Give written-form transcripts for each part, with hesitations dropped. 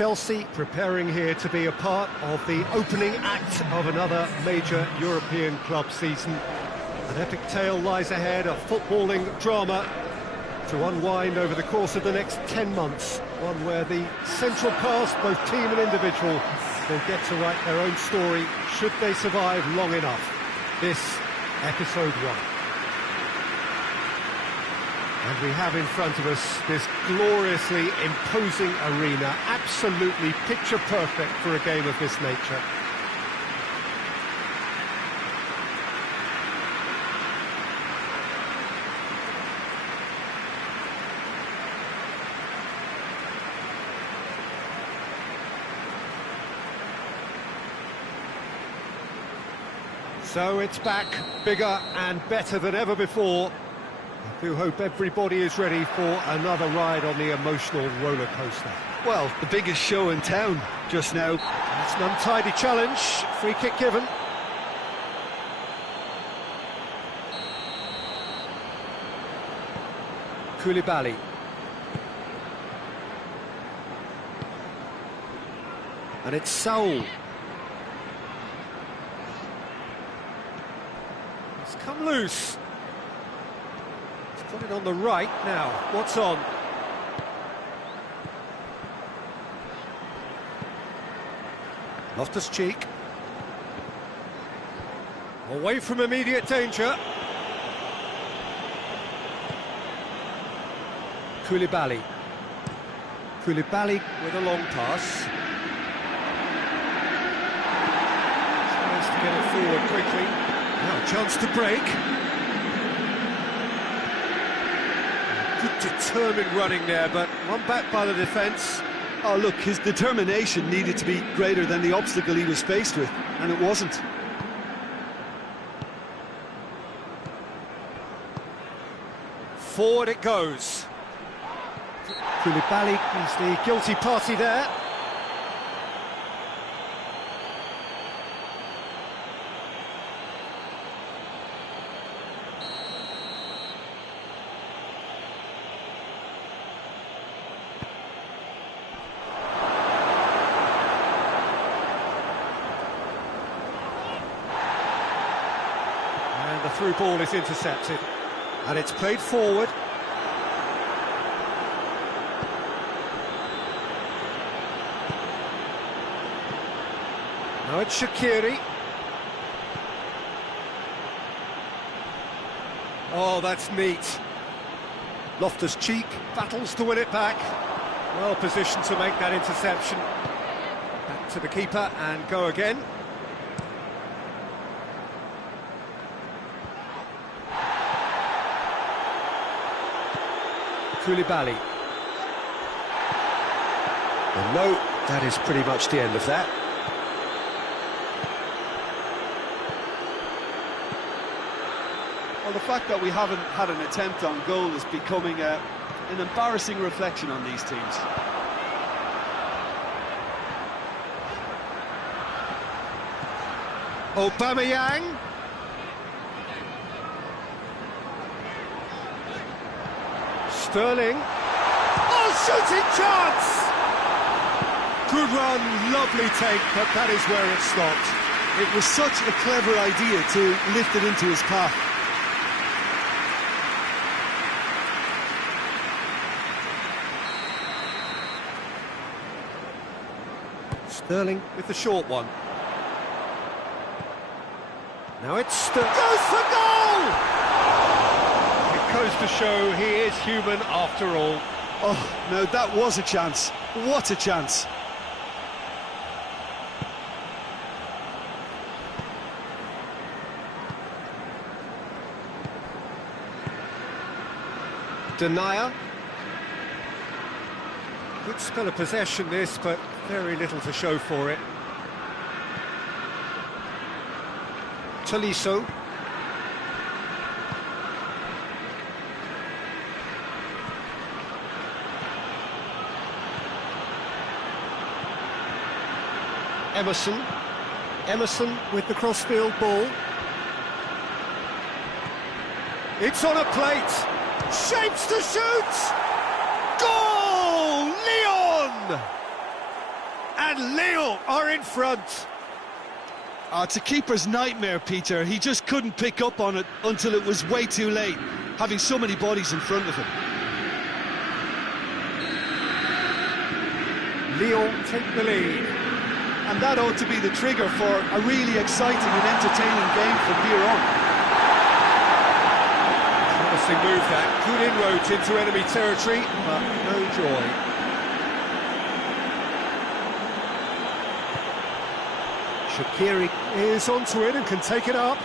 Chelsea preparing here to be a part of the opening act of another major European club season. An epic tale lies ahead, a footballing drama to unwind over the course of the next 10 months. One where the central cast, both team and individual, will get to write their own story should they survive long enough. This, episode 1. And we have in front of us this gloriously imposing arena, absolutely picture perfect for a game of this nature. So it's back, bigger and better than ever before. I do hope everybody is ready for another ride on the emotional roller coaster. Well, the biggest show in town just now. It's an untidy challenge, free kick given. Koulibaly. And it's Saul. It's come loose. Got it on the right now. What's on? Loftus-Cheek. Away from immediate danger. Koulibaly. Koulibaly with a long pass. Tries to get it forward quickly. Now a chance to break. Good determined running there, but one back by the defence. Oh, look, his determination needed to be greater than the obstacle he was faced with, and it wasn't. Forward it goes. Koulibaly is the guilty party there. The through ball is intercepted, and it's played forward. Now it's Shaqiri. Oh, that's neat. Loftus-Cheek battles to win it back. Well positioned to make that interception. Back to the keeper and go again. Koulibaly. Well, no, that is pretty much the end of that. Well, the fact that we haven't had an attempt on goal is becoming an embarrassing reflection on these teams. Aubameyang. Sterling. Oh, shooting chance! Good run, lovely take, but that is where it stopped. It was such a clever idea to lift it into his path. Sterling with the short one. Now it's Sterling. Goes for goal! Goes to show he is human after all. Oh, no, that was a chance. What a chance. Denier. Good spell of possession this, but very little to show for it. Tolisso. Emerson with the crossfield ball. It's on a plate. Shapes to shoot. Goal! Leon! And Lille are in front. It's a keeper's nightmare, Peter. He just couldn't pick up on it until it was way too late, having so many bodies in front of him. Lille take the lead. And that ought to be the trigger for a really exciting and entertaining game from here on. Promising move that. Good inroads into enemy territory, but no joy. Shaqiri is onto it and can take it up.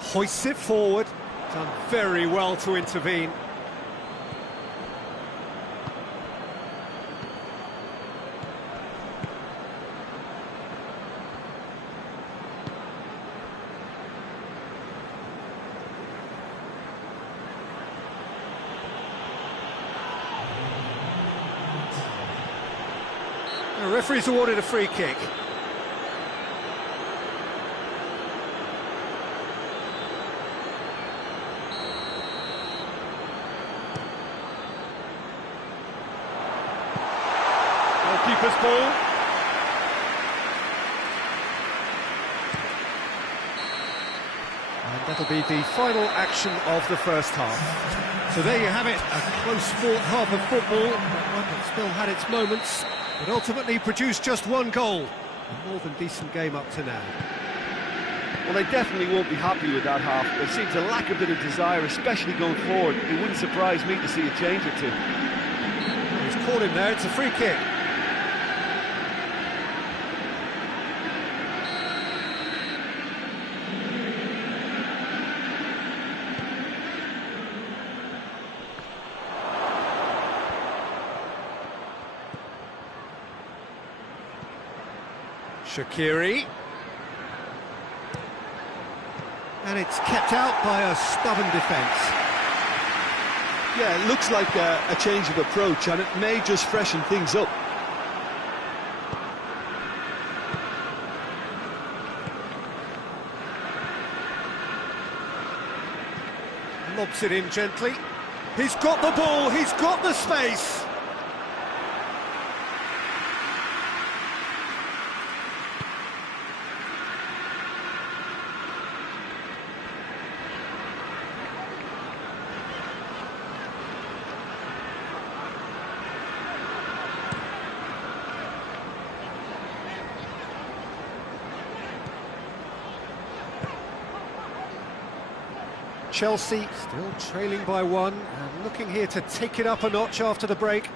Hoists it forward. Done very well to intervene. The referee's awarded a free kick. Goalkeeper's ball. And that'll be the final action of the first half. So there you have it, a close-fought half of football, but one that still had its moments. But ultimately produced just one goal. A more than decent game up to now. Well, they definitely won't be happy with that half. There seems a lack of bit of desire, especially going forward. It wouldn't surprise me to see a change or two. He's caught him there, it's a free kick. Shaqiri. And it's kept out by a stubborn defence. Yeah, it looks like a change of approach, and it may just freshen things up. Lobs it in gently. He's got the ball, he's got the space. Chelsea still trailing by one and looking here to take it up a notch after the break.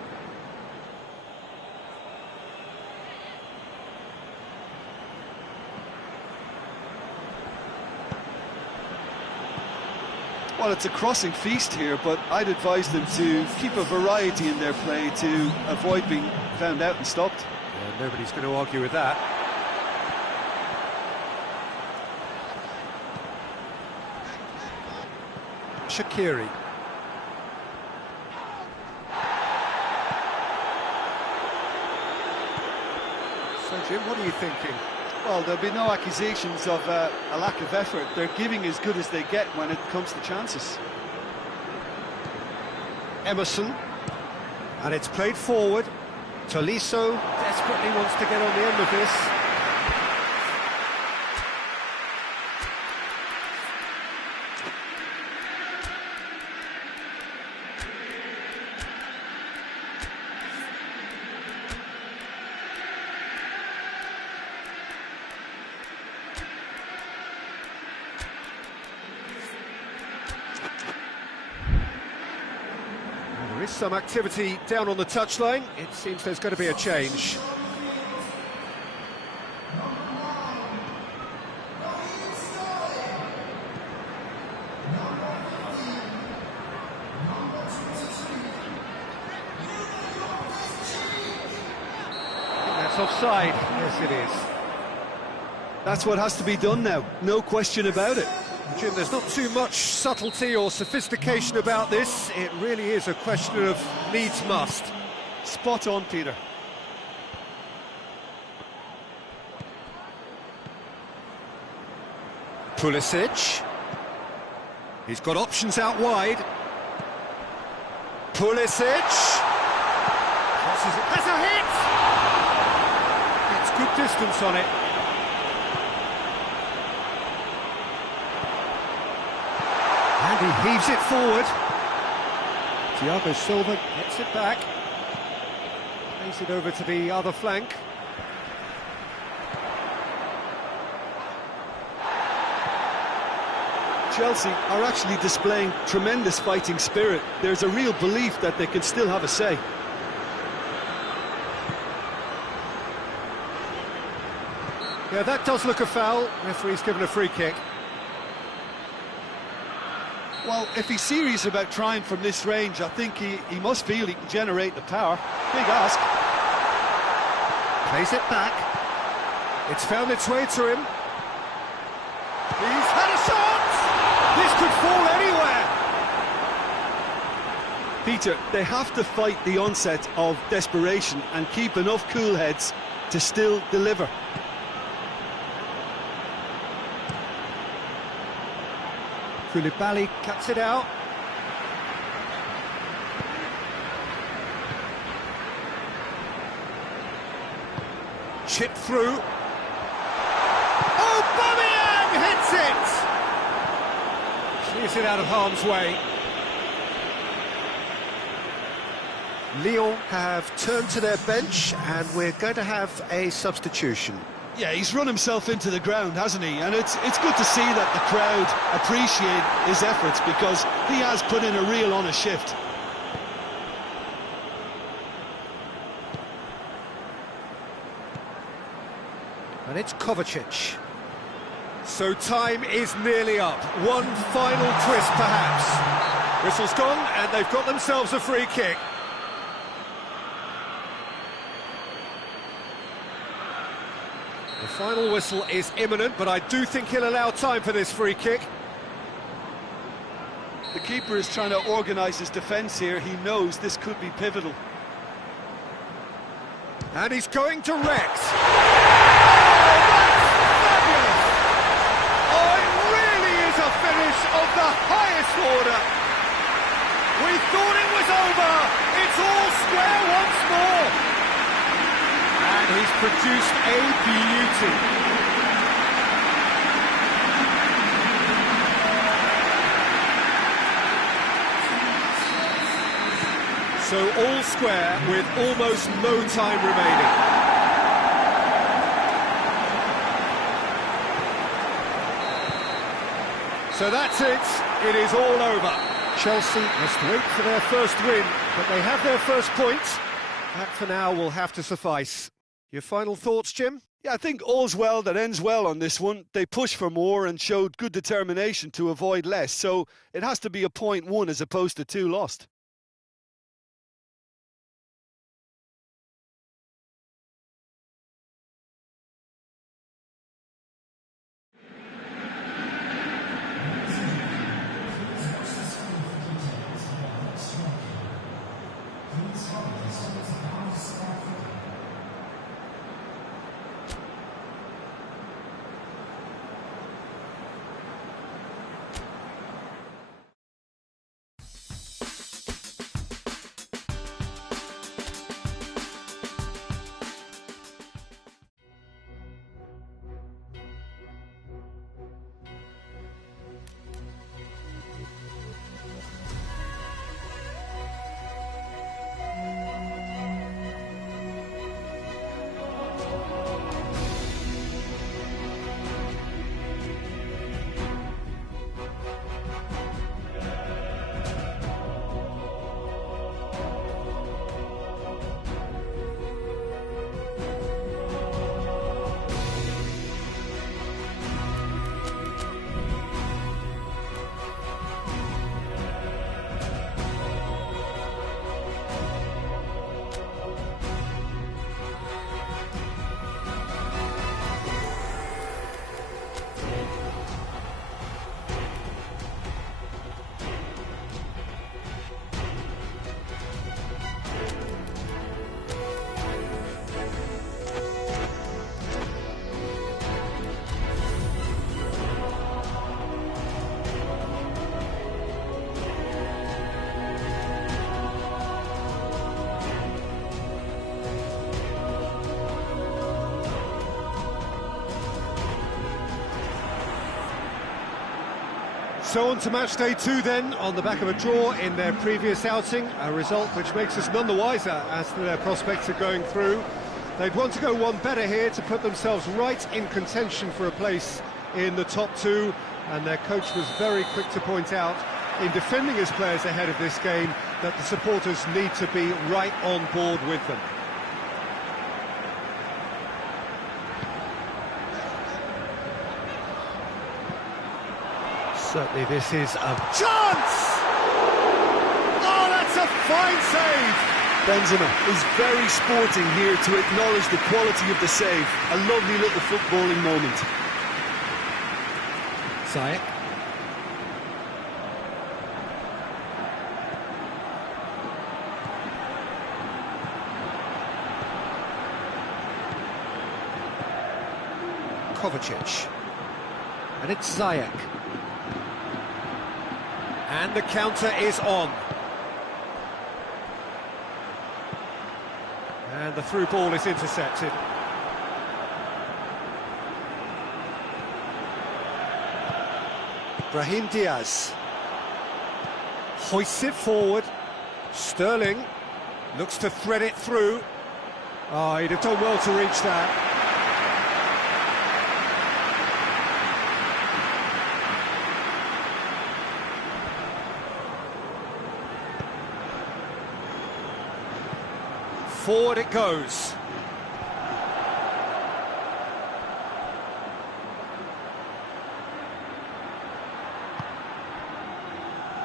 Well, it's a crossing feast here, but I'd advise them to keep a variety in their play to avoid being found out and stopped. Yeah, nobody's going to argue with that. Shaqiri. So, Jim, what are you thinking? Well, there'll be no accusations of a lack of effort. They're giving as good as they get when it comes to chances. Emerson. And it's played forward. Tolisso desperately wants to get on the end of this. There is some activity down on the touchline. It seems there's going to be a change. That's offside. Yes, it is. That's what has to be done now, no question about it. Jim, there's not too much subtlety or sophistication about this. It really is a question of needs must. Spot on, Peter. Pulisic. He's got options out wide. Pulisic. Has a hit! It's good distance on it. And he heaves it forward. Thiago Silva gets it back. Plays it over to the other flank. Chelsea are actually displaying tremendous fighting spirit. There's a real belief that they can still have a say. Yeah, that does look a foul. Referee's given a free kick. Well, if he's serious about trying from this range, I think he must feel he can generate the power. Big ask. Plays it back. It's found its way to him. He's had a shot! This could fall anywhere! Peter, they have to fight the onset of desperation and keep enough cool heads to still deliver. Koulibaly cuts it out. Chip through. Aubameyang hits it! Clears it out of harm's way. Lyon have turned to their bench and we're going to have a substitution. Yeah, he's run himself into the ground, hasn't he? And it's good to see that the crowd appreciate his efforts because he has put in a real honest shift. And it's Kovacic. So time is nearly up. One final twist, perhaps. Whistle's gone, and they've got themselves a free kick. The final whistle is imminent, but I do think he'll allow time for this free kick. The keeper is trying to organise his defence here. He knows this could be pivotal. And he's going direct. Of the highest order. We thought it was over. It's all square once more. And he's produced a beauty. So all square with almost no time remaining. So that's it, it is all over. Chelsea must wait for their first win, but they have their first point. That for now will have to suffice. Your final thoughts, Jim? Yeah, I think all's well that ends well on this one. They pushed for more and showed good determination to avoid less, so it has to be a point won as opposed to 2 lost. So on to match day 2 then, on the back of a draw in their previous outing, a result which makes us none the wiser as to their prospects of going through. They'd want to go one better here to put themselves right in contention for a place in the top 2, and their coach was very quick to point out, in defending his players ahead of this game, that the supporters need to be right on board with them. Certainly this is a chance! Oh, that's a fine save! Benzema is very sporting here to acknowledge the quality of the save. A lovely little footballing moment. Ziyech. Kovacic. And it's Ziyech. And the counter is on. And the through ball is intercepted. Brahim Diaz hoists it forward. Sterling looks to thread it through. Oh, he'd have done well to reach that. Forward it goes.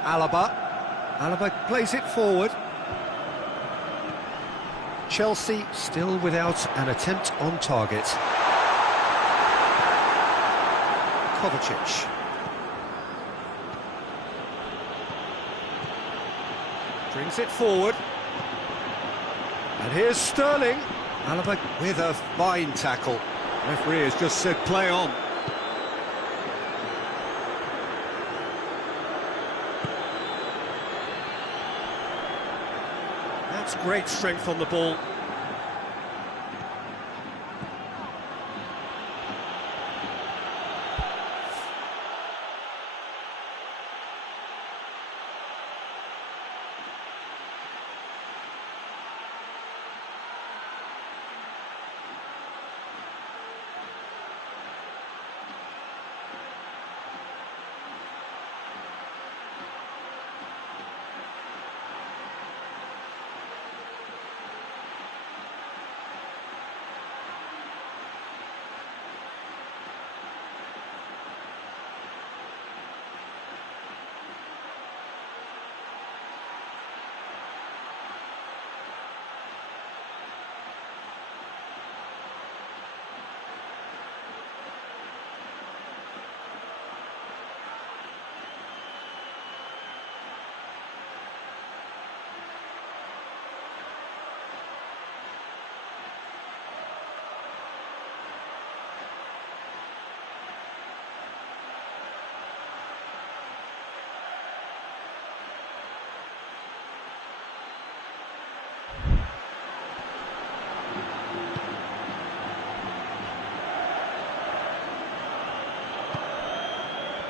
Alaba plays it forward. Chelsea still without an attempt on target. Kovacic. Brings it forward. And here's Sterling. Alaba with a fine tackle. Referee has just said play on. That's great strength on the ball.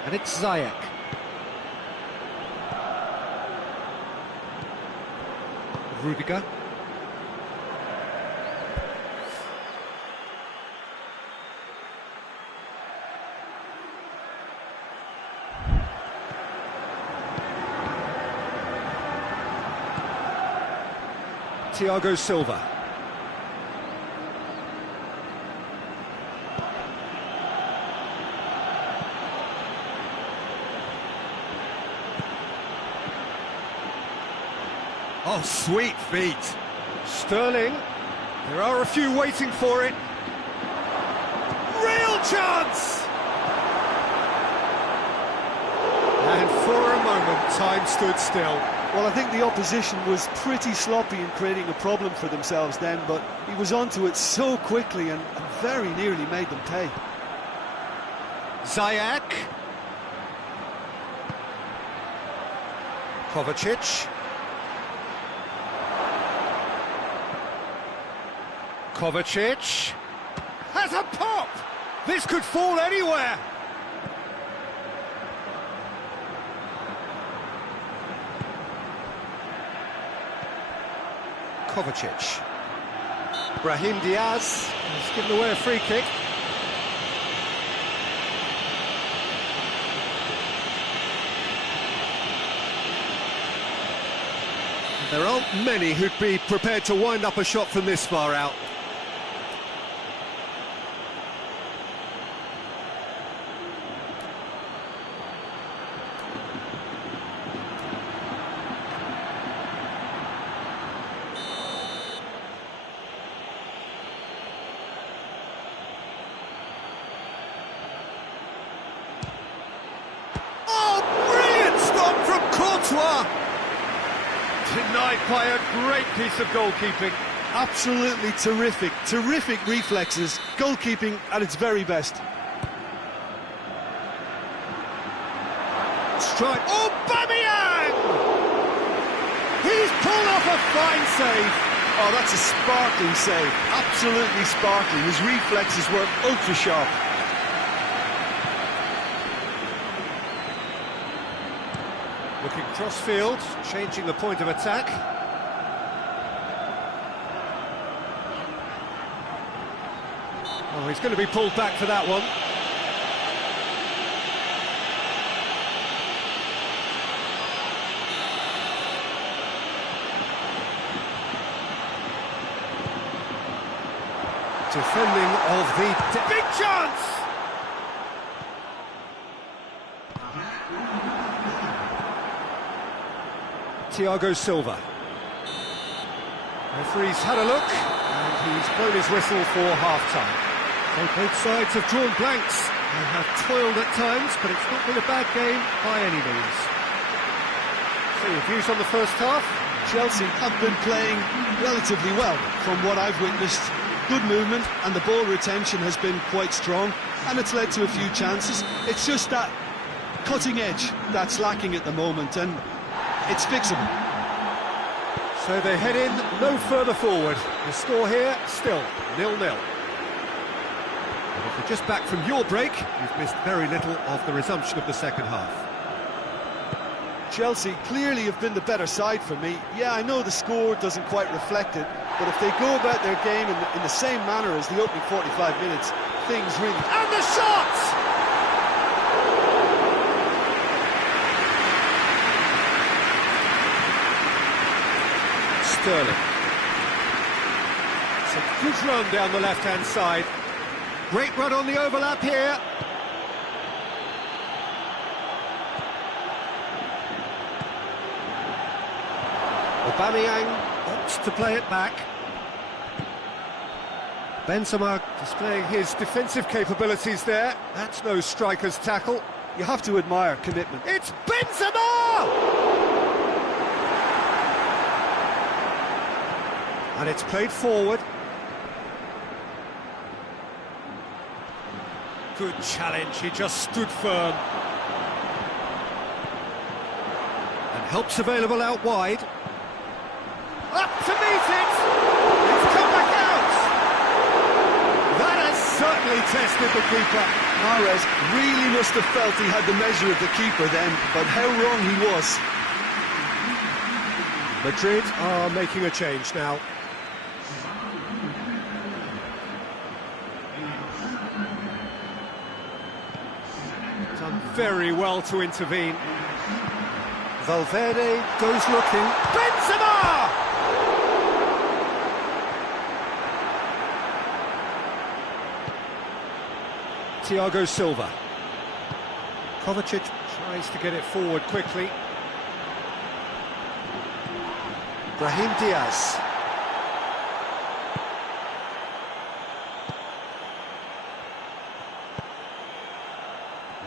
And it's Ziyech. Rudiger. Thiago Silva. Oh, sweet feet. Sterling. There are a few waiting for it. Real chance! And for a moment, time stood still. Well, I think the opposition was pretty sloppy in creating a problem for themselves then, but he was onto it so quickly and very nearly made them pay. Ziyech. Kovacic. Kovacic has a pop! This could fall anywhere! Kovacic. Brahim Diaz has given away a free kick. There aren't many who'd be prepared to wind up a shot from this far out. Oh, brilliant stop from Courtois! Denied by a great piece of goalkeeping. Absolutely terrific, terrific reflexes, goalkeeping at its very best. Strike. Oh, Aubameyang! He's pulled off a fine save. Oh, that's a sparkling save, absolutely sparkling. His reflexes were ultra sharp. Looking cross-field, changing the point of attack. Oh, he's going to be pulled back for that one. Defending of the... Big chance! Thiago Silva. Referee's had a look, and he's blown his whistle for half-time. So both sides have drawn blanks. They have toiled at times, but it's not been a bad game by any means. So your views on the first half? Chelsea have been playing relatively well from what I've witnessed. Good movement, and the ball retention has been quite strong, and it's led to a few chances. It's just that cutting edge that's lacking at the moment, and it's fixable. So they head in no further forward. The score here, still 0-0. And if you're just back from your break, you've missed very little of the resumption of the second half. Chelsea clearly have been the better side for me. Yeah, I know the score doesn't quite reflect it, but if they go about their game in the same manner as the opening 45 minutes, things really... And the shot! Sterling. It's a good run down the left-hand side. Great run on the overlap here. Aubameyang opts to play it back. Benzema displaying his defensive capabilities there. That's no striker's tackle. You have to admire commitment. It's Benzema! And it's played forward. Good challenge, he just stood firm. And help's available out wide. Up to meet it! It's come back out! That has certainly tested the keeper. Mahrez really must have felt he had the measure of the keeper then, but how wrong he was. Madrid are making a change now. Done very well to intervene. Valverde goes looking. Benzema! Thiago Silva. Kovacic tries to get it forward quickly. Brahim Diaz.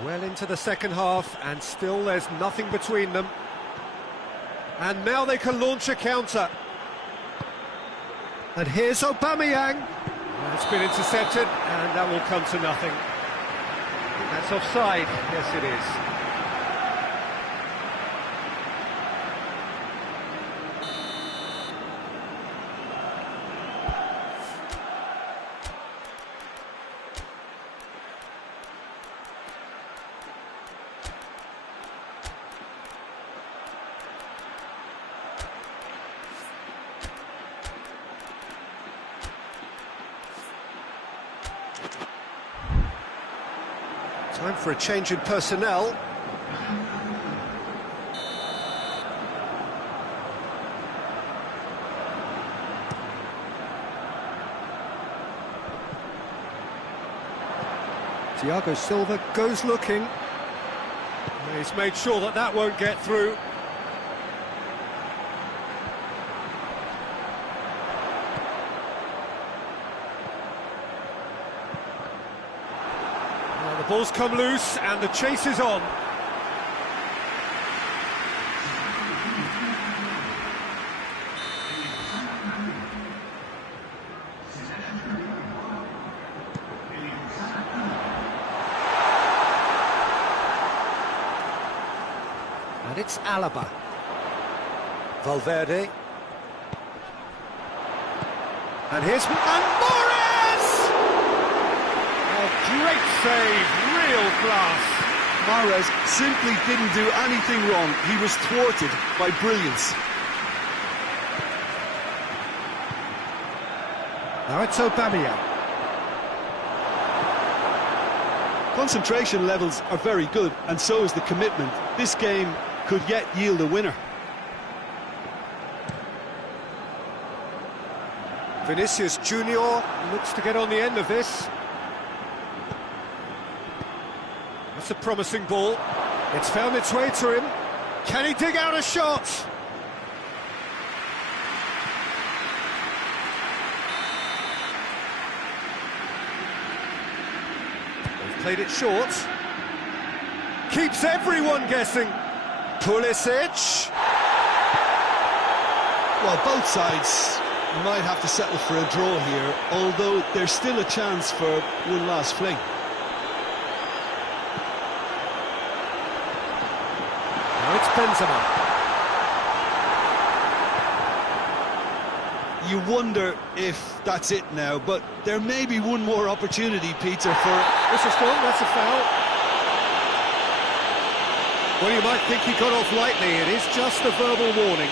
Well into the second half, and still there's nothing between them. And now they can launch a counter. And here's Aubameyang. It's been intercepted, and that will come to nothing. That's offside. Yes, it is. Time for a change in personnel. Thiago Silva goes looking. He's made sure that that won't get through. Well, the ball's come loose and the chase is on. And it's Alaba. Valverde. And here's... And Morris! A great save, real class. Mahrez simply didn't do anything wrong. He was thwarted by brilliance. Now it's Aubameyang. Concentration levels are very good, and so is the commitment. This game could yet yield a winner. Vinicius Junior looks to get on the end of this. That's a promising ball. It's found its way to him. Can he dig out a shot? They've played it short. Keeps everyone guessing. Pulisic. Well, both sides might have to settle for a draw here, although there's still a chance for one last fling. Now it's Benzema. You wonder if that's it now, but there may be one more opportunity, Peter, for... This is gone, that's a foul. Well, you might think he got off lightly, it is just a verbal warning.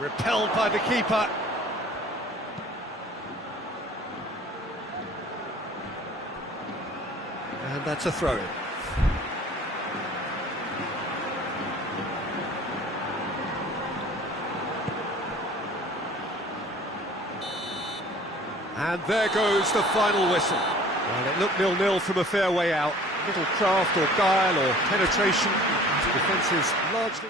Repelled by the keeper. And that's a throw-in. And there goes the final whistle. Well, it looked 0-0 from a fair way out. Little craft or guile or penetration. The defence is largely...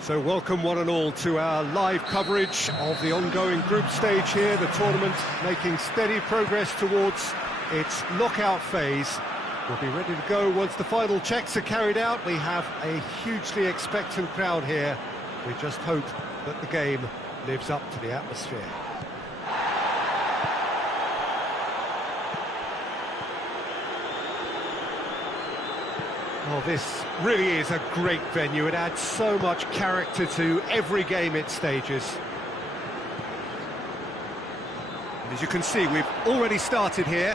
So welcome one and all to our live coverage of the ongoing group stage here, the tournament making steady progress towards its knockout phase. We'll be ready to go once the final checks are carried out. We have a hugely expectant crowd here. We just hope that the game lives up to the atmosphere. Well, this really is a great venue. It adds so much character to every game it stages. And as you can see, we've already started here.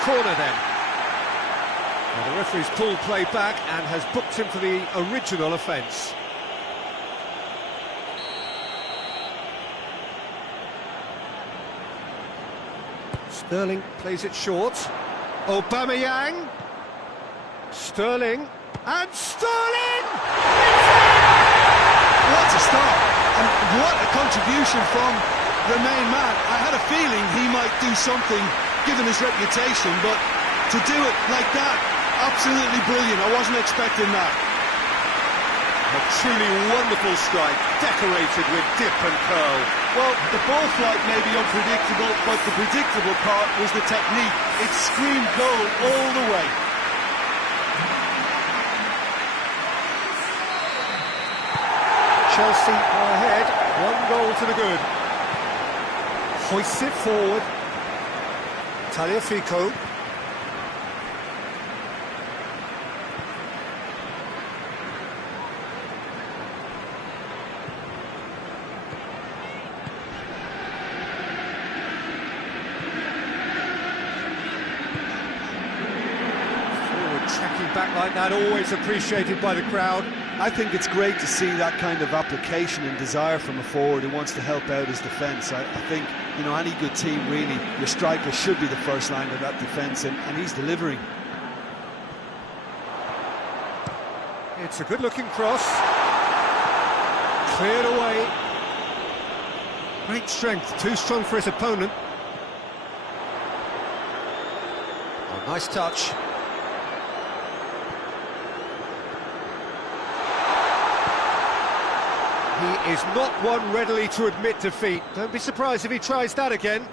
Corner then. Well, the referee's pulled play back and has booked him for the original offence. Sterling plays it short. Aubameyang. Sterling. And Sterling! What a start! And what a contribution from the main man. I had a feeling he might do something, given his reputation, but to do it like that, absolutely brilliant. I wasn't expecting that. A truly wonderful strike, decorated with dip and curl. Well, the ball flight may be unpredictable, but the predictable part was the technique. It screamed goal all the way. Chelsea are ahead, 1 goal to the good. Hoists it forward. Tagliafico. Forward tracking back like that, always appreciated by the crowd. I think it's great to see that kind of application and desire from a forward who wants to help out his defence. I think, you know, any good team, really, your striker should be the first line of that defence, and he's delivering. It's a good-looking cross. Cleared away. Great strength, too strong for his opponent. Oh, nice touch. He is not one readily to admit defeat. Don't be surprised if he tries that again.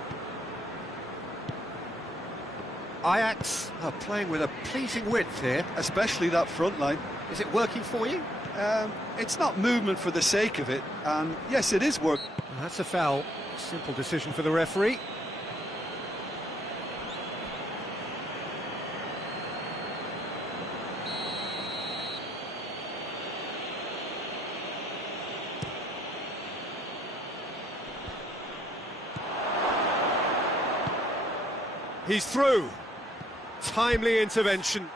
Ajax are playing with a pleasing width here. Especially that front line. Is it working for you? It's not movement for the sake of it, and yes, it is work. Well, that's a foul. Simple decision for the referee. He's through. Timely intervention.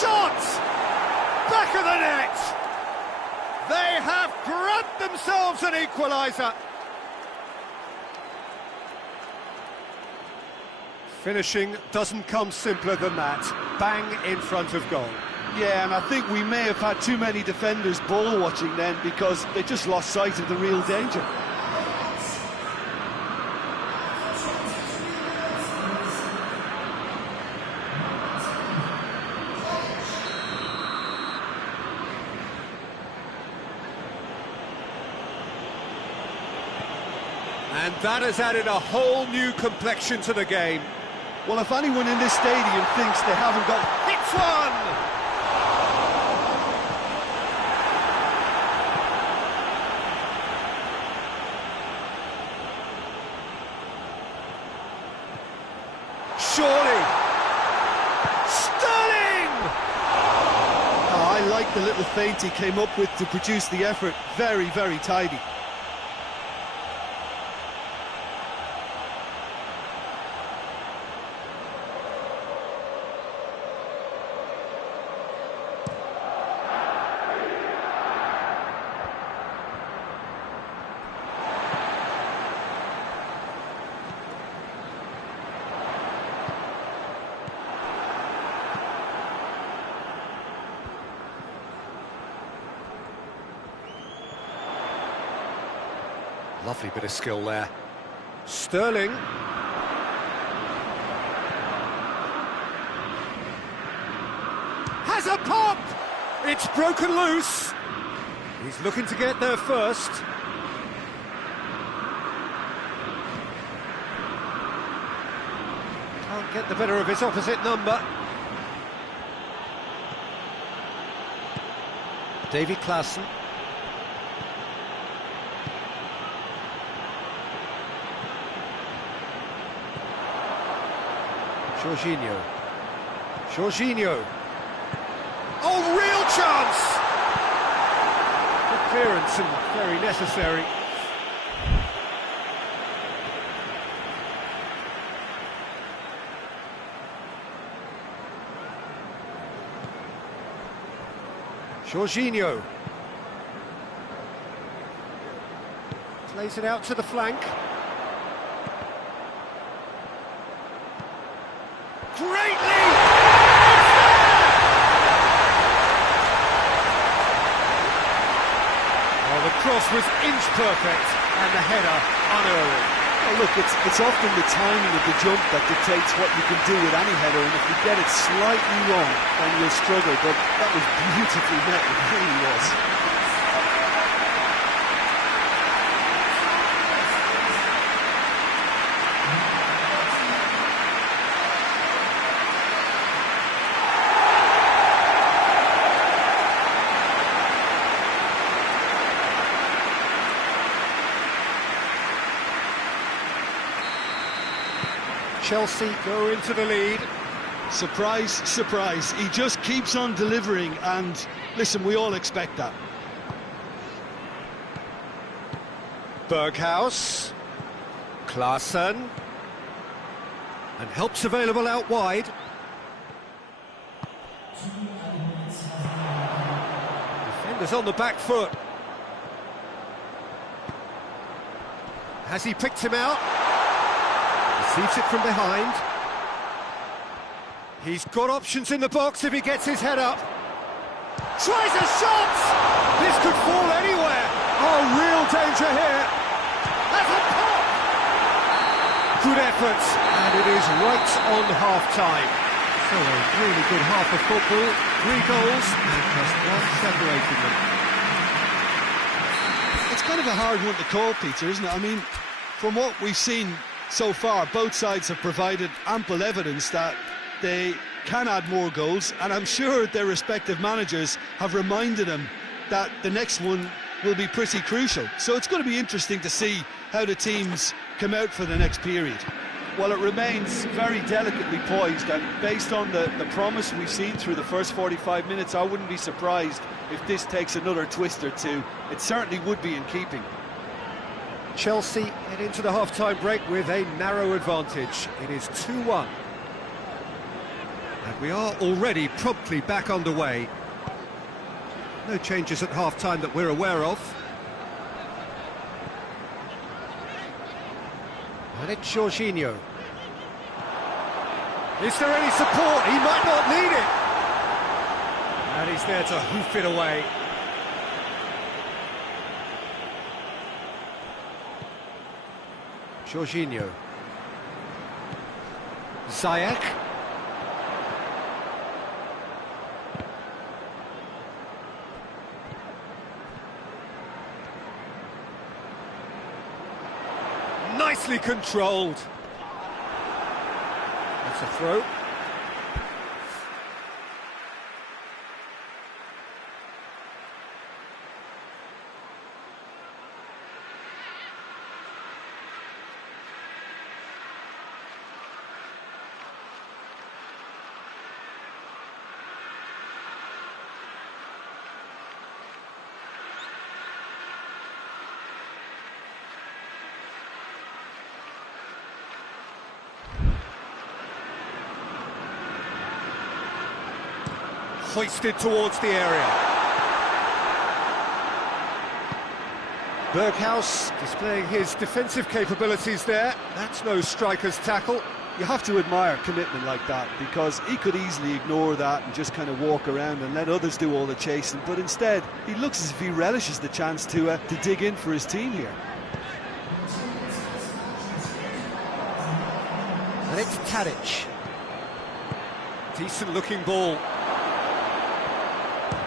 shot! Back of the net! They have grabbed themselves an equaliser. Finishing doesn't come simpler than that. Bang in front of goal. Yeah, and I think we may have had too many defenders ball watching then, because they just lost sight of the real danger. And that has added a whole new complexion to the game. Well, if anyone in this stadium thinks they haven't got... Hits one! Surely! Sterling! Oh, I like the little feint he came up with to produce the effort. Very, very tidy. Lovely bit of skill there. Sterling. Has a pop! It's broken loose. He's looking to get there first. Can't get the better of his opposite number. Davy Klaassen. Jorginho. Oh, real chance! Good clearance and very necessary. Jorginho. Plays it out to the flank. Greatly! Oh, the cross was inch perfect and the header unerring. Well, look, it's often the timing of the jump that dictates what you can do with any header, and if you get it slightly wrong, then you'll struggle, but that was beautifully met, it really was. Chelsea go into the lead. Surprise, surprise. He just keeps on delivering, and listen, we all expect that. Berghaus. Klaassen. And help's available out wide. Defenders on the back foot. Has he picked him out? Receives it from behind. He's got options in the box if he gets his head up. Tries a shot! This could fall anywhere. Oh, real danger here. Has a pop! Good effort, and it is right on half-time. So a really good half of football. 3 goals, and just one separating them. It's kind of a hard one to call, Peter, isn't it? I mean, from what we've seen so far, both sides have provided ample evidence that they can add more goals, and I'm sure their respective managers have reminded them that the next one will be pretty crucial. So it's going to be interesting to see how the teams come out for the next period. Well, it remains very delicately poised, and based on the promise we've seen through the first 45 minutes, I wouldn't be surprised if this takes another twist or two. It certainly would be in keeping. Chelsea head into the half-time break with a narrow advantage. It is 2-1. And we are already promptly back underway. No changes at half-time that we're aware of. And it's Jorginho. Is there any support? He might not need it. And he's there to hoof it away. Jorginho. Ziyech. Nicely controlled. That's a throw. Hoisted towards the area. Berghaus displaying his defensive capabilities there. That's no striker's tackle. You have to admire commitment like that, because he could easily ignore that and just kind of walk around and let others do all the chasing, but instead he looks as if he relishes the chance to dig in for his team here. And it's Tadic. Decent looking ball.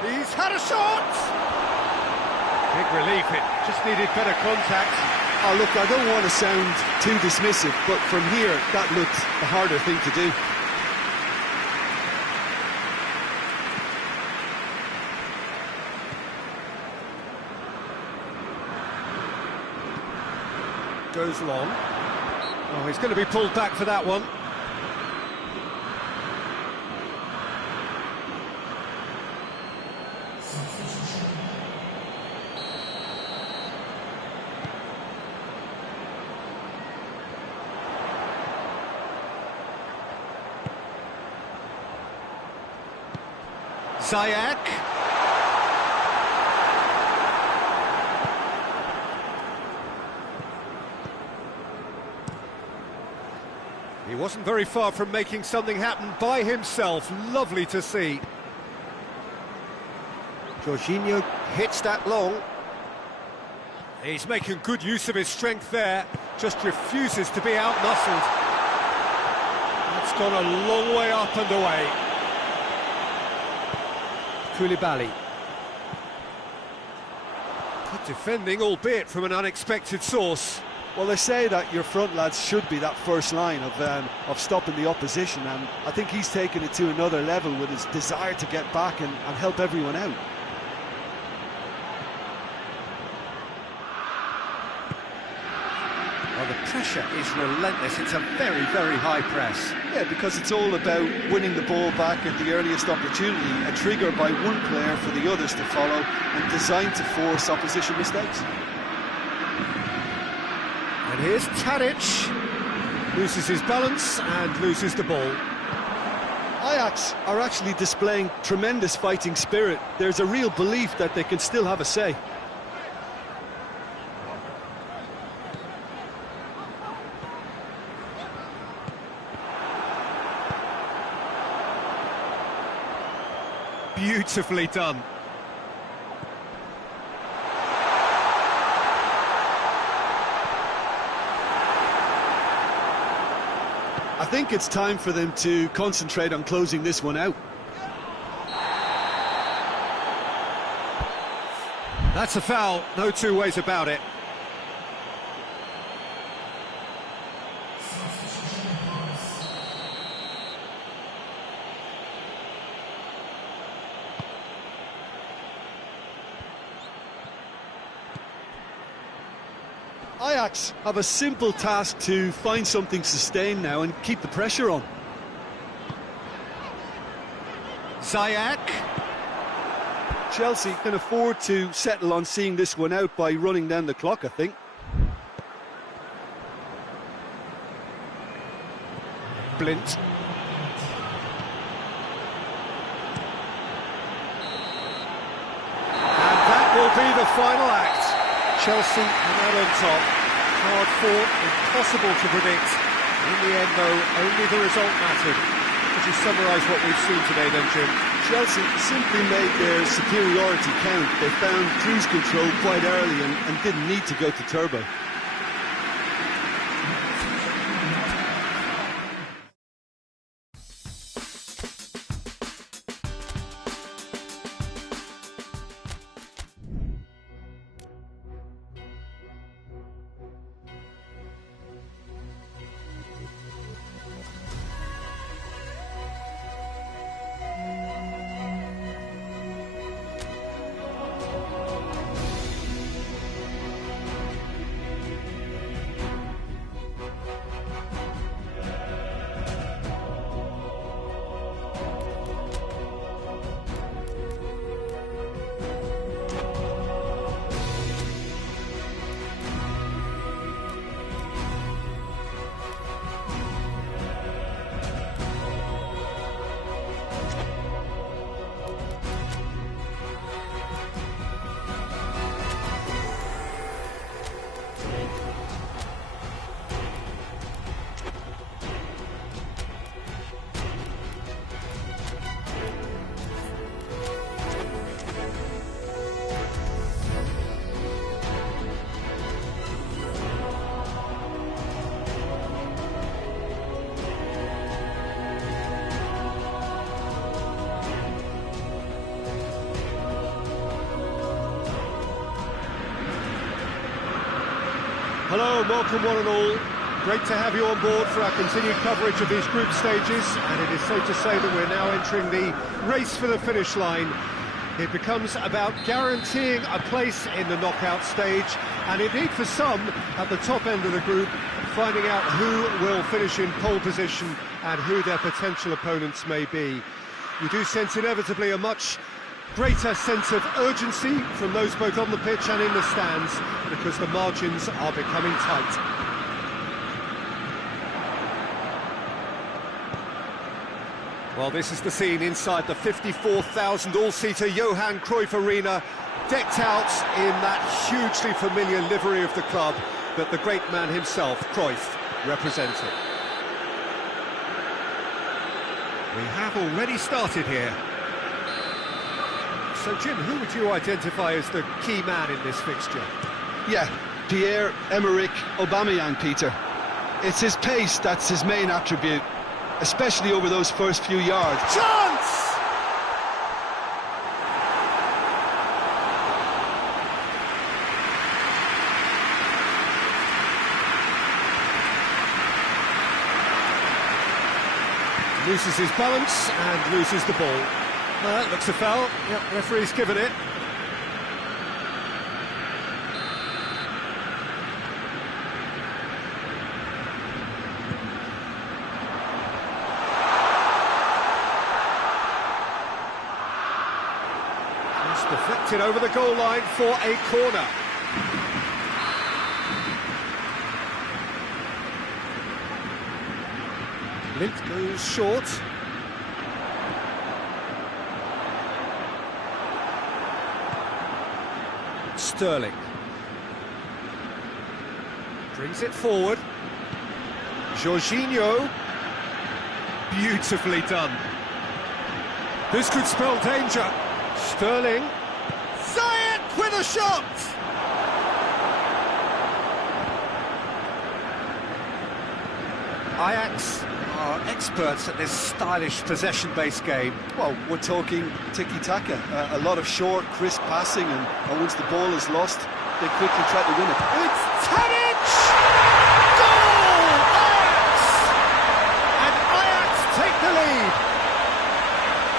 He's had a shot! Big relief, it just needed better contact. Oh look, I don't want to sound too dismissive, but from here, that looked the harder thing to do. Goes long. Oh, he's going to be pulled back for that one. Ziyech. He wasn't very far from making something happen by himself. Lovely to see. Jorginho hits that long. He's making good use of his strength there. Just refuses to be outmuscled. That's gone a long way up and away. Koulibaly. Good defending, albeit from an unexpected source. Well, they say that your front lads should be that first line of stopping the opposition, and I think he's taken it to another level with his desire to get back and help everyone out. Well, the pressure is relentless. It's a very, very high press. Yeah, because it's all about winning the ball back at the earliest opportunity, a trigger by one player for the others to follow, and designed to force opposition mistakes. And here's Tadic. Loses his balance and loses the ball. Ajax are actually displaying tremendous fighting spirit. There's a real belief that they can still have a say. Beautifully done. I think it's time for them to concentrate on closing this one out. That's a foul, no two ways about it. Ajax have a simple task to find something sustained now and keep the pressure on. Ziyech. Chelsea can afford to settle on seeing this one out by running down the clock, I think. Blint. final act. Chelsea are out on top. Hard fought, impossible to predict. In the end, though, only the result mattered. Could you summarise what we've seen today then, Jim? Chelsea simply made their superiority count. They found cruise control quite early and didn't need to go to turbo. Hello and welcome one and all. Great to have you on board for our continued coverage of these group stages, and it is safe to say that we're now entering the race for the finish line. It becomes about guaranteeing a place in the knockout stage, and indeed for some at the top end of the group, finding out who will finish in pole position and who their potential opponents may be. We do sense inevitably a much greater sense of urgency from those both on the pitch and in the stands, because the margins are becoming tight. Well, this is the scene inside the 54,000 all-seater Johan Cruyff Arena, decked out in that hugely familiar livery of the club that the great man himself, Cruyff, represented. We have already started here. So, Jim, who would you identify as the key man in this fixture? Yeah, Pierre-Emerick Aubameyang, Peter. It's his pace that's his main attribute, especially over those first few yards. Chance! Loses his balance and loses the ball. That looks a foul. Yep, referee's given it. Just deflected over the goal line for a corner. Lint goes short. Sterling brings it forward. Jorginho, beautifully done. This could spell danger. Sterling, Zayat with a shot. Ajax are experts at this stylish possession-based game. Well, we're talking tiki-taka, a lot of short, crisp passing, and once the ball is lost, they quickly try to win it. It's Tadic! Goal! Ajax! And Ajax take the lead.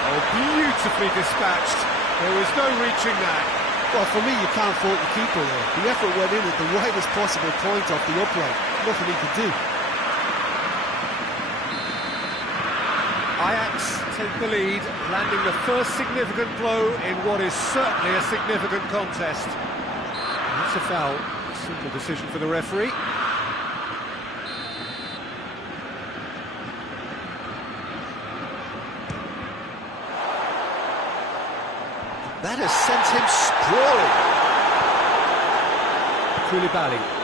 Oh, beautifully dispatched. There was no reaching that. Well, for me, you can't fault the keeper there. The effort went in at the widest possible point off the upright. Nothing he could do. Ajax take the lead, landing the first significant blow in what is certainly a significant contest. And that's a foul. Simple decision for the referee. That has sent him sprawling. Koulibaly.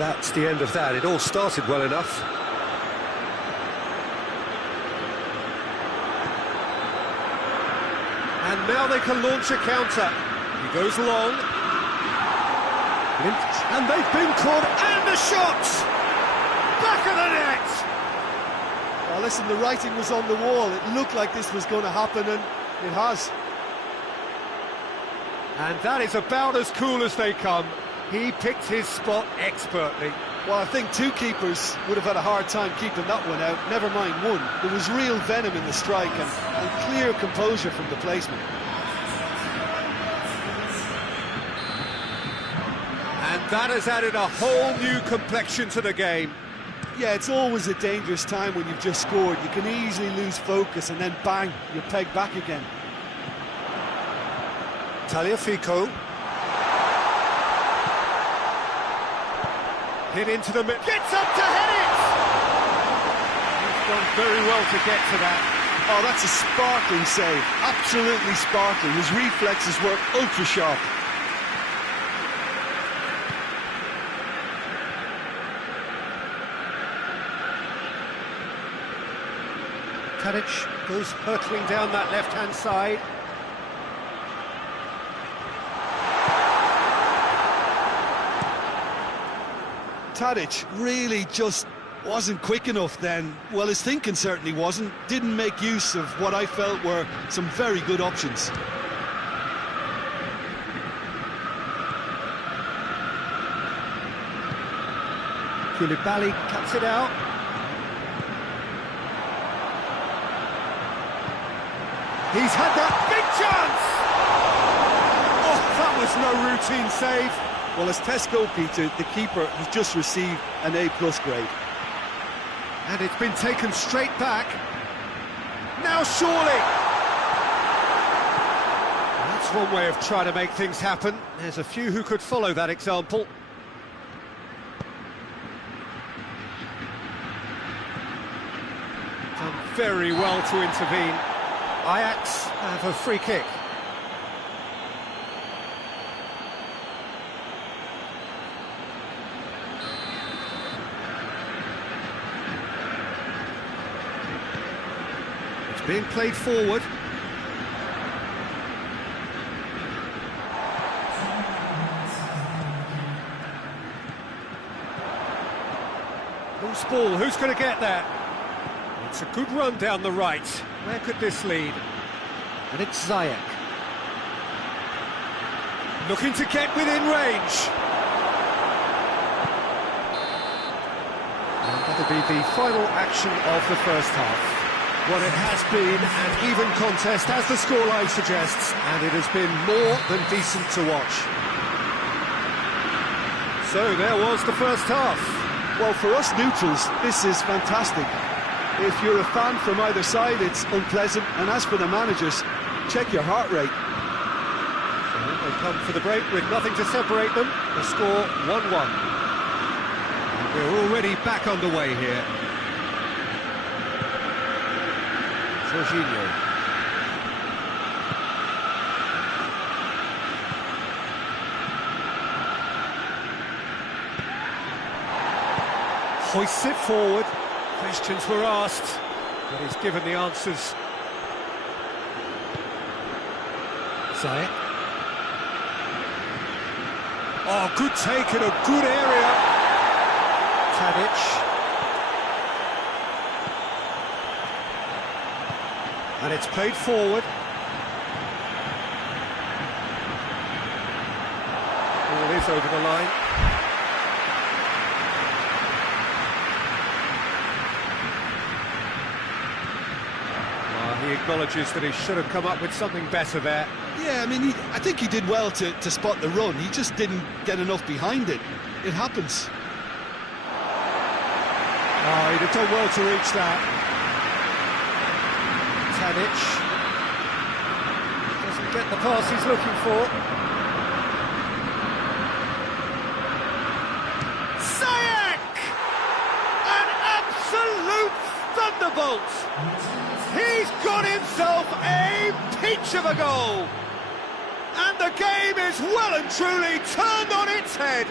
That's the end of that. It all started well enough. And now they can launch a counter. He goes long. And they've been caught, and the shot! Back of the net! Well, listen, the writing was on the wall. It looked like this was going to happen, and it has. And that is about as cool as they come. He picked his spot expertly. Well, I think two keepers would have had a hard time keeping that one out, never mind one. There was real venom in the strike and clear composure from the placement. And that has added a whole new complexion to the game. Yeah, it's always a dangerous time when you've just scored. You can easily lose focus and then bang, you're pegged back again. Tagliafico. Hit into the middle. Gets up to head it! He's done very well to get to that. Oh, that's a sparkling save. Absolutely sparkling. His reflexes were ultra sharp. Tadic goes hurtling down that left-hand side. Tadic really just wasn't quick enough then. Well, his thinking certainly wasn't. Didn't make use of what I felt were some very good options. Koulibaly cuts it out. He's had that big chance! Oh, that was no routine save. Well, as test goalkeeper, the keeper has just received an A+ grade. And it's been taken straight back. Now surely! That's one way of trying to make things happen. There's a few who could follow that example. Done very well to intervene. Ajax have a free kick. It's being played forward. Loose ball, who's going to get that? It's a good run down the right. Where could this lead? And it's Ziyech. Looking to get within range. And that'll be the final action of the first half. Well, it has been an even contest, as the scoreline suggests, and it has been more than decent to watch. So there was the first half. Well, for us neutrals, this is fantastic. If you're a fan from either side, it's unpleasant. And as for the managers, check your heart rate. So they come for the break with nothing to separate them. The score 1-1. And we're already back underway here. Jorginho. Hoists it forward. Questions were asked, but he's given the answers. Ziyech. Oh, good take in a good area. Tadic. And it's played forward. Ball is over the line. He acknowledges that he should have come up with something better there. Yeah, I mean, I think he did well to spot the run. He just didn't get enough behind it. It happens. Oh, he'd have done well to reach that. Tadic doesn't get the pass he's looking for. Ziyech! An absolute thunderbolt! He's got himself a peach of a goal! And the game is well and truly turned on its head!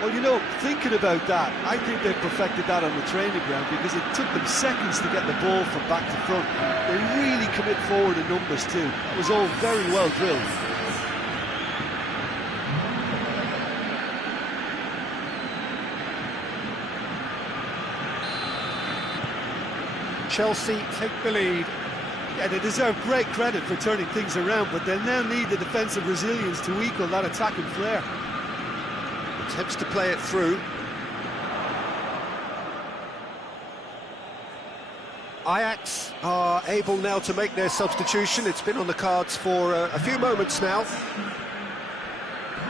Well, you know, thinking about that, I think they perfected that on the training ground because it took them seconds to get the ball from back to front. They really commit forward in numbers too. It was all very well drilled. Chelsea take the lead. Yeah, they deserve great credit for turning things around, but they'll now need the defensive resilience to equal that attacking flair. Attempts to play it through. Ajax are able now to make their substitution. It's been on the cards for a few moments now.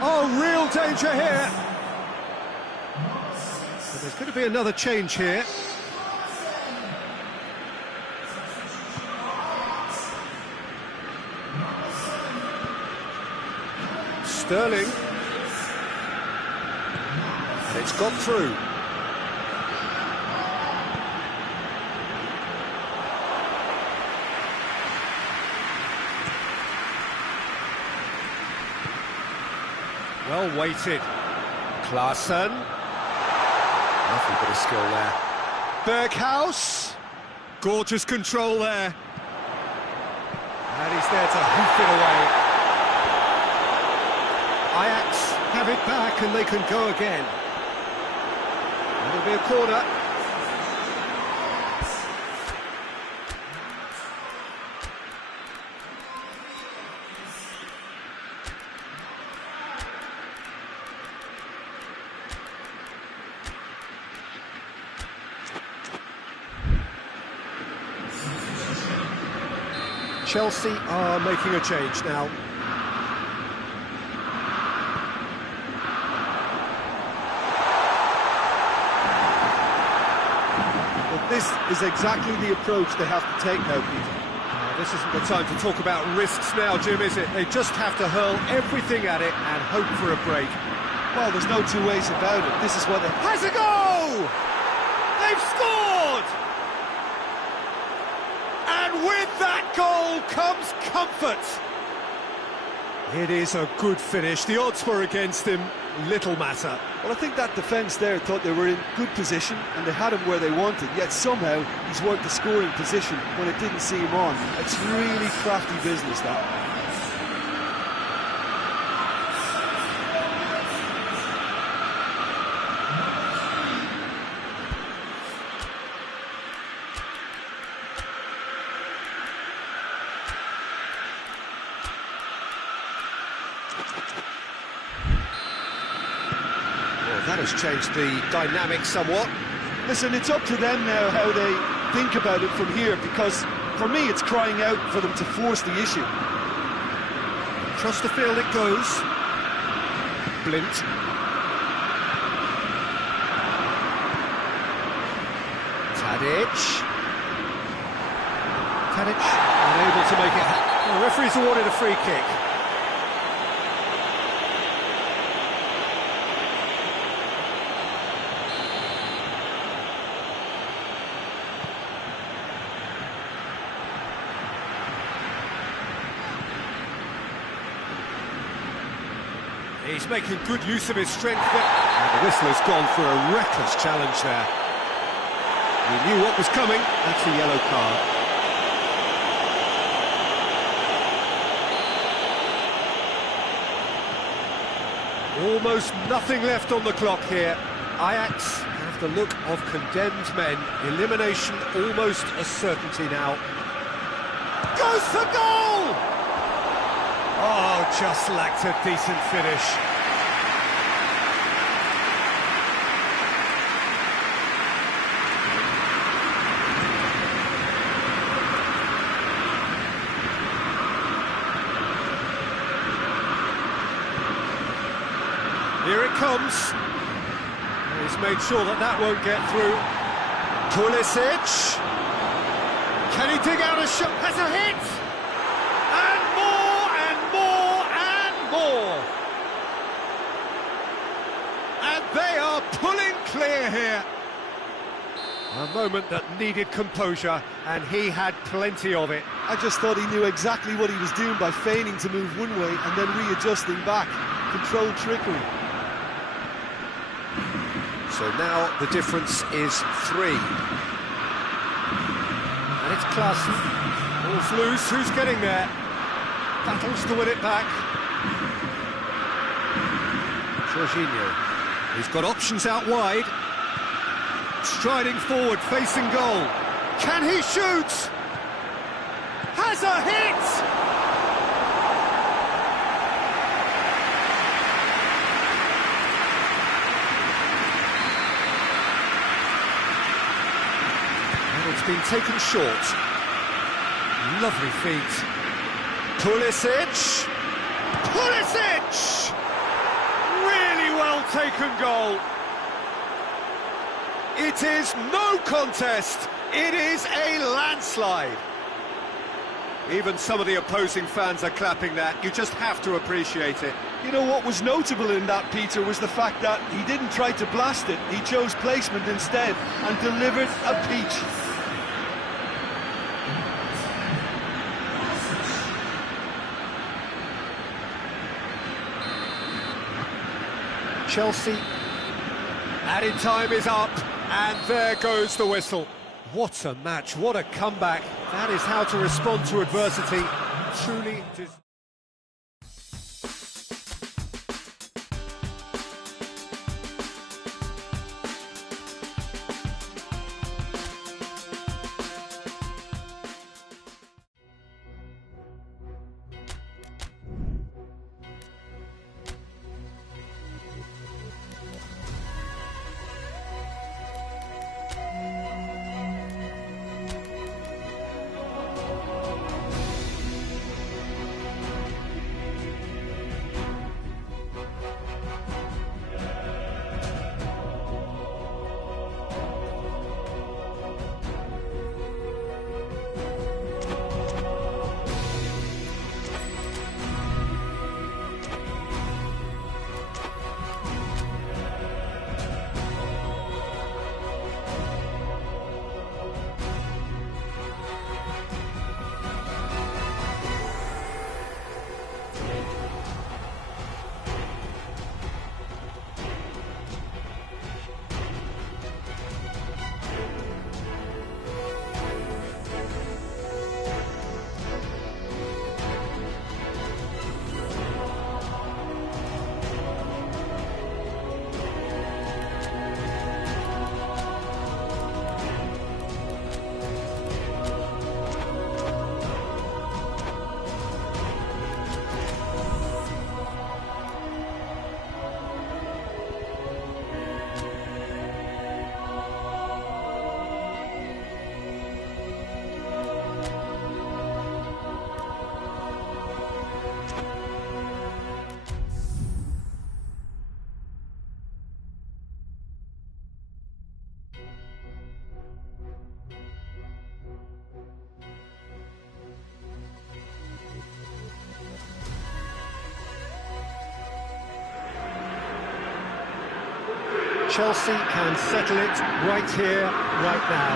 Oh, real danger here. But there's going to be another change here. Sterling. And it's got through. Well weighted. Klaassen. Nothing but a skill there. Berghaus. Gorgeous control there. And he's there to hoof it away. Ajax have it back and they can go again. It'll be a corner. Chelsea are making a change now. This is exactly the approach they have to take now, Peter. This isn't the time to talk about risks now, Jim, is it? They just have to hurl everything at it and hope for a break. Well, there's no two ways about it. This is what they... Has a goal! They've scored! And with that goal comes comfort. It is a good finish. The odds were against him. Little matter. Well, I think that defence there thought they were in good position and they had him where they wanted, yet somehow he's worked the scoring position when it didn't see him on. It's really crafty business, that. That has changed the dynamic somewhat. Listen, it's up to them now how they think about it from here, because for me it's crying out for them to force the issue. Trust the field it goes. Blint. Tadic. Tadic unable to make it happen. The referee's awarded a free kick. He's making good use of his strength, and the whistle has gone for a reckless challenge there. He knew what was coming. That's a yellow card. Almost nothing left on the clock here. Ajax have the look of condemned men. Elimination almost a certainty now. Goes for goal! Oh, just lacked a decent finish. Here it comes. He's made sure that that won't get through. Pulisic. Can he dig out a shot? Has a hit! And more, and more, and more! And they are pulling clear here. A moment that needed composure, and he had plenty of it. I just thought he knew exactly what he was doing by feigning to move one way and then readjusting back. Controlled trickery. So now the difference is 3. And it's Klaassen. Ball's loose, who's getting there? Battles to win it back. Jorginho. He's got options out wide. Striding forward, facing goal. Can he shoot? Has a hit! And it's been taken short. Lovely feet. Pulisic! Pulisic! Really well taken goal. It is no contest. It is a landslide. Even some of the opposing fans are clapping that. You just have to appreciate it. You know what was notable in that, Peter, was the fact that he didn't try to blast it. He chose placement instead and delivered a peach. Chelsea. Added time is up, and there goes the whistle. What a match, what a comeback. That is how to respond to adversity. Truly... Chelsea can settle it right here, right now.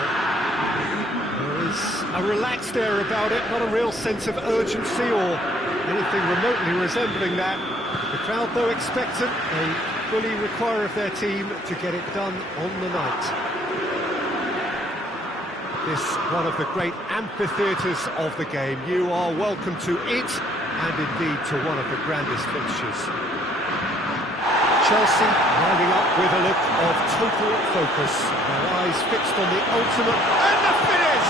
There is a relaxed air about it, not a real sense of urgency or anything remotely resembling that. The crowd, though expectant, they fully require of their team to get it done on the night. This one of the great amphitheatres of the game. You are welcome to it, and indeed to one of the grandest fixtures. Chelsea lining up with a look of total focus, their eyes fixed on the ultimate, and the finish!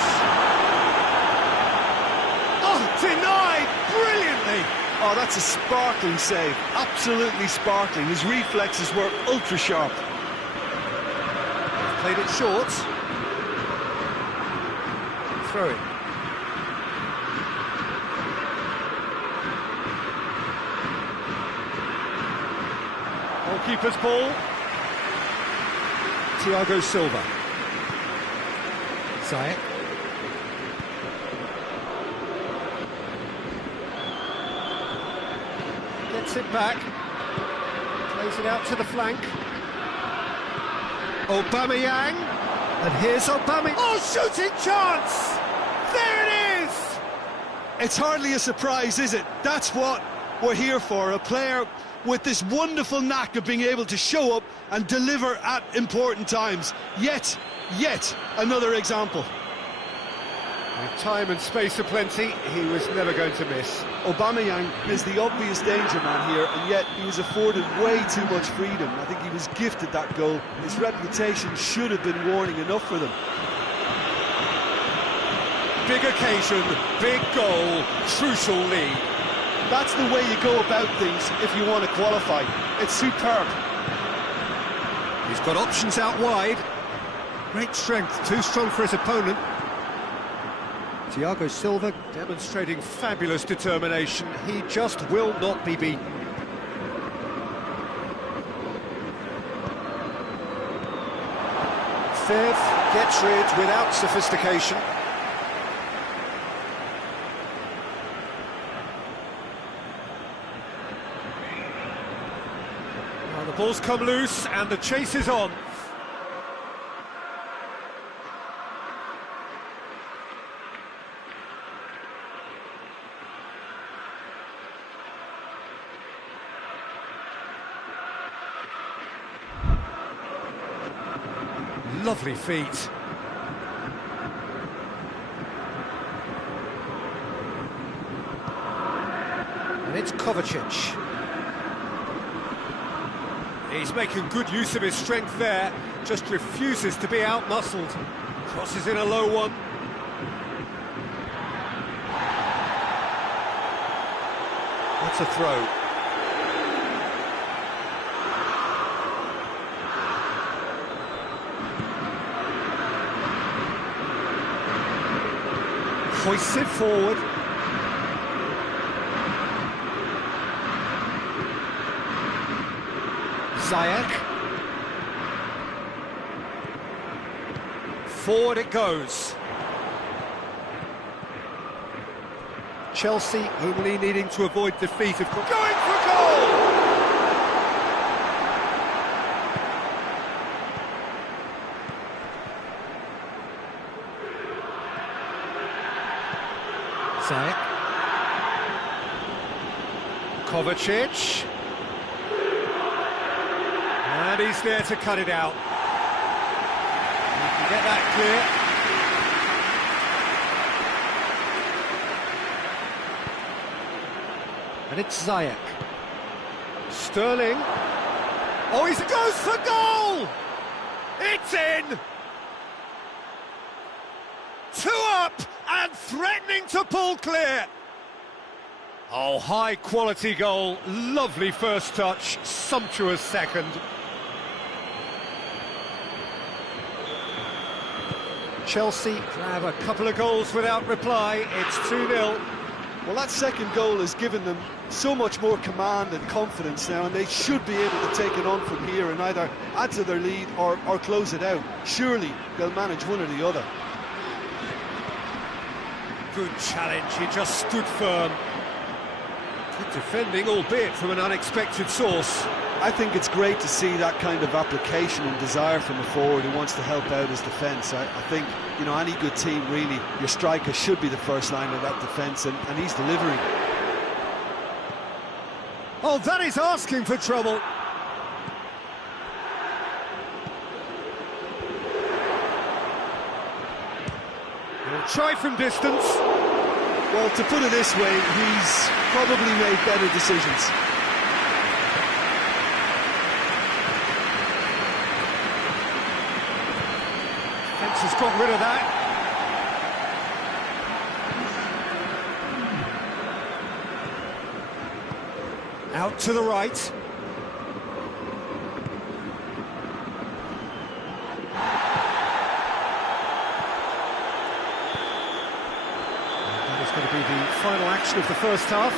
Oh, denied brilliantly! Oh, that's a sparkling save, absolutely sparkling. His reflexes were ultra-sharp. Played it short. Throw it. Goalkeeper's ball. Thiago Silva. Ziyech. Gets it back. Plays it out to the flank. Aubameyang. And here's Aubameyang. Oh, shooting chance! There it is! It's hardly a surprise, is it? That's what we're here for. A player with this wonderful knack of being able to show up and deliver at important times. Yet another example. With time and space aplenty, he was never going to miss. Aubameyang is the obvious danger man here, and yet he was afforded way too much freedom. I think he was gifted that goal. His reputation should have been warning enough for them. Big occasion, big goal, crucial lead. That's the way you go about things if you want to qualify. It's superb. He's got options out wide. Great strength, too strong for his opponent. Thiago Silva demonstrating fabulous determination. He just will not be beaten. Fev gets rid without sophistication. Well, the ball's come loose and the chase is on. Lovely feet. And it's Kovacic. He's making good use of his strength there, just refuses to be out-muscled. Crosses in a low one. That's a throw. Hoists it forward. Ziyech. Forward it goes. Chelsea only needing to avoid defeat, of course. Going for goal! Ziyech. Kovacic. And he's there to cut it out. He can get that clear. And it's Ziyech. Sterling. Oh, he goes for goal! It's in! 2 up and threatening to pull clear. Oh, high-quality goal. Lovely first touch, sumptuous second. Chelsea have a couple of goals without reply. It's 2-0. Well, that second goal has given them so much more command and confidence now, and they should be able to take it on from here and either add to their lead or close it out. Surely they'll manage one or the other. Good challenge, he just stood firm. Good defending, albeit from an unexpected source. I think it's great to see that kind of application and desire from a forward who wants to help out his defence. I think, you know, any good team, really, your striker should be the first line of that defence, and he's delivering. Oh, that is asking for trouble. He'll try from distance. Well, to put it this way, he's probably made better decisions. Fence has got rid of that. Out to the right. Going to be the final action of the first half.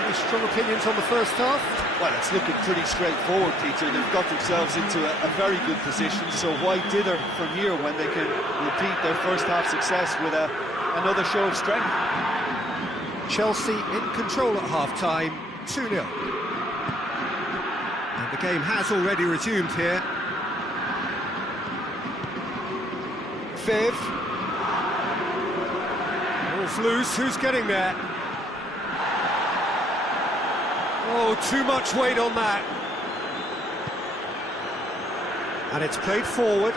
Any strong opinions on the first half? Well, it's looking pretty straightforward, Peter. They've got themselves into a very good position, so why dither from here when they can repeat their first half success with another show of strength? Chelsea in control at half-time, 2-0. And the game has already resumed here. Fev. Ball's loose, who's getting there? Oh, too much weight on that. And it's played forward.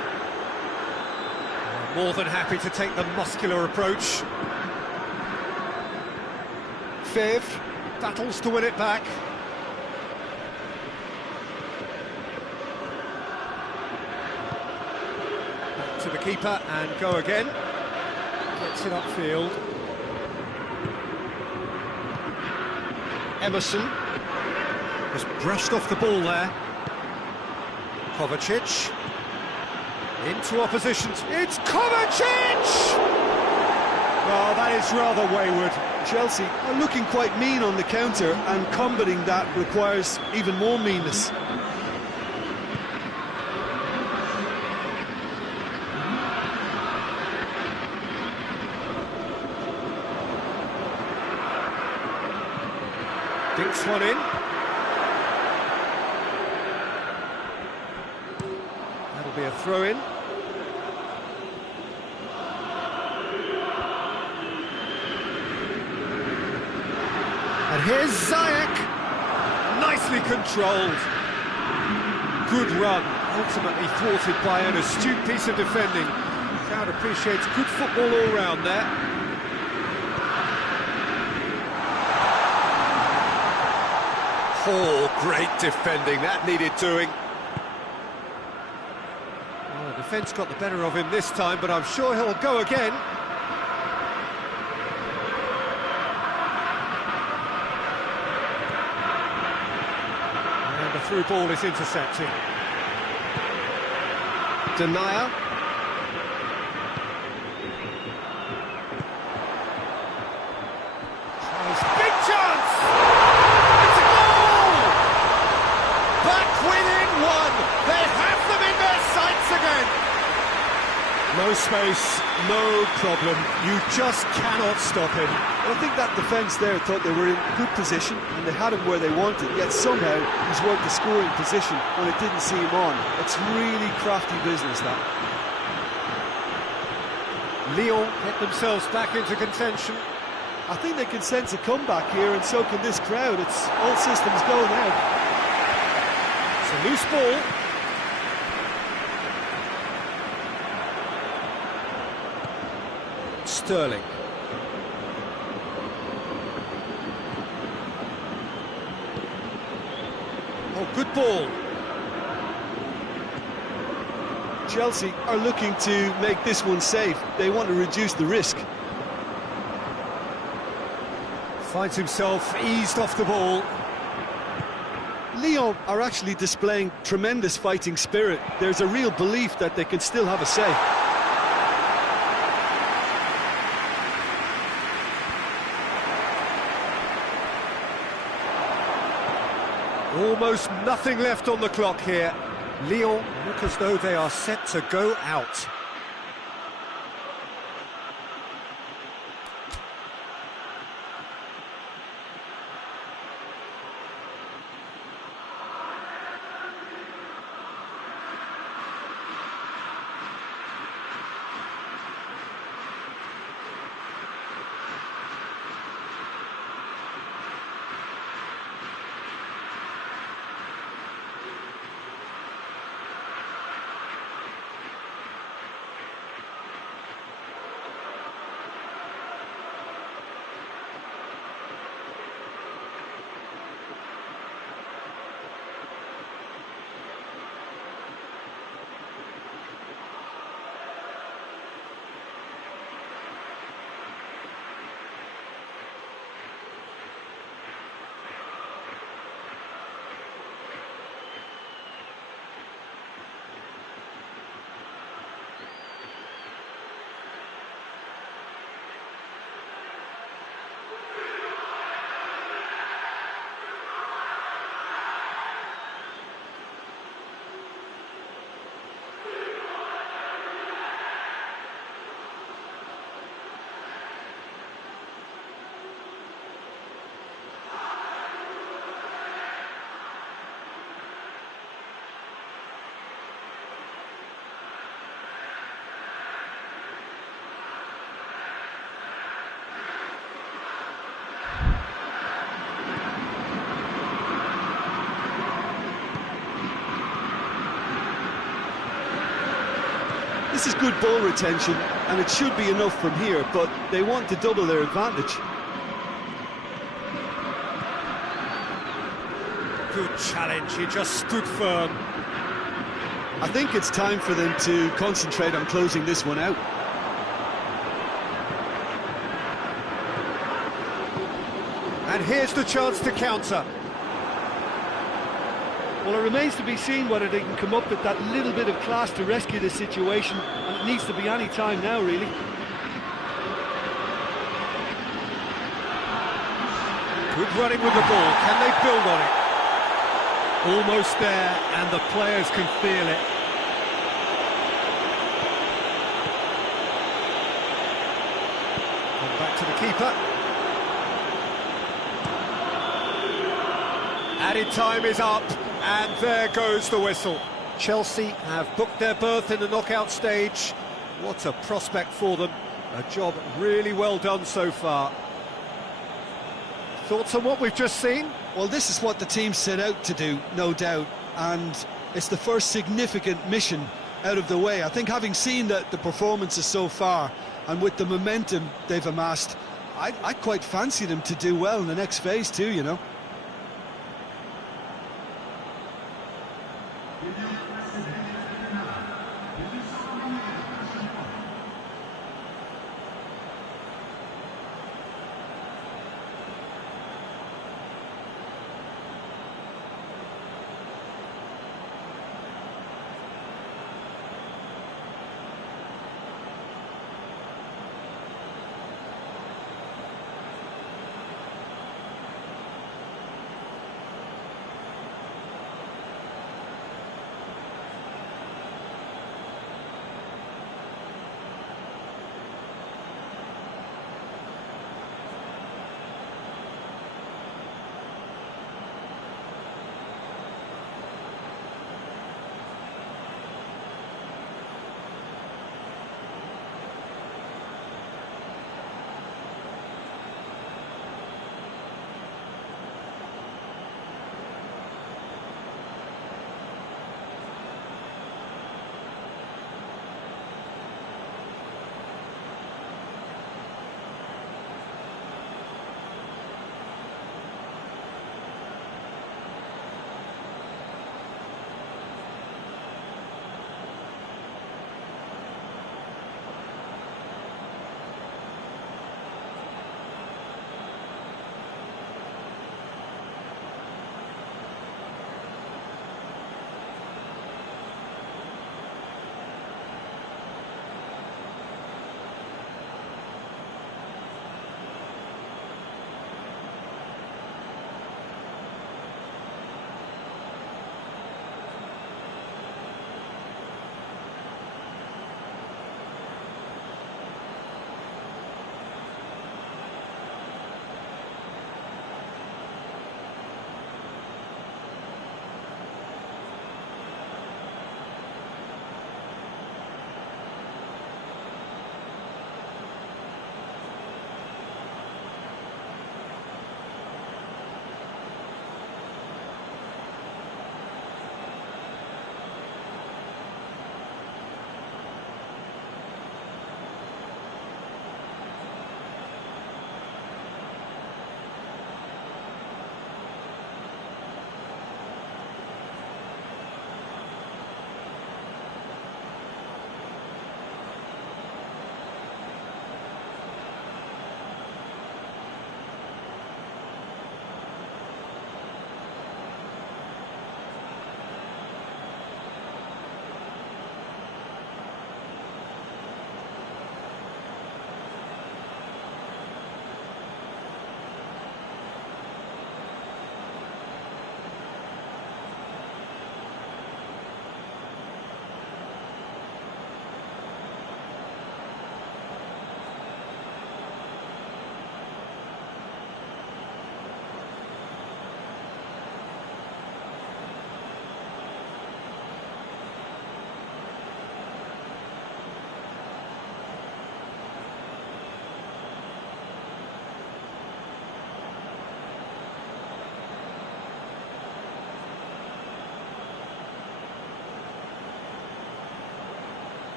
More than happy to take the muscular approach. Viv battles to win it back. Back to the keeper and go again. Gets it upfield. Emerson has brushed off the ball there. Kovacic into opposition. It's Kovacic! Well, that is rather wayward. Chelsea are looking quite mean on the counter, and combating that requires even more meanness. Dinks one in. That'll be a throw-in. And here's Ziyech. Nicely controlled. Good run, ultimately thwarted by an astute piece of defending. The crowd appreciates good football all round there. Oh, great defending, that needed doing. Well, the defence got the better of him this time, but I'm sure he'll go again. And the through ball is intercepted. Denier. Big chance! It's a goal! Back within one! They have them in their sights again! No space, no problem. You just cannot stop him. I think that defence there thought they were in good position and they had him where they wanted, yet somehow he's worked the scoring position when it didn't see him on. It's really crafty business, that. Lyon get themselves back into contention. I think they can sense a comeback here, and so can this crowd. It's all systems go now. It's a loose ball. Sterling. Oh, good ball. Chelsea are looking to make this one safe. They want to reduce the risk. Finds himself eased off the ball. Lyon are actually displaying tremendous fighting spirit. There's a real belief that they can still have a say. Almost nothing left on the clock here. Lyon look as though they are set to go out. This is good ball retention, and it should be enough from here, but they want to double their advantage. Good challenge, he just stood firm. I think it's time for them to concentrate on closing this one out. And here's the chance to counter. Well, it remains to be seen whether they can come up with that little bit of class to rescue the situation, and it needs to be any time now, really. Good running with the ball, can they build on it? Almost there, and the players can feel it. And back to the keeper. Added time is up, and there goes the whistle. Chelsea have booked their berth in the knockout stage. What a prospect for them. A job really well done so far. Thoughts on what we've just seen? Well, this is what the team set out to do, no doubt, and it's the first significant mission out of the way. I think having seen the performances so far, and with the momentum they've amassed, I quite fancy them to do well in the next phase too, you know.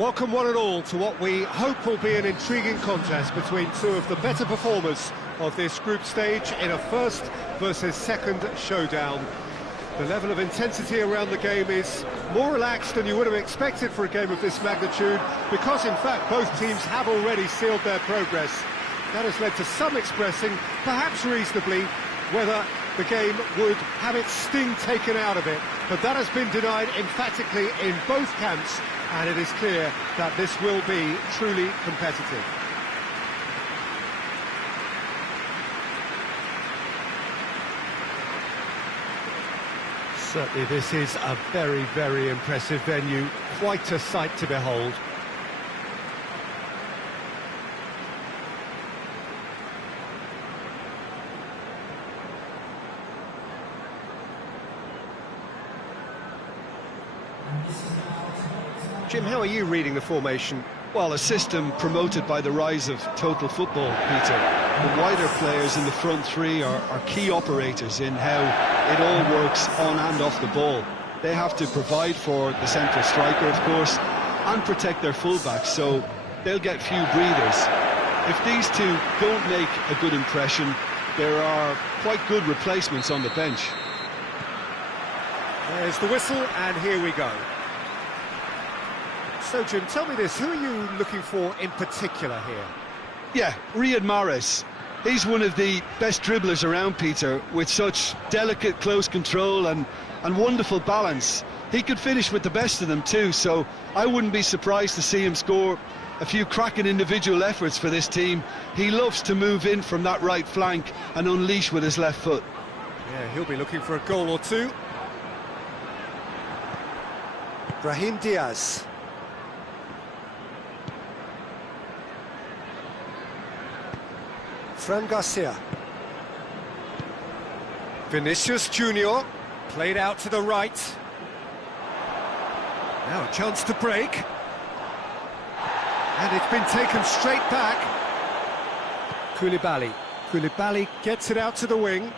Welcome one and all to what we hope will be an intriguing contest between two of the better performers of this group stage in a first versus second showdown. The level of intensity around the game is more relaxed than you would have expected for a game of this magnitude, because in fact both teams have already sealed their progress. That has led to some expressing, perhaps reasonably, whether the game would have its sting taken out of it, but that has been denied emphatically in both camps, and it is clear that this will be truly competitive. Certainly this is a very, very impressive venue, quite a sight to behold. Jim, how are you reading the formation? Well, a system promoted by the rise of total football, Peter. The wider players in the front three are key operators in how it all works on and off the ball. They have to provide for the central striker, of course, and protect their fullbacks, so they'll get few breathers. If these two don't make a good impression, there are quite good replacements on the bench. There's the whistle, and here we go. So, Jim, tell me this, who are you looking for in particular here? Yeah, Riyad Mahrez. He's one of the best dribblers around, Peter, with such delicate, close control and wonderful balance. He could finish with the best of them too, so I wouldn't be surprised to see him score a few cracking individual efforts for this team. He loves to move in from that right flank and unleash with his left foot. Yeah, he'll be looking for a goal or two. Brahim Diaz. Fran Garcia. Vinicius Junior, played out to the right. Now a chance to break. And it's been taken straight back. Koulibaly. Koulibaly gets it out to the wing.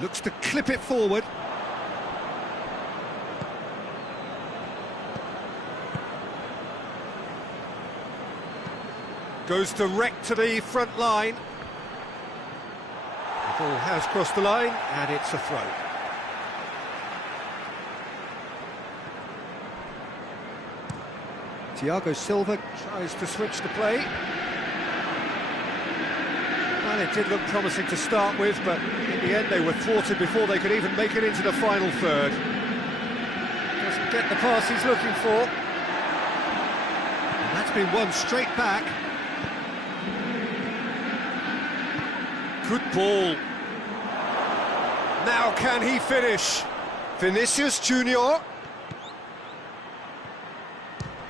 Looks to clip it forward. Goes direct to the front line. The ball has crossed the line, and it's a throw. Thiago Silva tries to switch the play. Well, it did look promising to start with, but in the end they were thwarted before they could even make it into the final third. Doesn't get the pass he's looking for. And that's been won straight back. Good ball. Now can he finish? Vinicius Junior.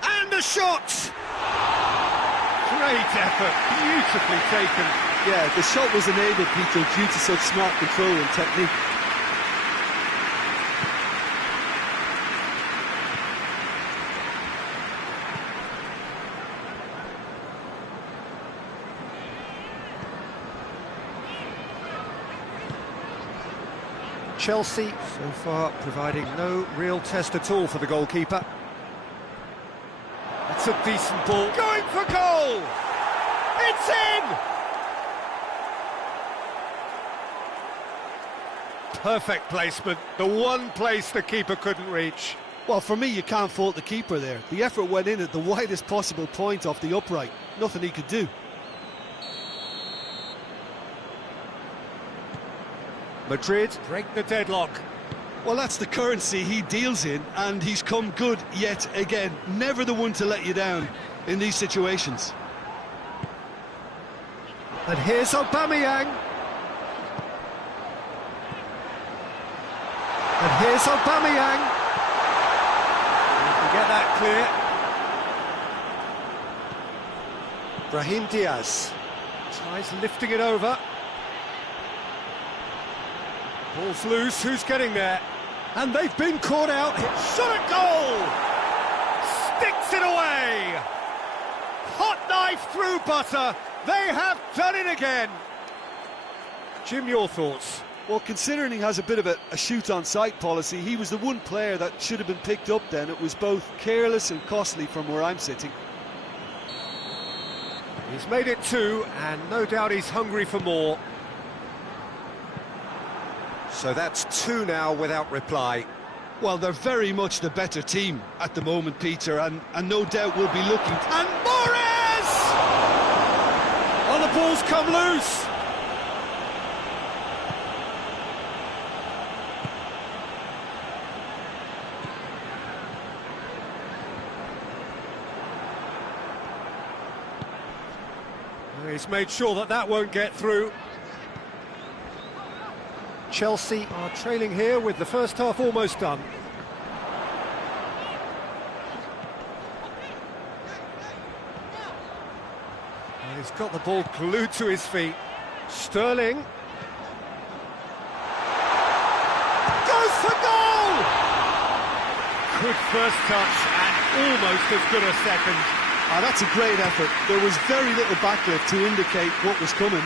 And the shot! Great effort, beautifully taken. Yeah, the shot was enabled, Peter, due to such smart control and technique. Chelsea, so far, providing no real test at all for the goalkeeper. It's a decent ball. Going for goal! It's in! Perfect placement, the one place the keeper couldn't reach. Well, for me, you can't fault the keeper there. The effort went in at the widest possible point off the upright. Nothing he could do. Madrid break the deadlock. Well, that's the currency he deals in, and he's come good yet again. Never the one to let you down in these situations. And here's Aubameyang. And here's Aubameyang. Get that clear. Brahim Diaz tries lifting it over. Ball's loose, who's getting there? And they've been caught out. Shot at goal! Sticks it away! Hot knife through butter. They have done it again. Jim, your thoughts? Well, considering he has a bit of a shoot-on-sight policy, he was the one player that should have been picked up then. It was both careless and costly from where I'm sitting. He's made it 2, and no doubt he's hungry for more. So that's 2 now without reply. Well, they're very much the better team at the moment, Peter, and no doubt will be looking... And Morris! Oh, the ball's come loose! He's made sure that that won't get through. Chelsea are trailing here with the first half almost done. And he's got the ball glued to his feet. Sterling. Goes for goal! Good first touch and almost as good a second. Ah, that's a great effort. There was very little backlift to indicate what was coming.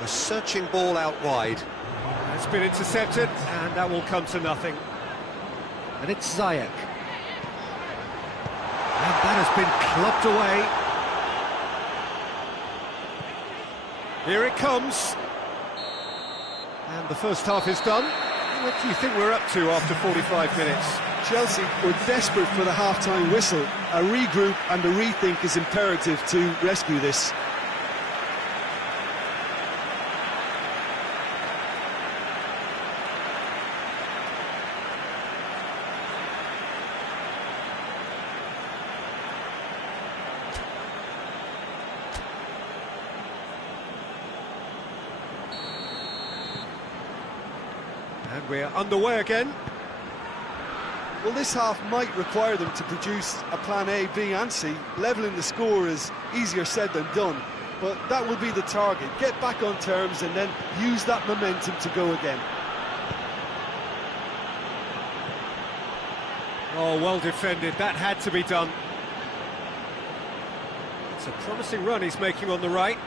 A searching ball out wide. It's been intercepted, and that will come to nothing. And it's Ziyech. And that has been clubbed away. Here it comes. And the first half is done. What do you think we're up to after 45 minutes? Chelsea were desperate for the half-time whistle. A regroup and a rethink is imperative to rescue this. And we're underway again. Well, this half might require them to produce a plan A, B and C. Levelling the score is easier said than done, but that will be the target. Get back on terms and then use that momentum to go again. Oh, well defended. That had to be done. It's a promising run he's making on the right.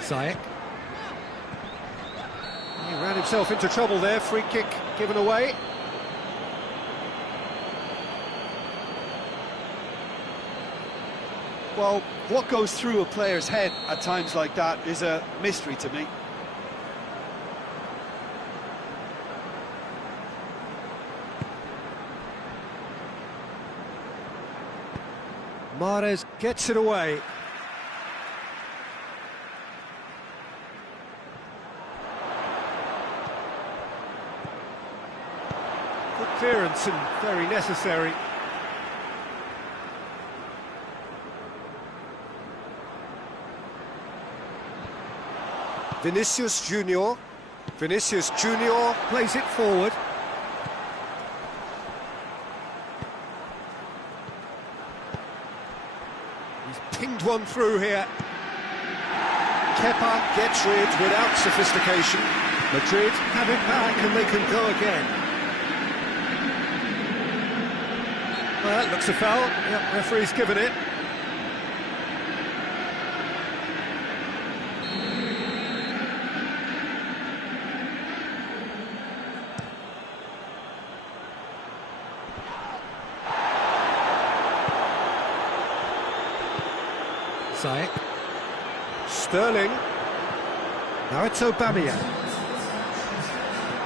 Ziyech. He ran himself into trouble there. Free kick given away. Well, what goes through a player's head at times like that is a mystery to me. Mahrez gets it away. Good clearance and very necessary. Vinicius Junior. Vinicius Junior plays it forward. He's pinged one through here. Kepa gets rid without sophistication. Madrid have it back and they can go again. Well, that looks a foul. Yep, referee's given it. Ziyech. Sterling. Now it's Aubameyang.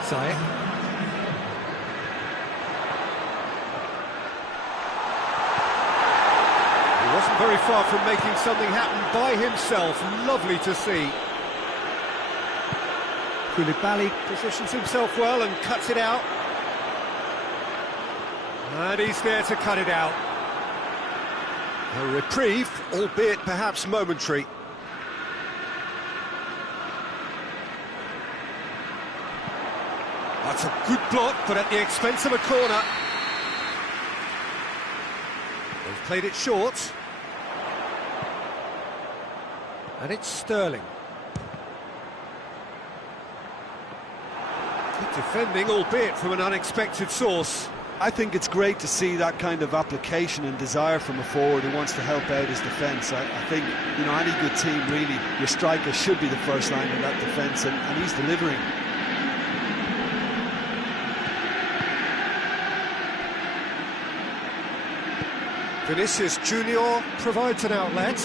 Ziyech. He wasn't very far from making something happen by himself. Lovely to see. Koulibaly positions himself well and cuts it out. And he's there to cut it out. A reprieve, albeit perhaps momentary. That's a good block, but at the expense of a corner. They've played it short. And it's Sterling. Good defending, albeit from an unexpected source. I think it's great to see that kind of application and desire from a forward who wants to help out his defence. I think, you know, any good team, really, your striker should be the first line in that defence, and he's delivering. Vinicius Junior provides an outlet.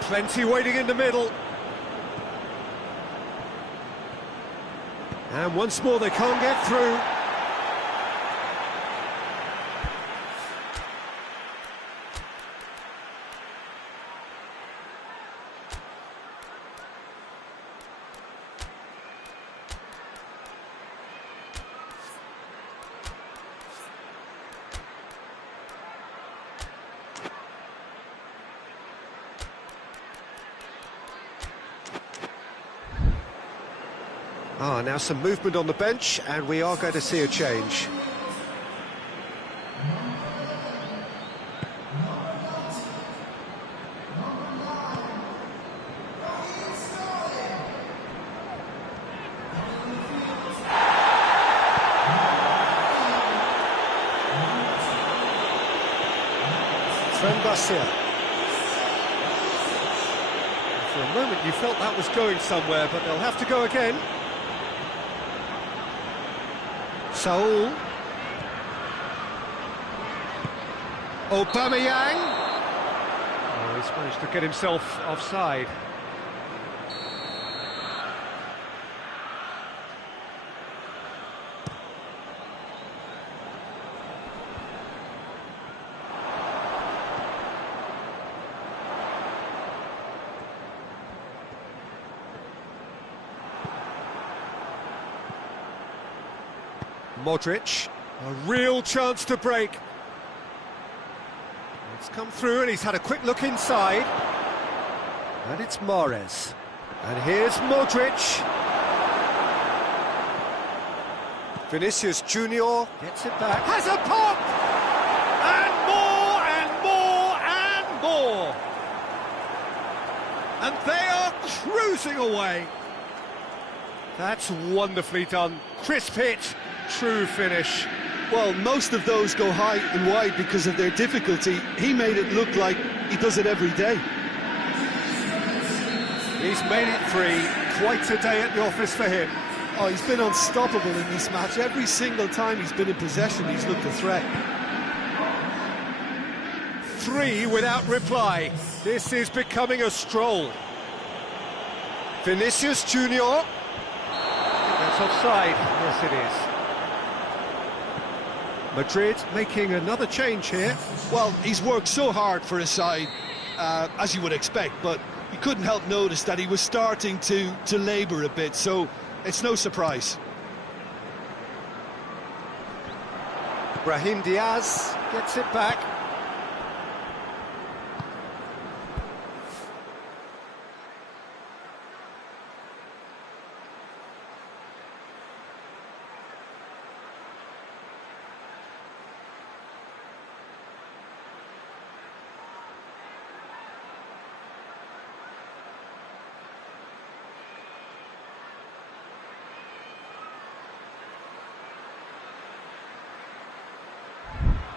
Plenty waiting in the middle. And once more they can't get through. Now some movement on the bench, and we are going to see a change. For a moment you felt that was going somewhere, but they'll have to go again. Saul. Aubameyang. Oh, he's managed to get himself offside. Modric, a real chance to break. It's come through and he's had a quick look inside. And it's Mahrez. And here's Modric. Vinicius Junior gets it back. Has a pop! And more and more and more. And they are cruising away. That's wonderfully done. Crisp hit. True finish. Well, most of those go high and wide because of their difficulty. He made it look like he does it every day. He's made it three. Quite a day at the office for him. Oh, he's been unstoppable in this match. Every single time he's been in possession, he's looked a threat. Three without reply. This is becoming a stroll. Vinicius Junior. That's offside. Yes, it is. Madrid making another change here. Well, he's worked so hard for his side, as you would expect, but you couldn't help notice that he was starting to labour a bit, so it's no surprise. Brahim Diaz gets it back.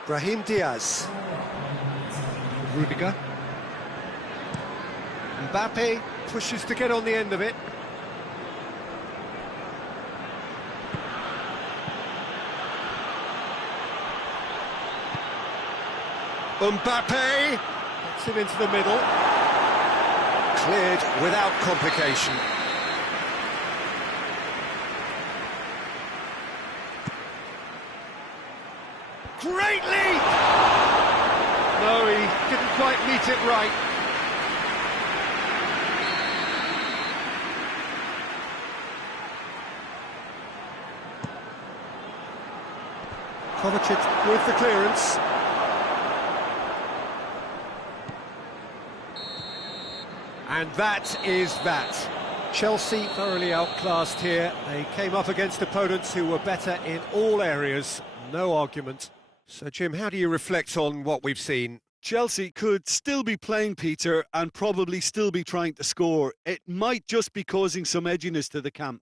Brahim Diaz. Rudiger. Mbappe pushes to get on the end of it. Mbappe gets it into the middle. Cleared without complication. Great leap! No, he didn't quite meet it right. Kovacic with the clearance. And that is that. Chelsea thoroughly outclassed here. They came up against opponents who were better in all areas. No argument. So, Jim, how do you reflect on what we've seen? Chelsea could still be playing, Peter, and probably still be trying to score. It might just be causing some edginess to the camp.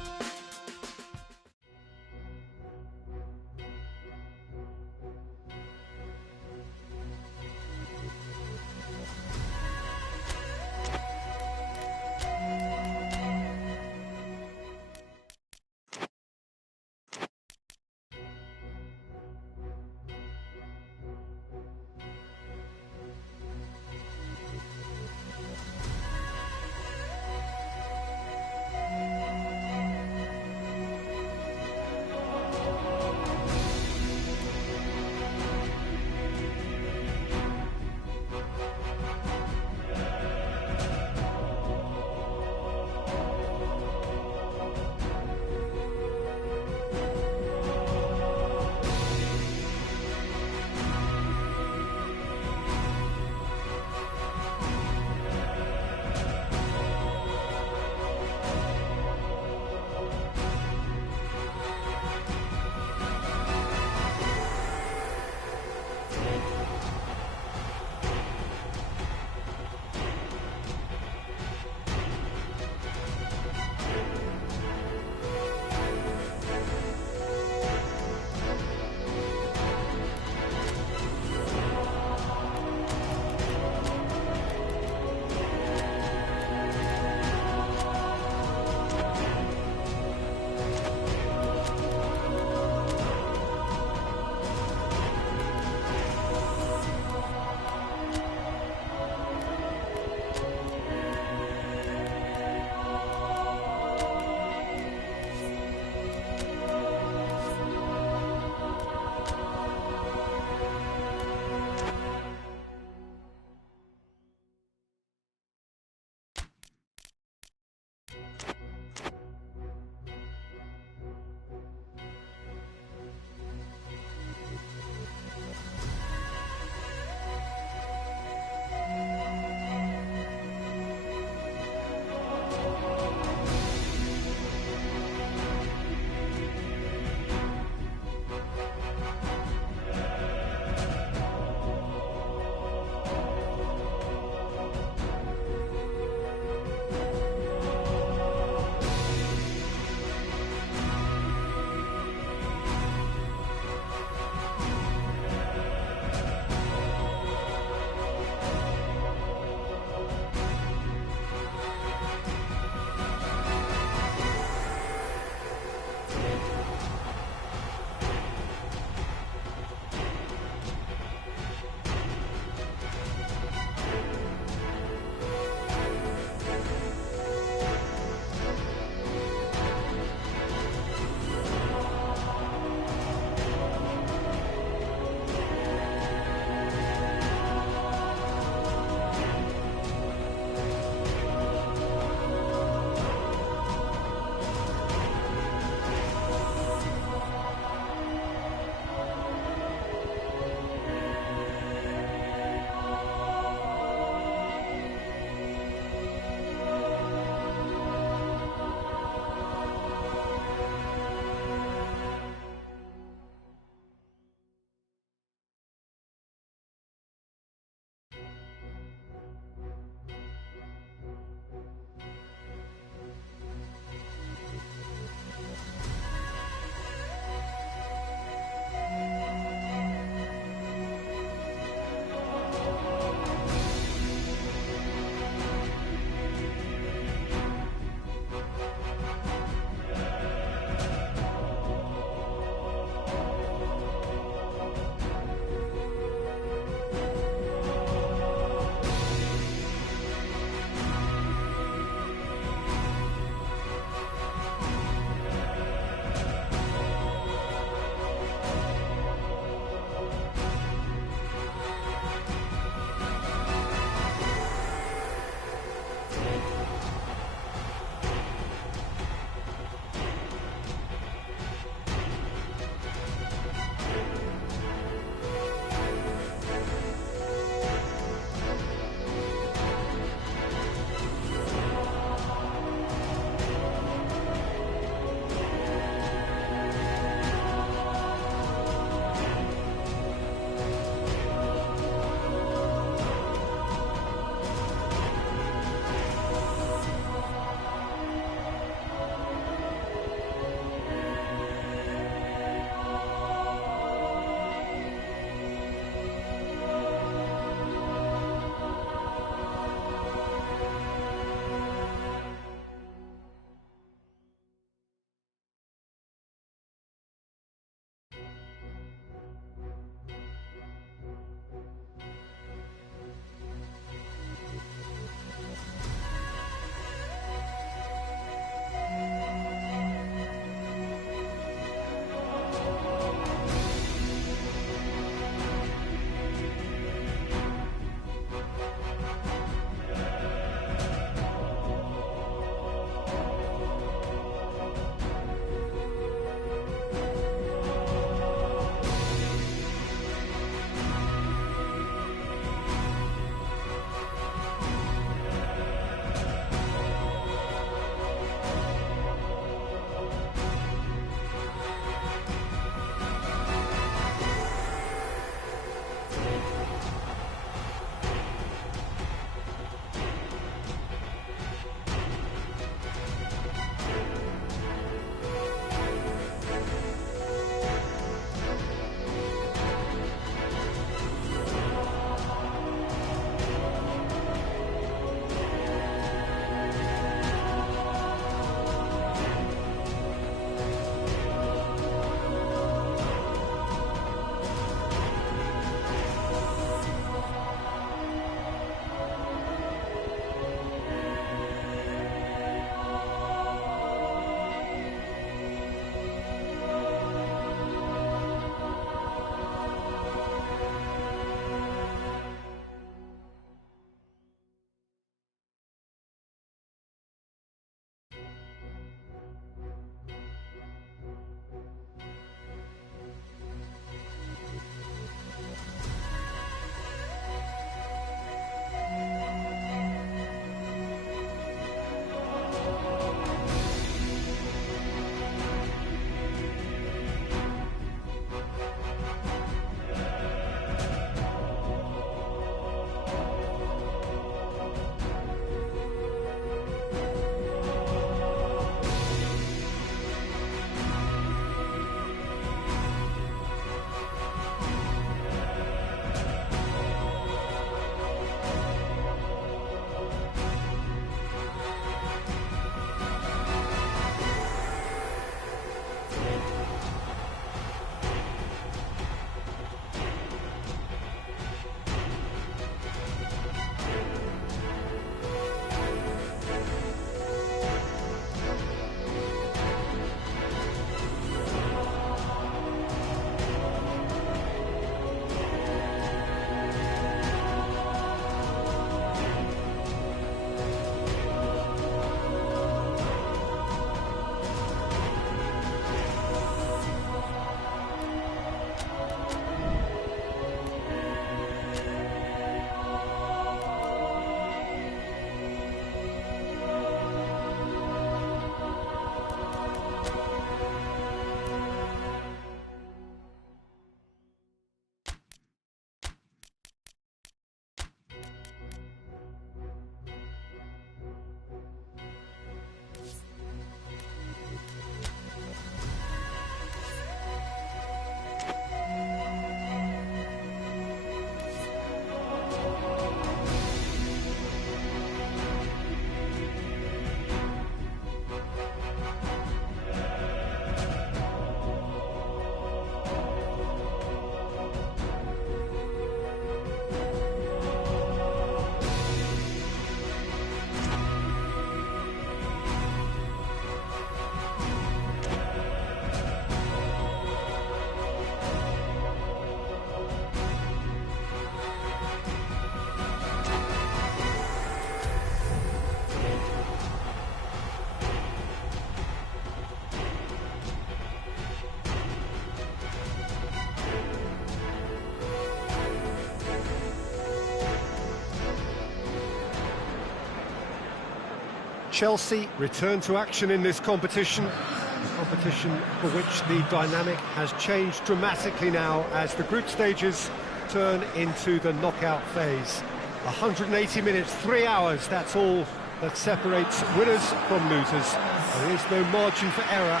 Chelsea return to action in this competition. A competition for which the dynamic has changed dramatically now as the group stages turn into the knockout phase. 180 minutes, 3 hours, that's all that separates winners from losers. There is no margin for error.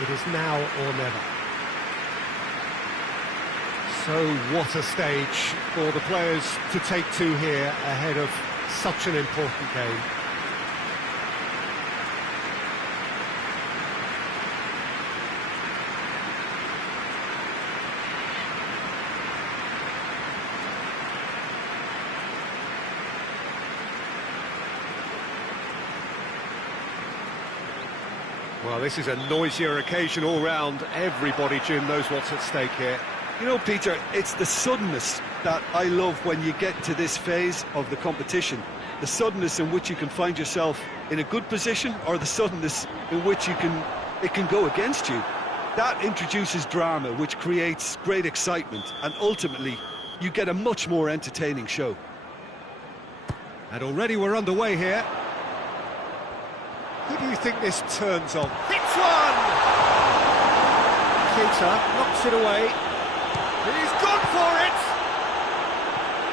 It is now or never. So what a stage for the players to take to here ahead of such an important game. Well, this is a noisier occasion all round. Everybody, Jim, knows what's at stake here. You know, Peter, it's the suddenness that I love when you get to this phase of the competition. The suddenness in which you can find yourself in a good position, or the suddenness in which it can go against you. That introduces drama, which creates great excitement, and ultimately you get a much more entertaining show. And already we're underway here. Who do you think this turns on? Hits one! Keita knocks it away. He's gone for it!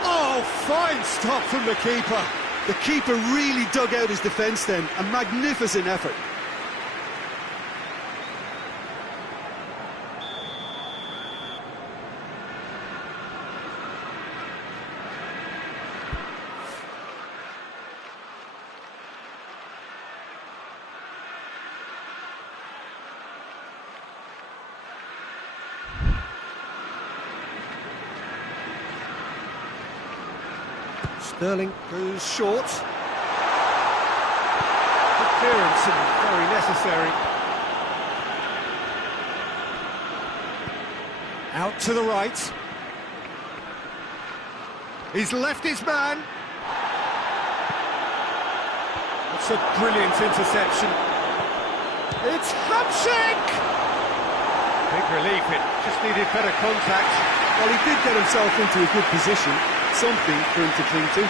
Oh, fine stop from the keeper. The keeper really dug out his defence then. A magnificent effort. Sterling goes short. Good clearance and very necessary. Out to the right. He's left his man. It's a brilliant interception. It's Hamsik! Big relief, it just needed better contact. Well, he did get himself into a good position. Something for him to cling to.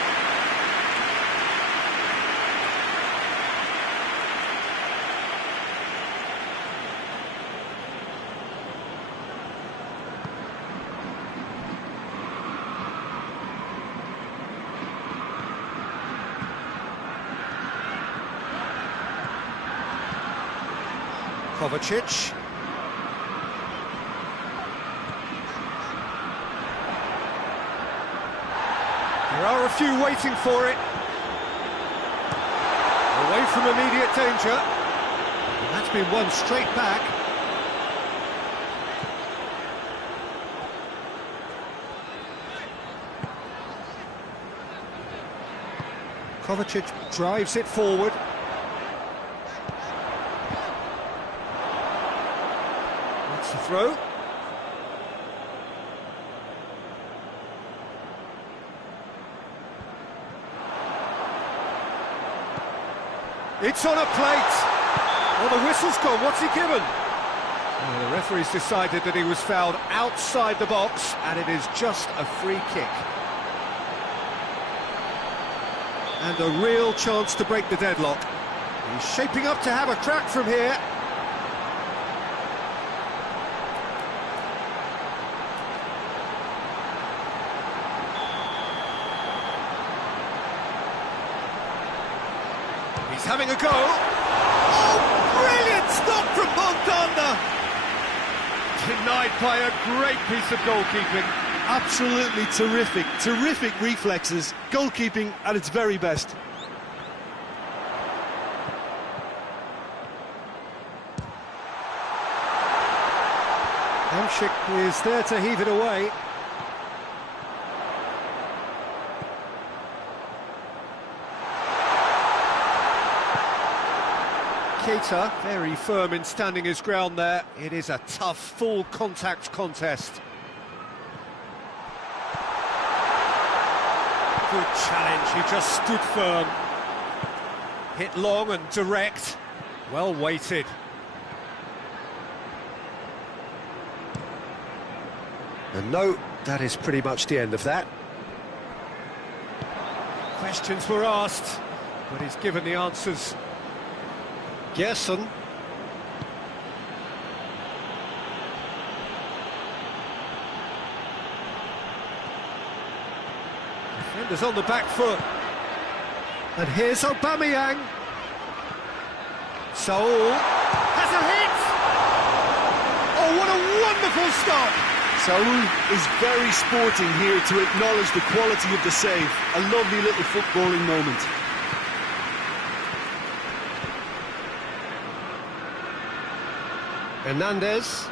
Kovacic. There are a few waiting for it. Away from immediate danger. And that's been won straight back. Kovacic drives it forward. That's the throw. It's on a plate. Well, the whistle's gone. What's he given? Well, the referee's decided that he was fouled outside the box, and it is just a free kick. And a real chance to break the deadlock. He's shaping up to have a crack from here. He's having a go. Oh, brilliant stop from Montanda! Denied by a great piece of goalkeeping. Absolutely terrific, terrific reflexes. Goalkeeping at its very best. Hamsik is there to heave it away. Keita, very firm in standing his ground there. It is a tough, full contact contest. Good challenge, he just stood firm. Hit long and direct, well weighted. And no, that is pretty much the end of that. Questions were asked. but he's given the answers. Gerson. Defenders on the back foot. And here's Aubameyang. Saul has a hit! Oh, what a wonderful stop! Saul is very sporting here to acknowledge the quality of the save. A lovely little footballing moment. Hernandez.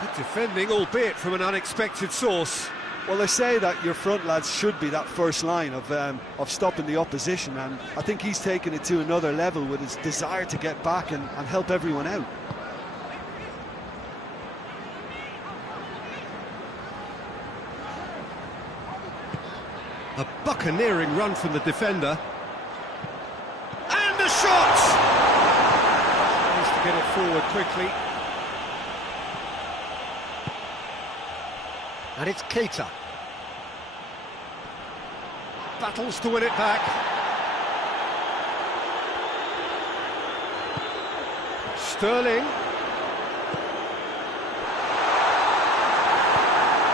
Good defending, albeit from an unexpected source. Well, they say that your front lads should be that first line of stopping the opposition, and I think he's taken it to another level with his desire to get back and help everyone out. A buccaneering run from the defender. And a shot! Needs to get it forward quickly. And it's Keita. Battles to win it back. Sterling.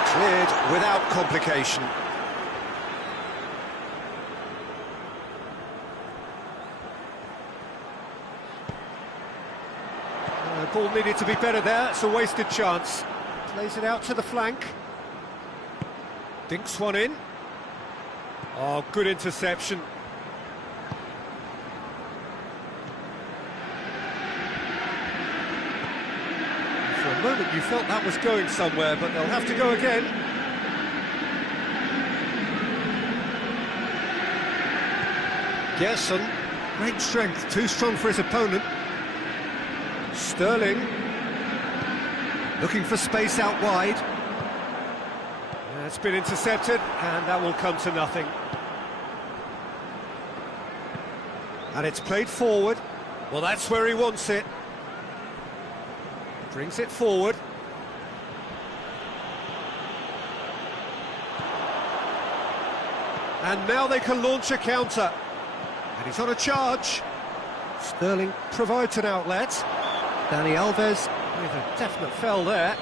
Cleared without complication. The ball needed to be better there. It's a wasted chance. Plays it out to the flank. Dinks one in. Oh, good interception. For a moment you felt that was going somewhere, but they'll have to go again. Gerson, great strength, too strong for his opponent. Sterling, looking for space out wide. It's been intercepted, and that will come to nothing. And it's played forward. Well, that's where he wants it. Brings it forward. And now they can launch a counter. And he's on a charge. Sterling provides an outlet. Dani Alves with a definite fell there.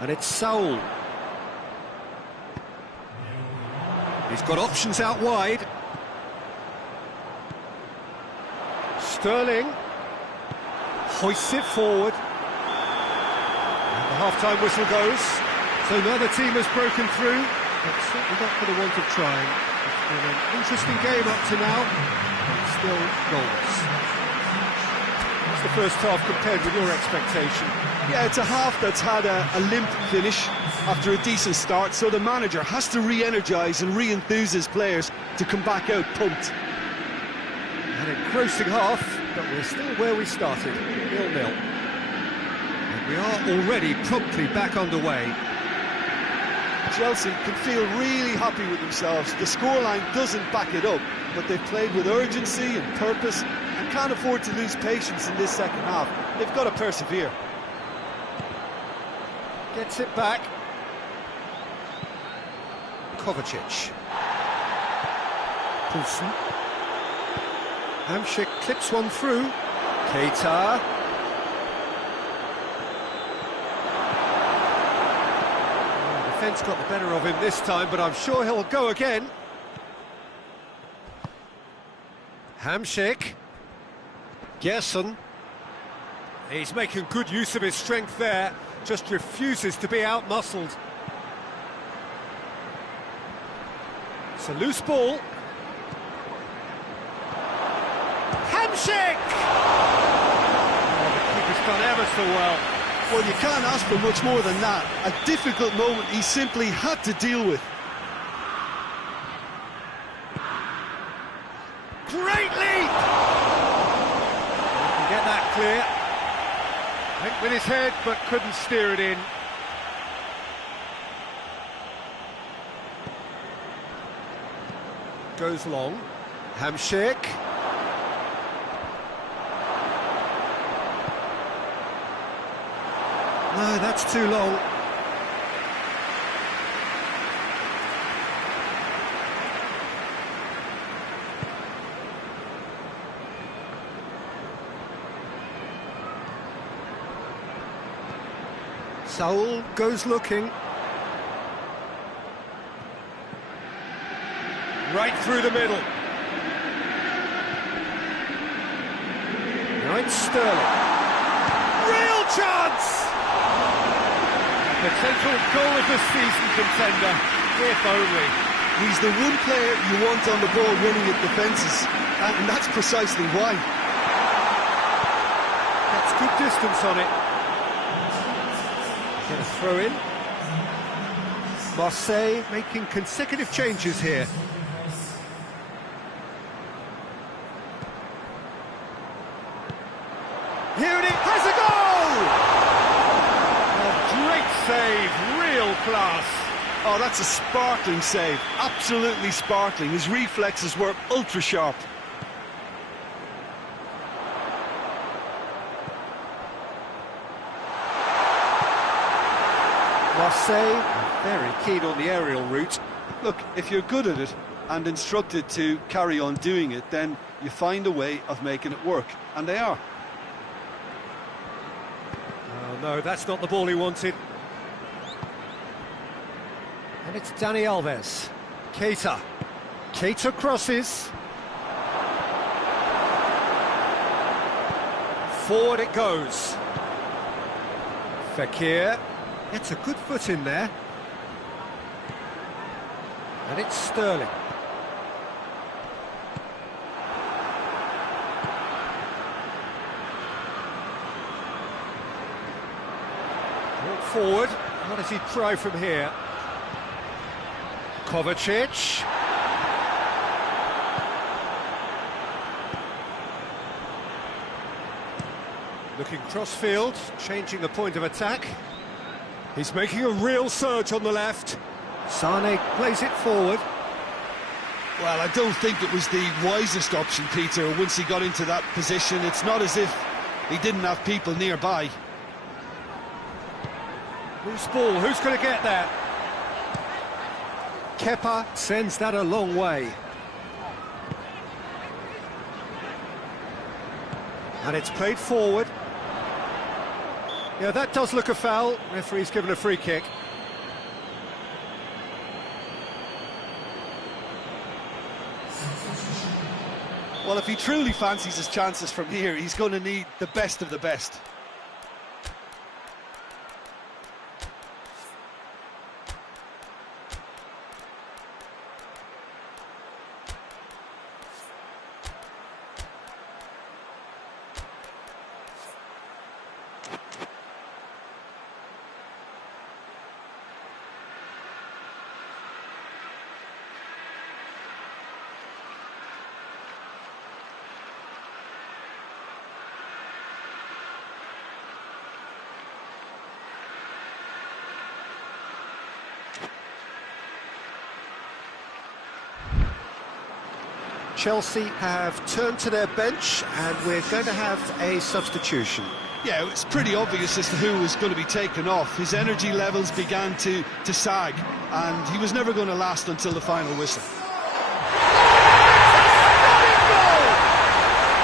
And it's Saul. He's got options out wide. Sterling hoists it forward. And the half-time whistle goes. So neither team has broken through, but certainly not for the want of trying. It's been an interesting game up to now, but still goals. What's the first half compared with your expectation? Yeah, it's a half that's had a limp finish after a decent start, so the manager has to re-energise and re-enthuse his players to come back out pumped. An engrossing half, but we're still where we started, 0-0. And we are already promptly back underway. Chelsea can feel really happy with themselves. The scoreline doesn't back it up, but they've played with urgency and purpose and can't afford to lose patience in this second half. They've got to persevere. Gets it back. Kovacic. Poulsen. Hamšík clips one through. Keita. The defence got the better of him this time, but I'm sure he'll go again. Hamšík. Gerson. He's making good use of his strength there. Just refuses to be out-muscled. It's a loose ball. Hamšík! Oh, the keeper's done ever so well. Well, you can't ask for much more than that. A difficult moment he simply had to deal with. Great leap! He can get that clear. I think with his his head, but couldn't steer it in. Goes long. Hamshik. No, that's too long. Saul goes looking. Right through the middle. Now it's Sterling. Real chance! A potential goal of the season contender, if only. He's the one player you want on the ball running at defences, and that's precisely why. That's good distance on it. Get a throw in. Marseille making consecutive changes here. Here it is, has a goal! A great save, real class. Oh, that's a sparkling save, absolutely sparkling. His reflexes were ultra sharp. Marseille, very keen on the aerial route. Look, if you're good at it and instructed to carry on doing it, then you find a way of making it work, and they are. Oh no, that's not the ball he wanted. And it's Dani Alves. Keita. Keita crosses. Forward it goes. Fekir. Gets a good foot in there. And it's Sterling. Brought forward. What does he try from here? Kovacic. Looking cross-field, changing the point of attack. He's making a real surge on the left. Sane plays it forward. Well, I don't think it was the wisest option, Peter, once he got into that position. It's not as if he didn't have people nearby. Loose ball, who's going to get that? Kepa sends that a long way. And it's played forward. Yeah, that does look a foul. Referee's given a free kick. Well, if he truly fancies his chances from here, he's going to need the best of the best. Chelsea have turned to their bench and we're going to have a substitution. Yeah, it's pretty obvious as to who was going to be taken off. His energy levels began to sag, and he was never going to last until the final whistle.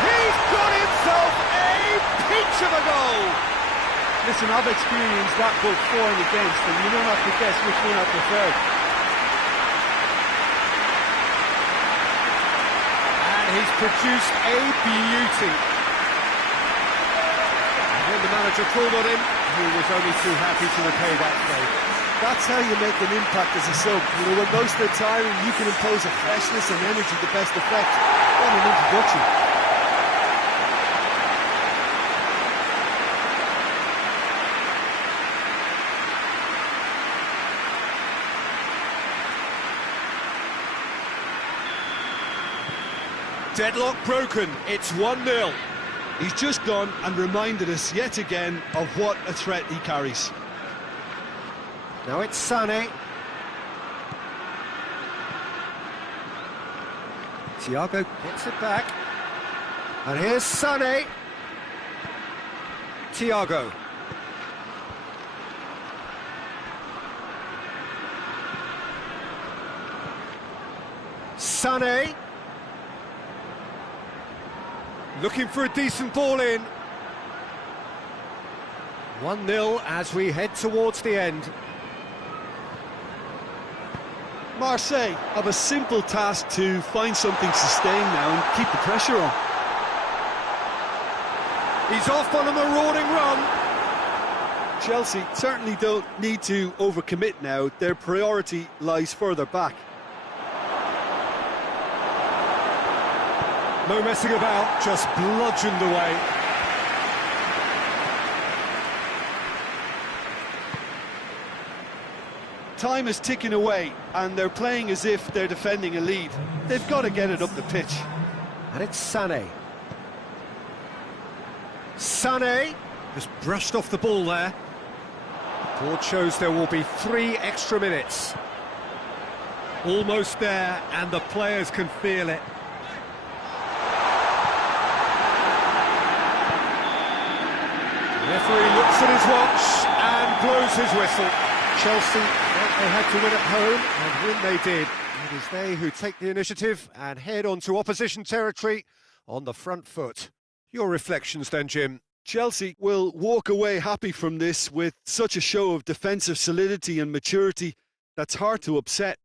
He's got himself a peach of a goal! Listen, I've experienced that both for and against, and you don't have to guess which one I prefer. He's produced a beauty. And when the manager called on him, he was only too happy to repay that favour. That's how you make an impact as a sub. You know, when most of the time you can impose a freshness and energy to best effect on an introduction. Deadlock broken, it's 1-0. He's just gone and reminded us yet again of what a threat he carries. Now it's Sané. Thiago gets it back. And here's Sané. Thiago. Sané. Looking for a decent ball in. 1-0 as we head towards the end. Marseille have a simple task to find something sustained now and keep the pressure on. He's off on a marauding run. Chelsea certainly don't need to overcommit now. Their priority lies further back. No messing about, just bludgeoned away. Time is ticking away, and they're playing as if they're defending a lead. They've got to get it up the pitch. And it's Sané. Sané just brushed off the ball there. Board shows there will be 3 extra minutes. Almost there, and the players can feel it. The referee looks at his watch and blows his whistle. Chelsea, well, they had to win at home, and when they did, it is they who take the initiative and head onto opposition territory on the front foot. Your reflections then, Jim? Chelsea will walk away happy from this with such a show of defensive solidity and maturity that's hard to upset.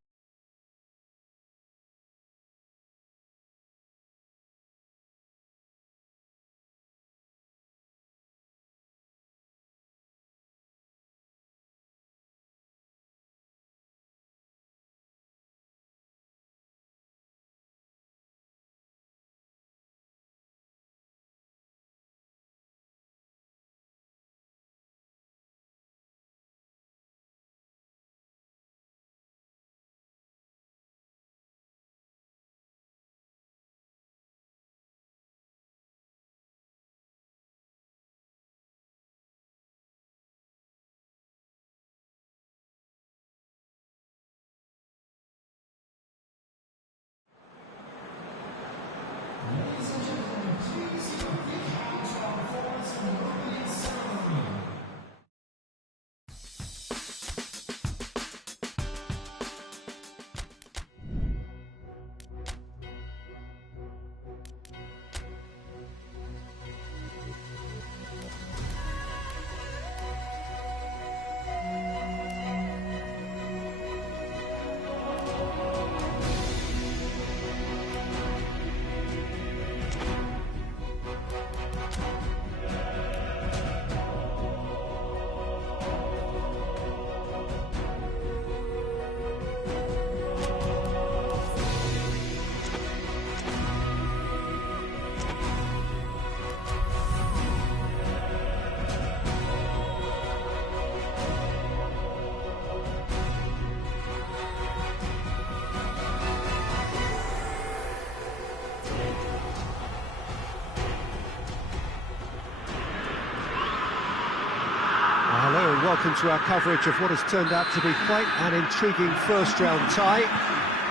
Hello and welcome to our coverage of what has turned out to be quite an intriguing first-round tie.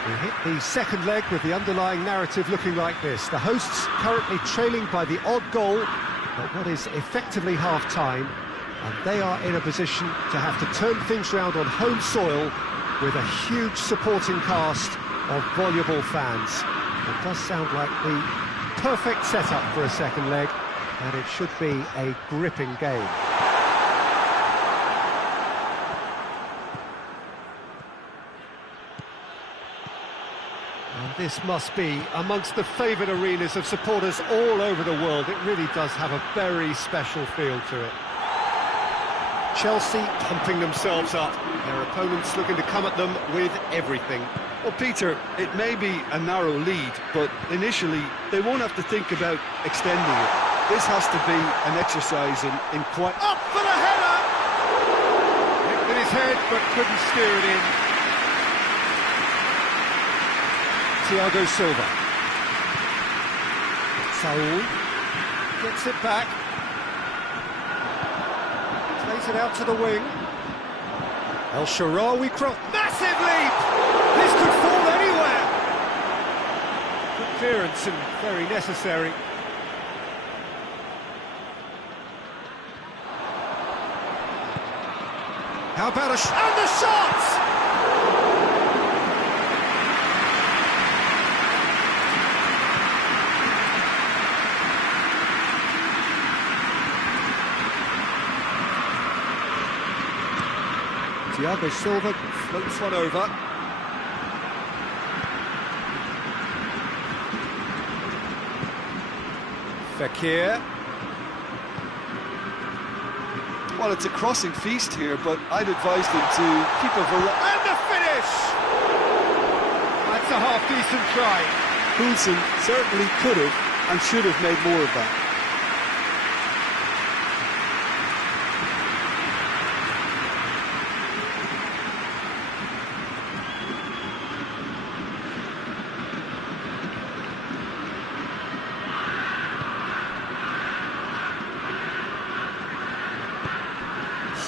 We hit the second leg with the underlying narrative looking like this. The hosts currently trailing by the odd goal at what is effectively half-time, and they are in a position to have to turn things round on home soil with a huge supporting cast of voluble fans. It does sound like the perfect setup for a second leg, and it should be a gripping game. And this must be amongst the favoured arenas of supporters all over the world. It really does have a very special feel to it. Chelsea pumping themselves up. Their opponents looking to come at them with everything. Well, Peter, it may be a narrow lead, but initially they won't have to think about extending it. This has to be an exercise in quite... Up for the header! Hit with his head, but couldn't steer it in. Thiago Silva. Saul. Gets it back. Plays it out to the wing. El Shaarawy cross. Massive leap! This could fall anywhere! Good clearance and very necessary. How about and the shot! Thiago Silva floats one over. Fekir. Well, it's a crossing feast here, but I'd advise them to keep a variety. And the finish! That's a half-decent try. Poulsen certainly could have and should have made more of that.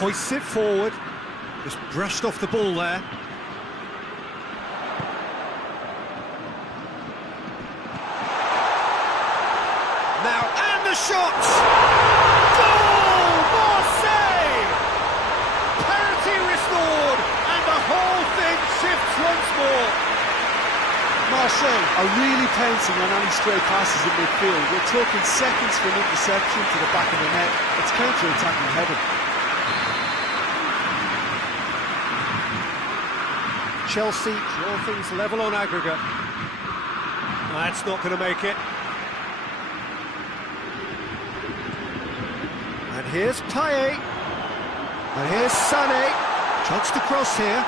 Hoists it forward. Just brushed off the ball there. Now, and the shot! Goal! Marseille! Parity restored, and the whole thing shifts once more. Marseille are really pouncing on any stray passes in midfield. We're talking seconds from interception to the back of the net. It's counter-attacking heaven. Chelsea draw things level on aggregate. That's not going to make it. And here's Payet. And here's Sané. Chance to cross here.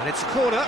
And it's a corner.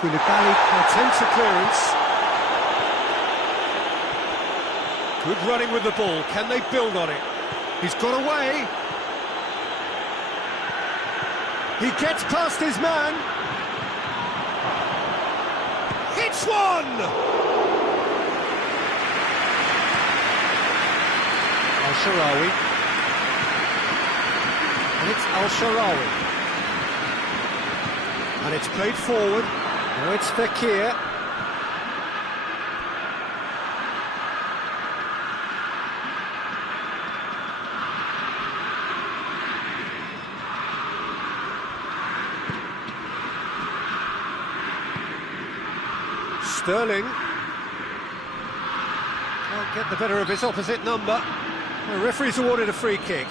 Koulibaly attempts a clearance. Good running with the ball. Can they build on it? He's got away. He gets past his man. Hits one! El Shaarawy. And it's El Shaarawy. And it's played forward. Now it's Fekir. Sterling. Can't get the better of his opposite number. The referee's awarded a free kick.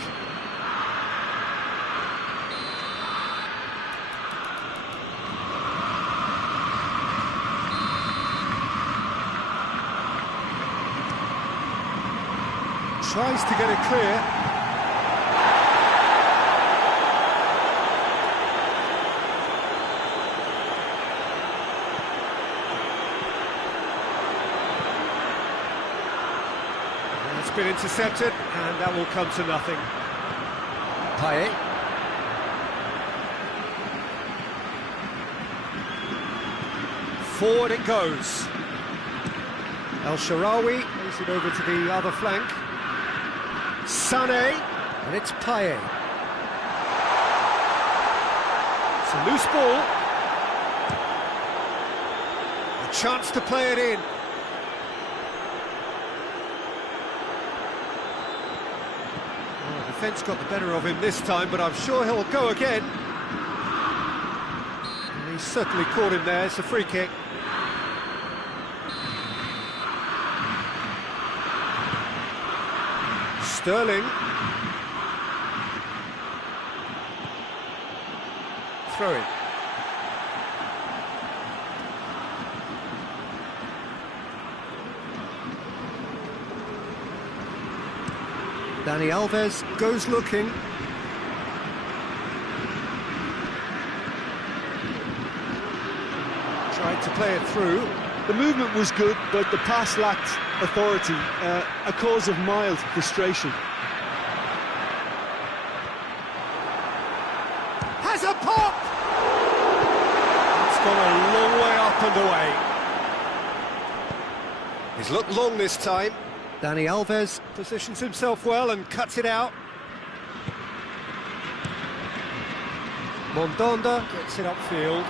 Tries to get it clear. And it's been intercepted, and that will come to nothing. Payet. Forward it goes. El Shaarawy plays it over to the other flank. Sané, and it's Payet. It's a loose ball. A chance to play it in. Oh, the defence got the better of him this time, but I'm sure he'll go again. And he's certainly caught him there. It's a free kick. Sterling. Throw it. Dani Alves goes looking. Tried to play it through. The movement was good, but the pass lacked authority, a cause of mild frustration. Has a pop! It's gone a long way up and away. He's looked long this time. Dani Alves positions himself well and cuts it out. Mondonda gets it upfield.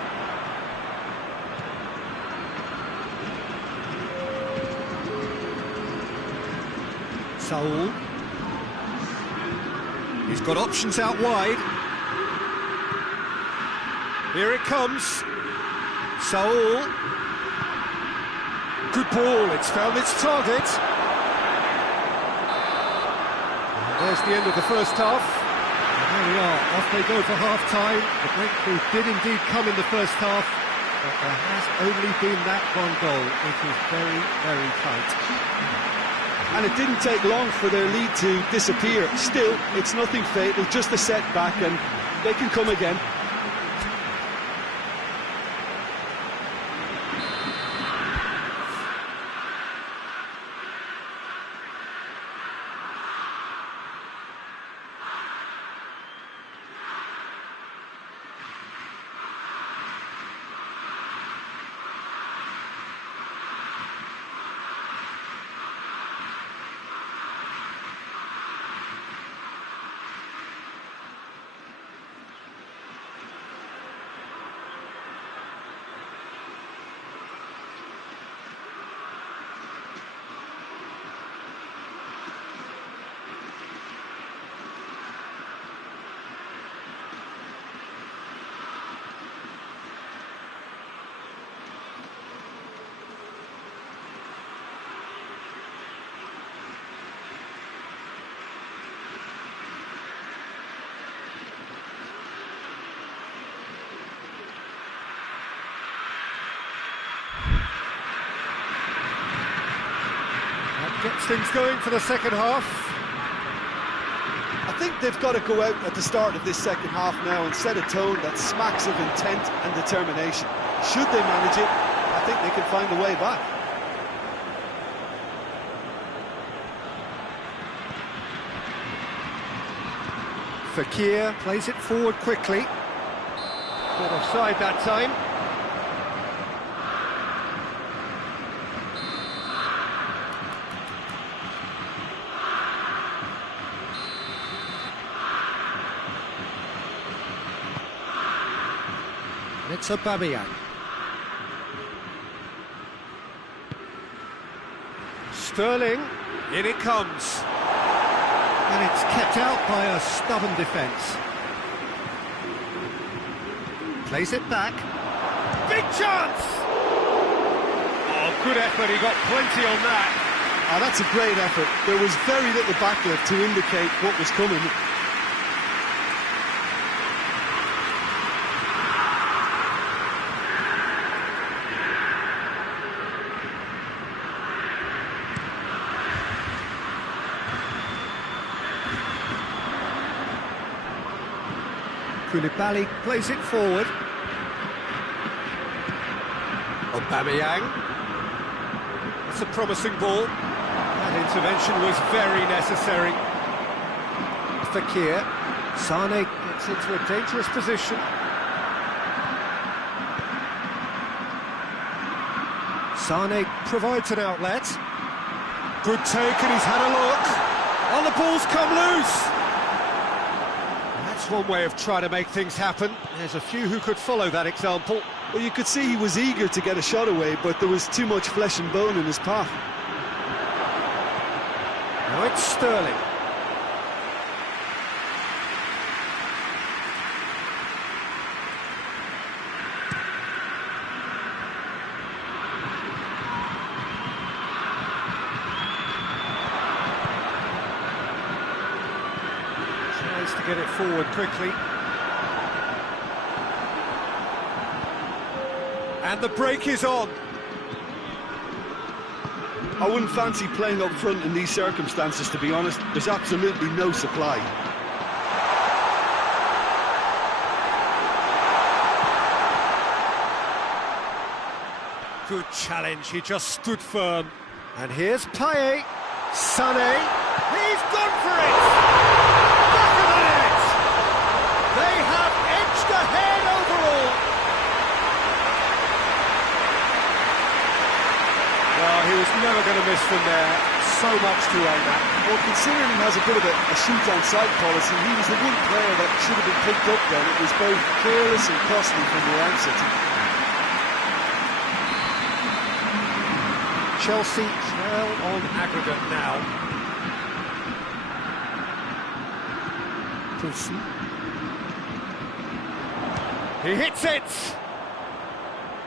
Saul. He's got options out wide. Here it comes. Saul. Good ball, it's found its target. And there's the end of the first half. And there we are, off they go for half-time. The breakthrough did indeed come in the first half, but there has only been that one goal. It is very, very tight. And it didn't take long for their lead to disappear. Still, it's nothing fatal, just a setback, and they can come again. Gets things going for the second half. I think they've got to go out at the start of this second half now and set a tone that smacks of intent and determination. Should they manage it, I think they can find a way back. Fekir plays it forward quickly. Caught offside that time. It's Aubameyang. Sterling, in it comes. And it's kept out by a stubborn defence. Plays it back. Big chance! Oh, good effort, he got plenty on that. Oh, that's a great effort. There was very little backlift to indicate what was coming. Koulibaly plays it forward. Aubameyang. That's a promising ball. That intervention was very necessary. Fekir. Sané gets into a dangerous position. Sane provides an outlet. Good take, and he's had a look. Oh, the ball's come loose. That's one way of trying to make things happen. There's a few who could follow that example. Well, you could see he was eager to get a shot away, but there was too much flesh and bone in his path. Now it's Sterling. Tries to get it forward quickly. And the break is on. I wouldn't fancy playing up front in these circumstances, to be honest. There's absolutely no supply. Good challenge, he just stood firm. And here's Payet. Sané. He's gone for it! Back of the net! They have edged ahead overall. Well, he was never going to miss from there. So much to aim at. Well, considering he has a bit of a shoot-on-sight policy, he was the one player that should have been picked up then. It was both careless and costly from the outset. Chelsea trail on aggregate now. Poulsen. He hits it!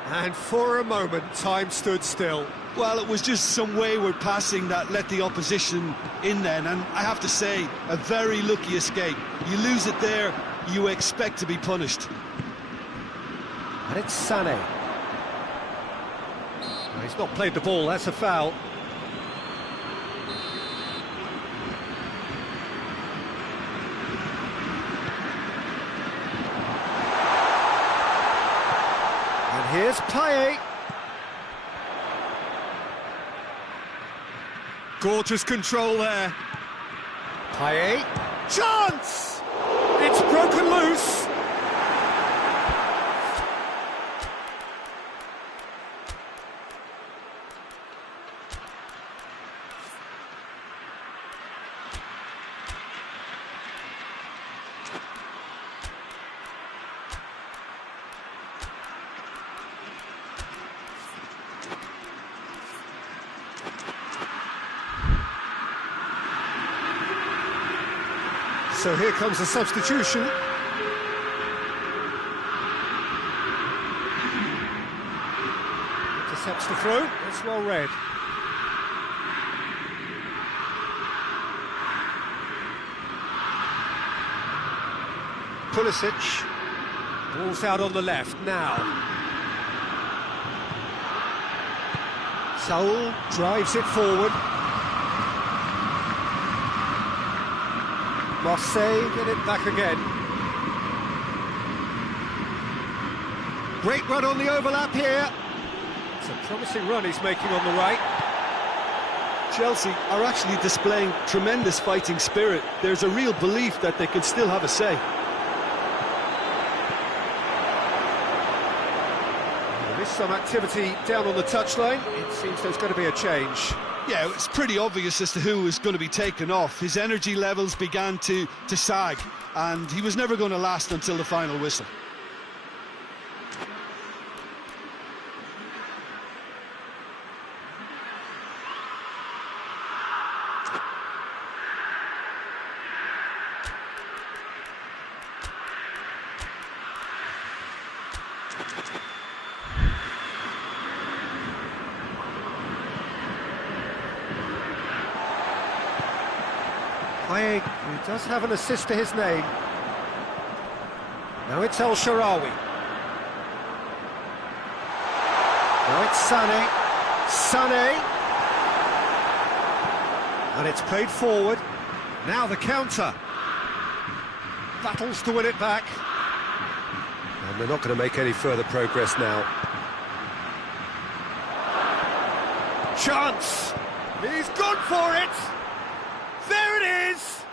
And for a moment, time stood still. Well, it was just some wayward passing that let the opposition in then, and I have to say, a very lucky escape. You lose it there, you expect to be punished. And it's Sané. No, he's not played the ball, that's a foul. And here's Payet. Gorgeous control there. Payet. Chance! It's broken loose. So here comes a substitution. Intercepts the throw, it's well read. Pulisic, ball's out on the left now. Saul drives it forward. Marseille get it back again. Great run on the overlap here. It's a promising run he's making on the right. Chelsea are actually displaying tremendous fighting spirit. There's a real belief that they can still have a say. There is some activity down on the touchline. It seems there's going to be a change. Yeah, it's pretty obvious as to who was going to be taken off. His energy levels began to sag, and he was never going to last until the final whistle. Payet, who does have an assist to his name. Now it's El Shaarawy. Now it's Sané. Sané. And it's played forward. Now the counter. Battles to win it back. And they're not going to make any further progress now. Chance! He's gone for it! There it is!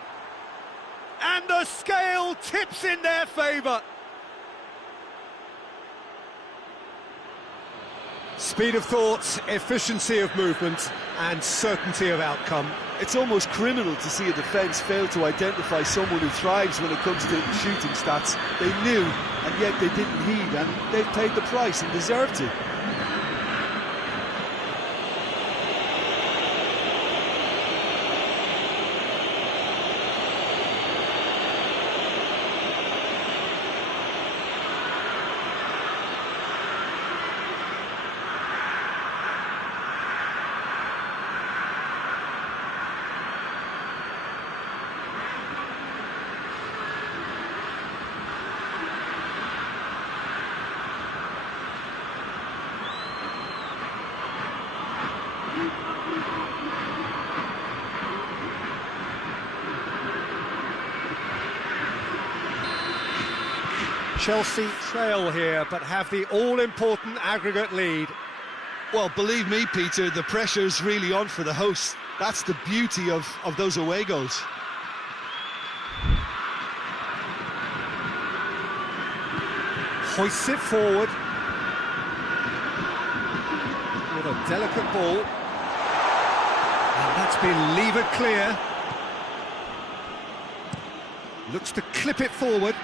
And the scale tips in their favour. Speed of thought, efficiency of movement, and certainty of outcome. It's almost criminal to see a defence fail to identify someone who thrives when it comes to shooting stats. They knew, and yet they didn't heed, and they've paid the price and deserve to. Chelsea trail here, but have the all-important aggregate lead. Well, believe me, Peter, the pressure's really on for the hosts. That's the beauty of those away goals. Hoists it forward. With a delicate ball. And that's been levered clear. Looks to clip it forward.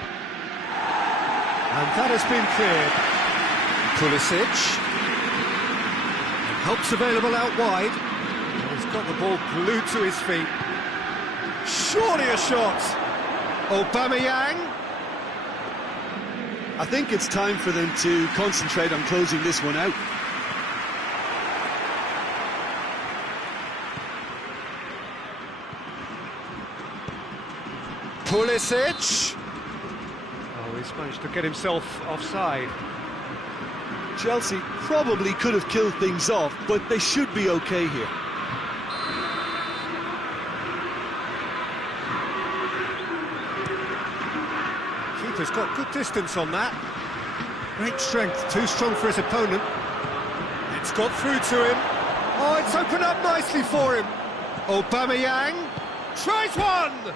And that has been cleared. Pulisic. Help's available out wide. He's got the ball glued to his feet. Surely a shot. Aubameyang. I think it's time for them to concentrate on closing this one out. Pulisic. Oh, he's managed to get himself offside. Chelsea probably could have killed things off, but they should be okay here. Keeper's got good distance on that. Great strength, too strong for his opponent. It's got through to him. Oh, it's opened up nicely for him. Aubameyang tries one.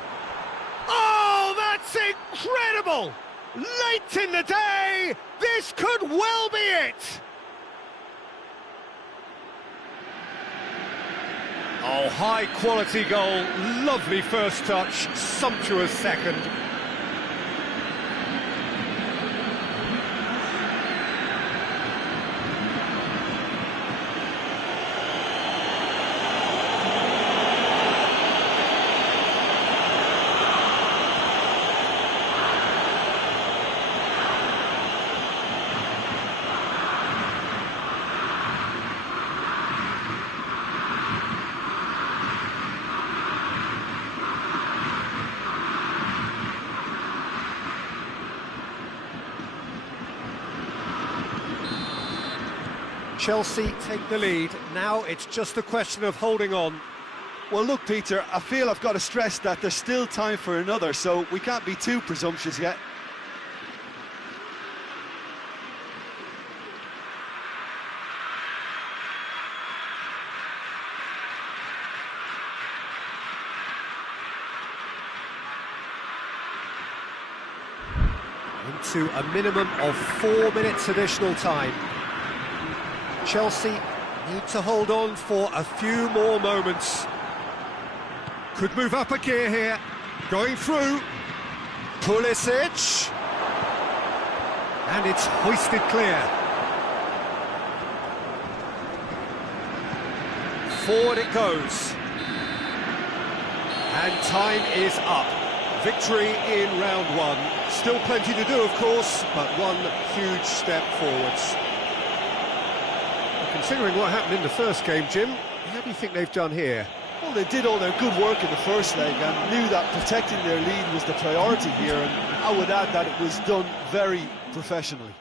Oh, that's incredible! Late in the day, this could well be it! Oh, high-quality goal, lovely first touch, sumptuous second. Chelsea take the lead. Now it's just a question of holding on. Well, look, Peter, I feel I've got to stress that there's still time for another, so we can't be too presumptuous yet. Into a minimum of 4 minutes additional time. Chelsea need to hold on for a few more moments. Could move up a gear here. Going through. Pulisic. And it's hoisted clear. Forward it goes. And time is up. Victory in round one. Still plenty to do, of course, but one huge step forwards. Considering what happened in the first game, Jim, how do you think they've done here? Well, they did all their good work in the first leg and knew that protecting their lead was the priority here, and I would add that it was done very professionally.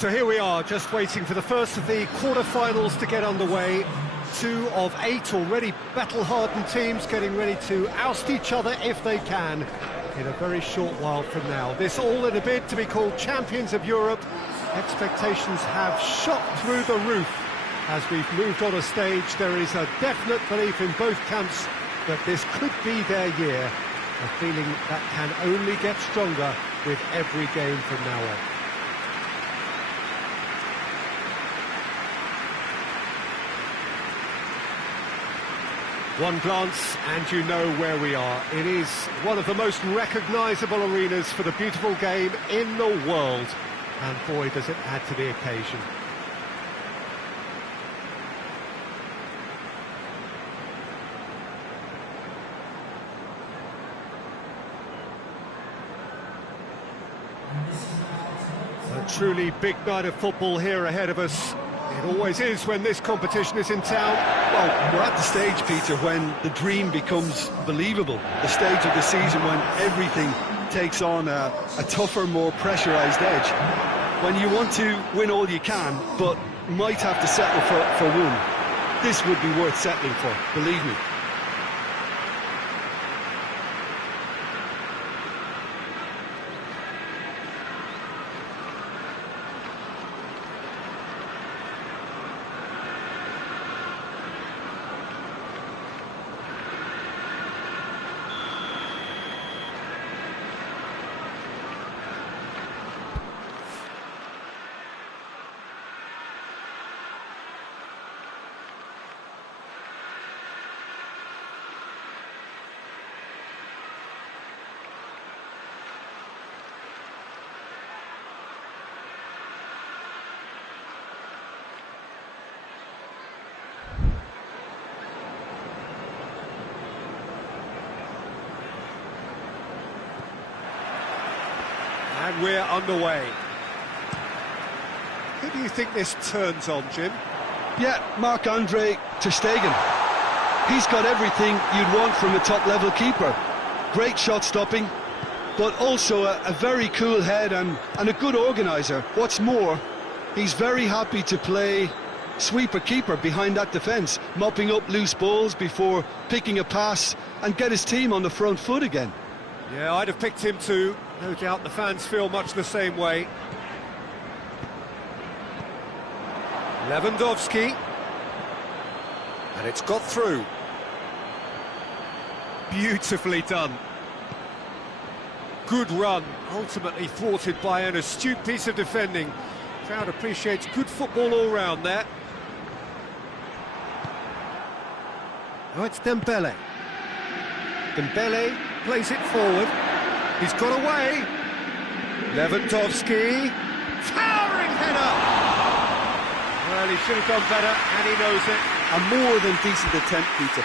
So here we are, just waiting for the first of the quarter-finals to get underway. 2 of 8 already battle-hardened teams getting ready to oust each other if they can in a very short while from now. This all in a bid to be called champions of Europe. Expectations have shot through the roof as we've moved on a stage. There is a definite belief in both camps that this could be their year. A feeling that can only get stronger with every game from now on. One glance and you know where we are. It is one of the most recognisable arenas for the beautiful game in the world. And boy, does it add to the occasion. A truly big night of football here ahead of us. It always is when this competition is in town. Well, we're at the stage, Peter, when the dream becomes believable. The stage of the season when everything takes on a tougher, more pressurised edge. When you want to win all you can, but might have to settle for one. This would be worth settling for, believe me. And we're underway. Who do you think this turns on, Jim? Yeah, Marc-Andre ter Stegen. He's got everything you'd want from a top-level keeper. Great shot stopping, but also a very cool head and a good organiser. What's more, he's very happy to play sweeper-keeper behind that defence, mopping up loose balls before picking a pass and get his team on the front foot again. Yeah, I'd have picked him too. No doubt the fans feel much the same way. Lewandowski. And it's got through. Beautifully done. Good run, ultimately thwarted by an astute piece of defending. Crowd appreciates good football all round there. Now it's Dembele. Dembele plays it forward. He's got away. Lewandowski. Towering header! Well, he should have done better, and he knows it. A more than decent attempt, Peter.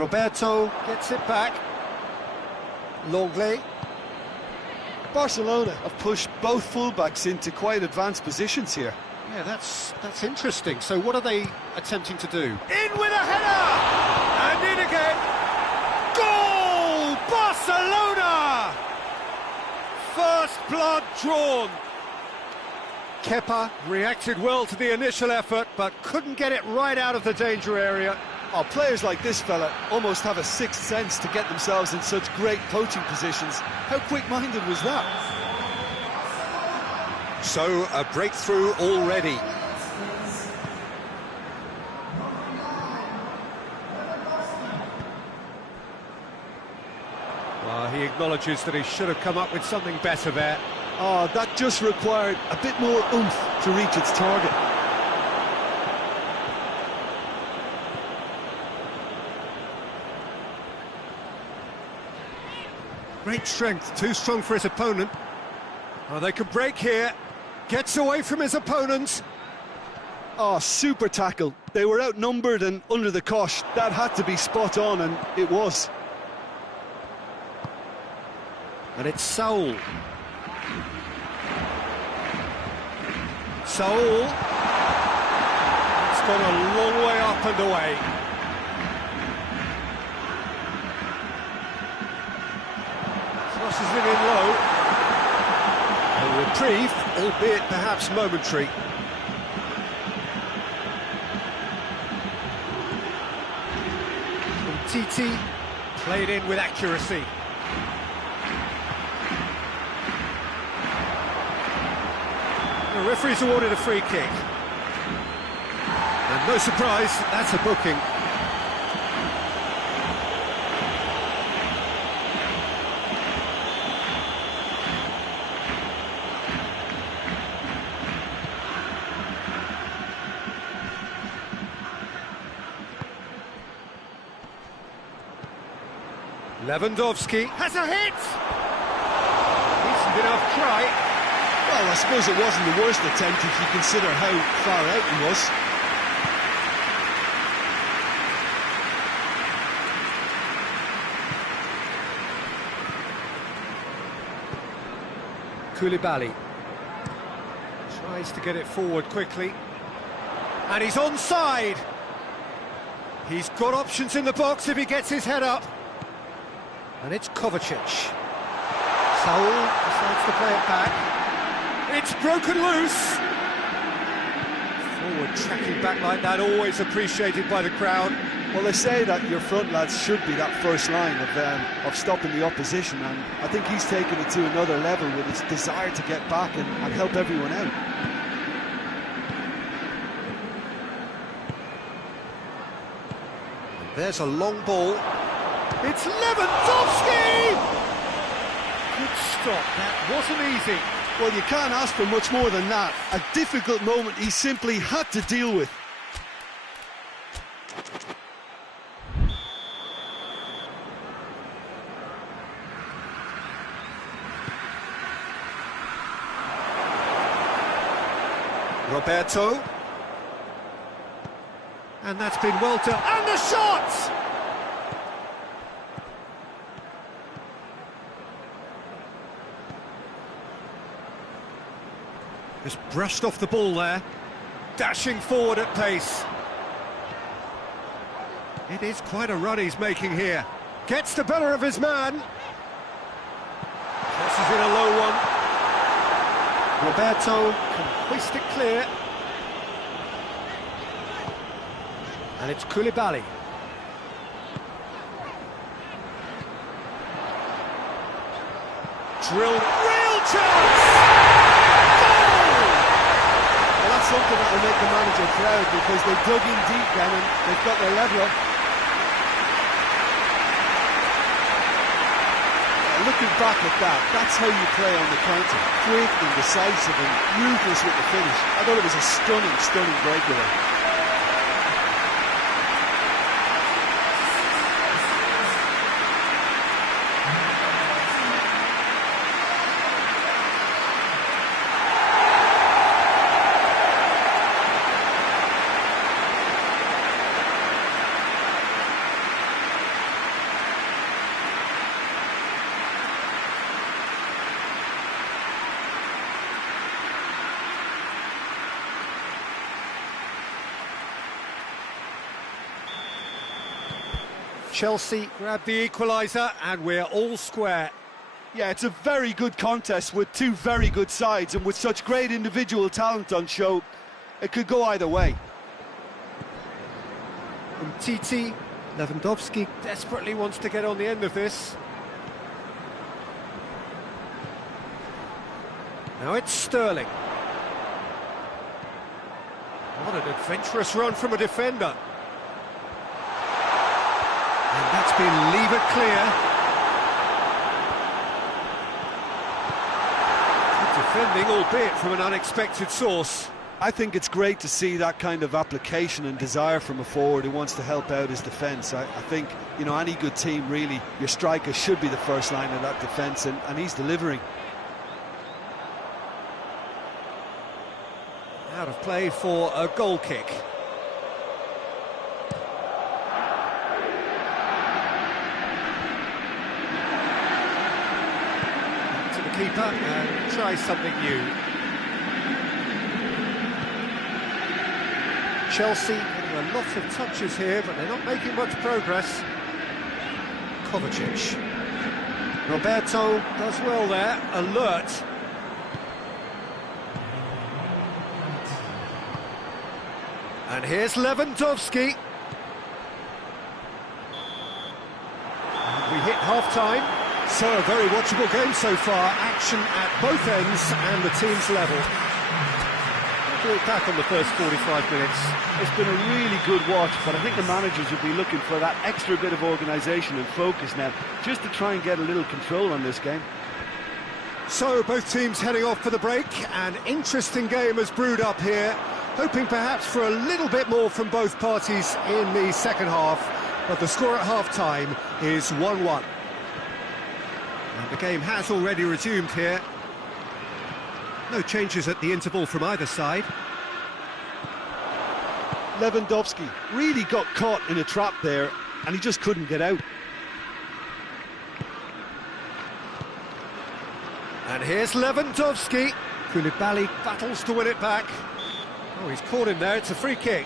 Roberto gets it back. Longley. Barcelona have pushed both fullbacks into quite advanced positions here. Yeah, that's interesting. So what are they attempting to do? In with a header! And in again! Goal! Barcelona! First blood drawn. Kepa reacted well to the initial effort, but couldn't get it right out of the danger area. Oh, players like this fella almost have a sixth sense to get themselves in such great poaching positions. How quick-minded was that? So, a breakthrough already. He acknowledges that he should have come up with something better there. Oh, that just required a bit more oomph to reach its target. Great strength, too strong for his opponent. Oh, they could break here. Gets away from his opponents. Oh, super tackle. They were outnumbered and under the cosh. That had to be spot on, and it was. And it's Saul. Saul. It's gone a long way up and away. Crosses it in low. A reprieve, albeit perhaps momentary. Titi played in with accuracy. The referee's awarded a free kick. And no surprise, that's a booking. Lewandowski has a hit! Decent enough try. Well, I suppose it wasn't the worst attempt if you consider how far out he was. Koulibaly tries to get it forward quickly. And he's onside! He's got options in the box if he gets his head up. And it's Kovacic. Saul decides to play it back. It's broken loose. Forward tracking back like that, always appreciated by the crowd. Well, they say that your front lads should be that first line of stopping the opposition, and I think he's taken it to another level with his desire to get back and help everyone out. And there's a long ball. It's Lewandowski! Good stop, that wasn't easy. Well, you can't ask for much more than that. A difficult moment he simply had to deal with. Roberto. And that's been well done. And the shot! Just brushed off the ball there. Dashing forward at pace. It is quite a run he's making here. Gets the better of his man. Crosses in a low one. Roberto can hoist it clear. And it's Koulibaly. Drilled. Real chance! Well, that's something that will make the manager proud, because they dug in deep then and they've got their level up. Looking back at that, that's how you play on the counter. Quick and decisive and ruthless with the finish. I thought it was a stunning, stunning breakaway. Chelsea grab the equaliser, and we're all square. Yeah, it's a very good contest with two very good sides, and with such great individual talent on show, it could go either way. Titi, Lewandowski desperately wants to get on the end of this. Now it's Sterling. What an adventurous run from a defender. And that's been levered clear. Good defending, albeit from an unexpected source. I think it's great to see that kind of application and desire from a forward who wants to help out his defence. I think, you know, any good team, really, your striker should be the first line of that defence, and he's delivering. Out of play for a goal kick. Back to the keeper and try something new. Chelsea getting a lot of touches here, but they're not making much progress. Kovacic. Roberto does well there, alert. And here's Lewandowski. And we hit half-time. So a very watchable game so far. Action at both ends and the team's level. We'll look back on the first 45 minutes. It's been a really good watch, but I think the managers will be looking for that extra bit of organisation and focus now, just to try and get a little control on this game. So both teams heading off for the break. An interesting game has brewed up here. Hoping perhaps for a little bit more from both parties in the second half, but the score at half-time is 1-1. And the game has already resumed here. No changes at the interval from either side. Lewandowski really got caught in a trap there, and he just couldn't get out. And here's Lewandowski. Koulibaly battles to win it back. Oh, he's caught him there, it's a free kick.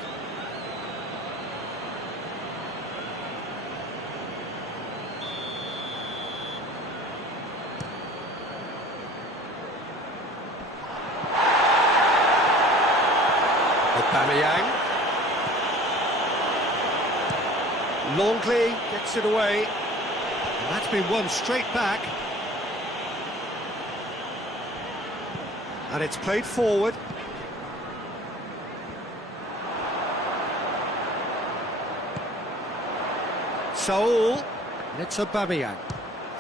Aubameyang. Longley gets it away. And that's been won straight back. And it's played forward. Saul, and it's Aubameyang.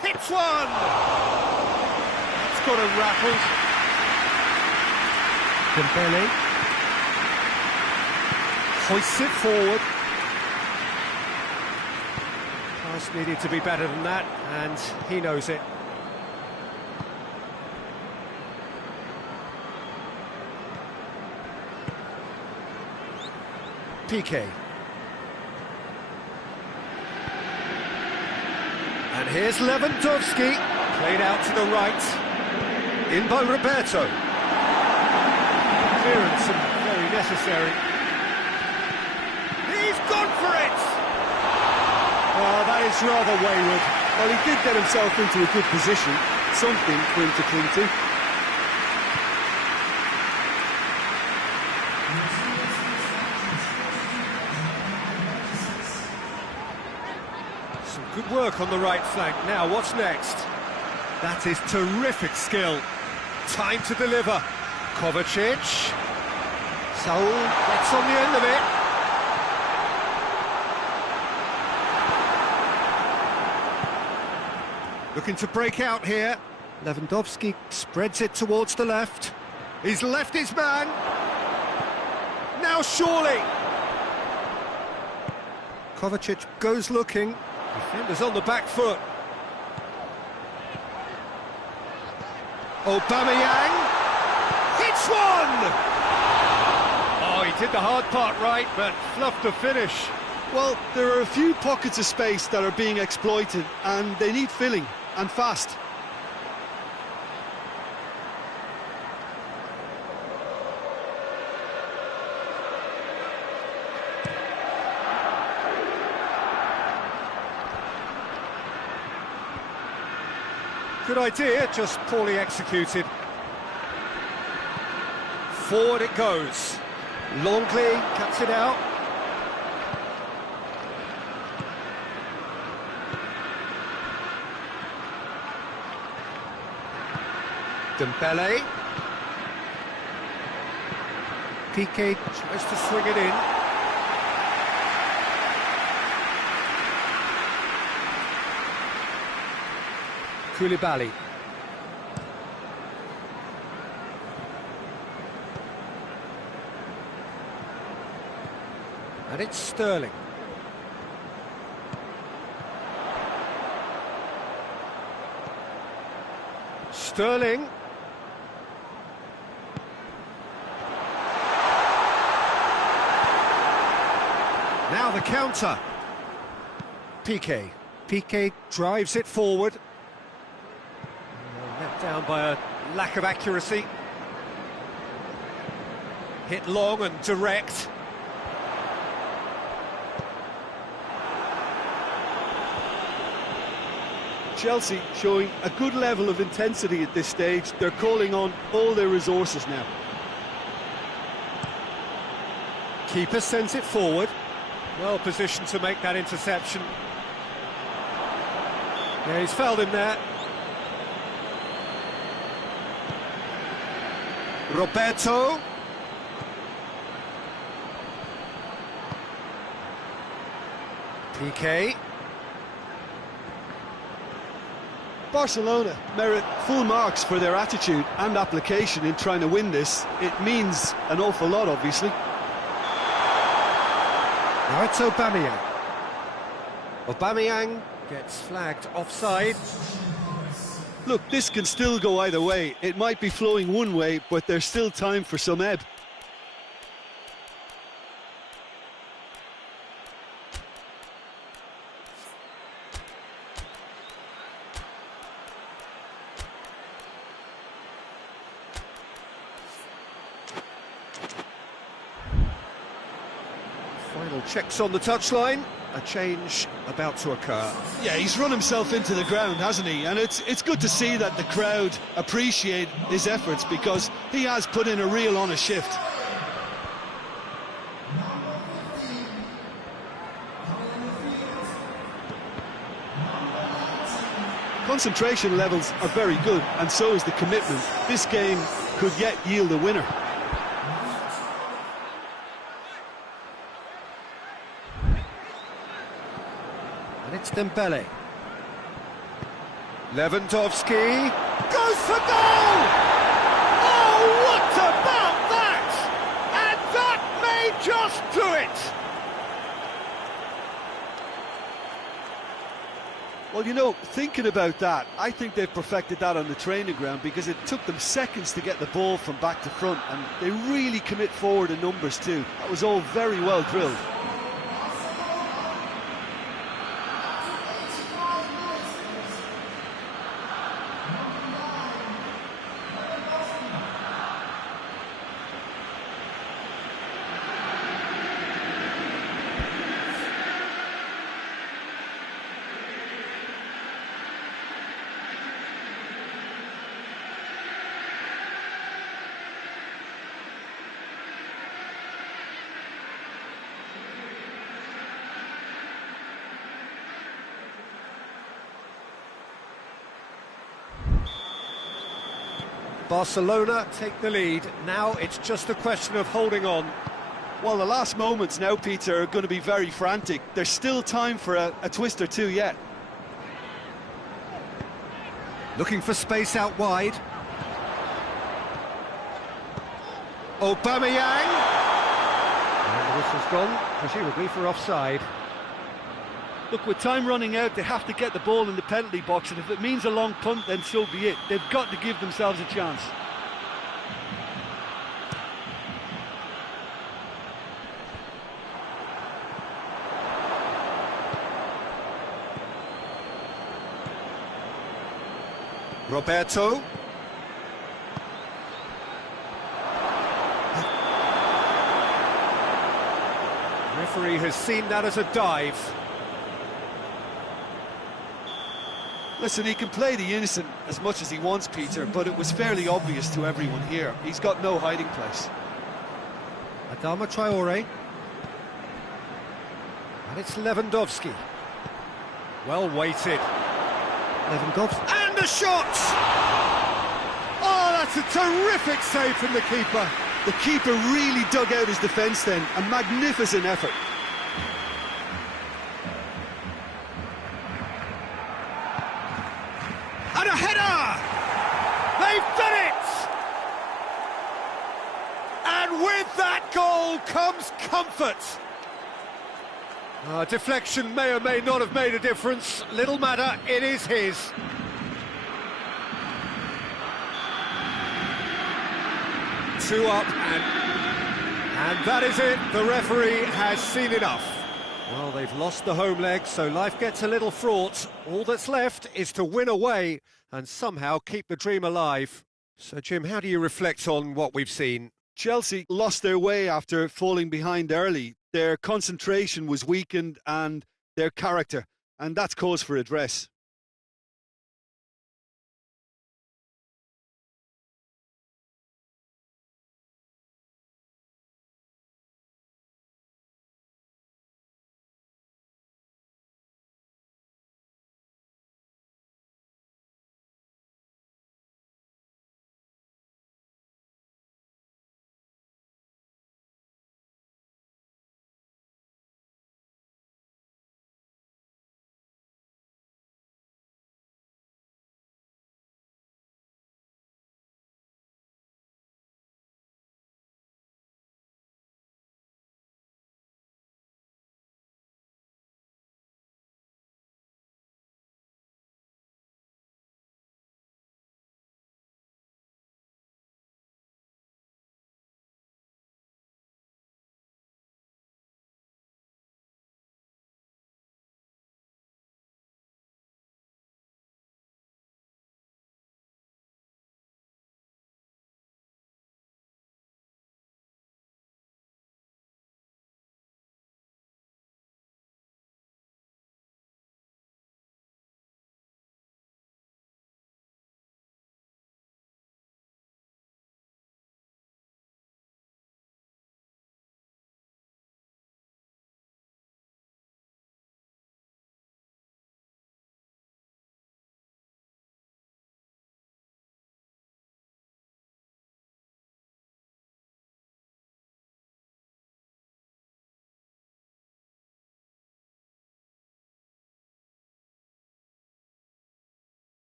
Hits one! It's got a rattle. Dembele hoists it forward. Pass needed to be better than that, and he knows it. Piqué. And here's Lewandowski, played out to the right, in by Roberto. Clearance and very necessary. He's gone for it! Oh, that is rather wayward. Well, he did get himself into a good position, something for him to cling to. Good work on the right flank. Now, what's next? That is terrific skill. Time to deliver. Kovacic. Saul gets on the end of it. Looking to break out here. Lewandowski spreads it towards the left. He's left his man. Now surely. Kovacic goes looking. Defenders on the back foot. Aubameyang hits one! Oh, he did the hard part right, but fluffed the finish. Well, there are a few pockets of space that are being exploited, and they need filling, and fast. Good idea, just poorly executed. Forward it goes. Longley cuts it out. Dembele. Piqué tries to swing it in. Koulibaly. And it's Sterling. Sterling. Now the counter. Piqué. Piqué drives it forward. Let down by a lack of accuracy. Hit long and direct. Chelsea showing a good level of intensity at this stage. They're calling on all their resources now. Keeper sends it forward. Well positioned to make that interception. Yeah, he's fouled him there. Roberto. Piqué. Barcelona merit full marks for their attitude and application in trying to win this. It means an awful lot, obviously. Now it's Aubameyang. Aubameyang gets flagged offside. Look, this can still go either way. It might be flowing one way, but there's still time for some ebb. Final checks on the touchline. A change about to occur. Yeah, he's run himself into the ground, hasn't he? And it's good to see that the crowd appreciate his efforts, because he has put in a real honest shift. Concentration levels are very good, and so is the commitment. This game could yet yield a winner. It's Dembele. Lewandowski goes for goal! Oh, what about that? And that may just do it! Well, you know, thinking about that, I think they've perfected that on the training ground, because it took them seconds to get the ball from back to front, and they really commit forward in numbers too. That was all very well drilled. Barcelona take the lead. Now it's just a question of holding on. Well, the last moments now, Peter, are going to be very frantic. There's still time for a twist or two yet. Looking for space out wide. Aubameyang. And the whistle's gone, presumably for offside. Look, with time running out, they have to get the ball in the penalty box, and if it means a long punt, then so be it. They've got to give themselves a chance. Roberto. Referee has seen that as a dive. Listen, he can play the innocent as much as he wants, Peter, but it was fairly obvious to everyone here. He's got no hiding place. Adama Traore. And it's Lewandowski. Well weighted. Lewandowski. And a shot! Oh, that's a terrific save from the keeper. The keeper really dug out his defence then. A magnificent effort. And a header! They've done it! And with that goal comes comfort. Deflection may or may not have made a difference. Little matter, it is his. Two up, and that is it. The referee has seen enough. Well, they've lost the home leg, so life gets a little fraught. All that's left is to win away and somehow keep the dream alive. So, Jim, how do you reflect on what we've seen? Chelsea lost their way after falling behind early. Their concentration was weakened and their character, and that's cause for address.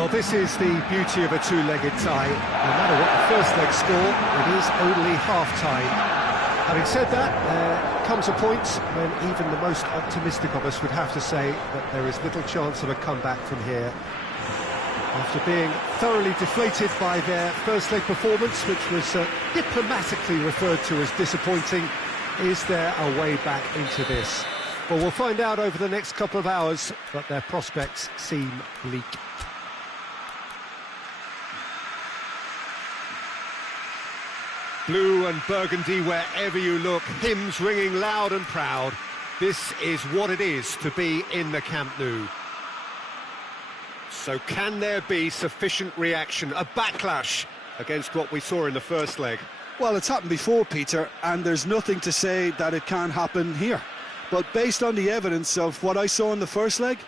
Well, this is the beauty of a two-legged tie. No matter what the first leg score, it is only half-time. Having said that, there comes a point when even the most optimistic of us would have to say that there is little chance of a comeback from here. After being thoroughly deflated by their first leg performance, which was diplomatically referred to as disappointing, is there a way back into this? Well, we'll find out over the next couple of hours, but their prospects seem bleak. Blue and burgundy wherever you look, hymns ringing loud and proud. This is what it is to be in the Camp Nou. So can there be sufficient reaction, a backlash against what we saw in the first leg? Well, it's happened before, Peter, and there's nothing to say that it can't happen here. But based on the evidence of what I saw in the first leg,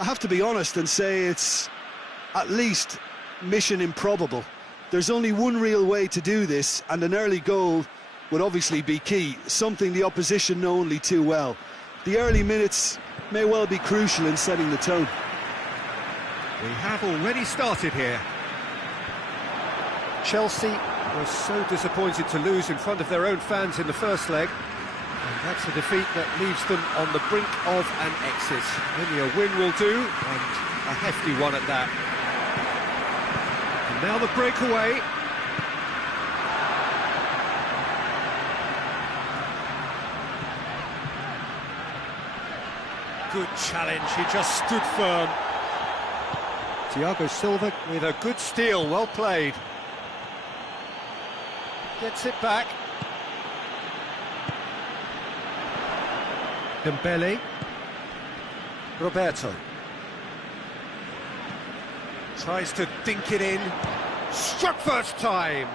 I have to be honest and say it's at least mission improbable. There's only one real way to do this, and an early goal would obviously be key, something the opposition know only too well. The early minutes may well be crucial in setting the tone. We have already started here. Chelsea were so disappointed to lose in front of their own fans in the first leg, and that's a defeat that leaves them on the brink of an exit. Only a win will do, and a hefty one at that. And now the breakaway. Good challenge, he just stood firm. Thiago Silva with a good steal, well played. Gets it back. Dembele. Roberto. Tries to dink it in. Struck first time.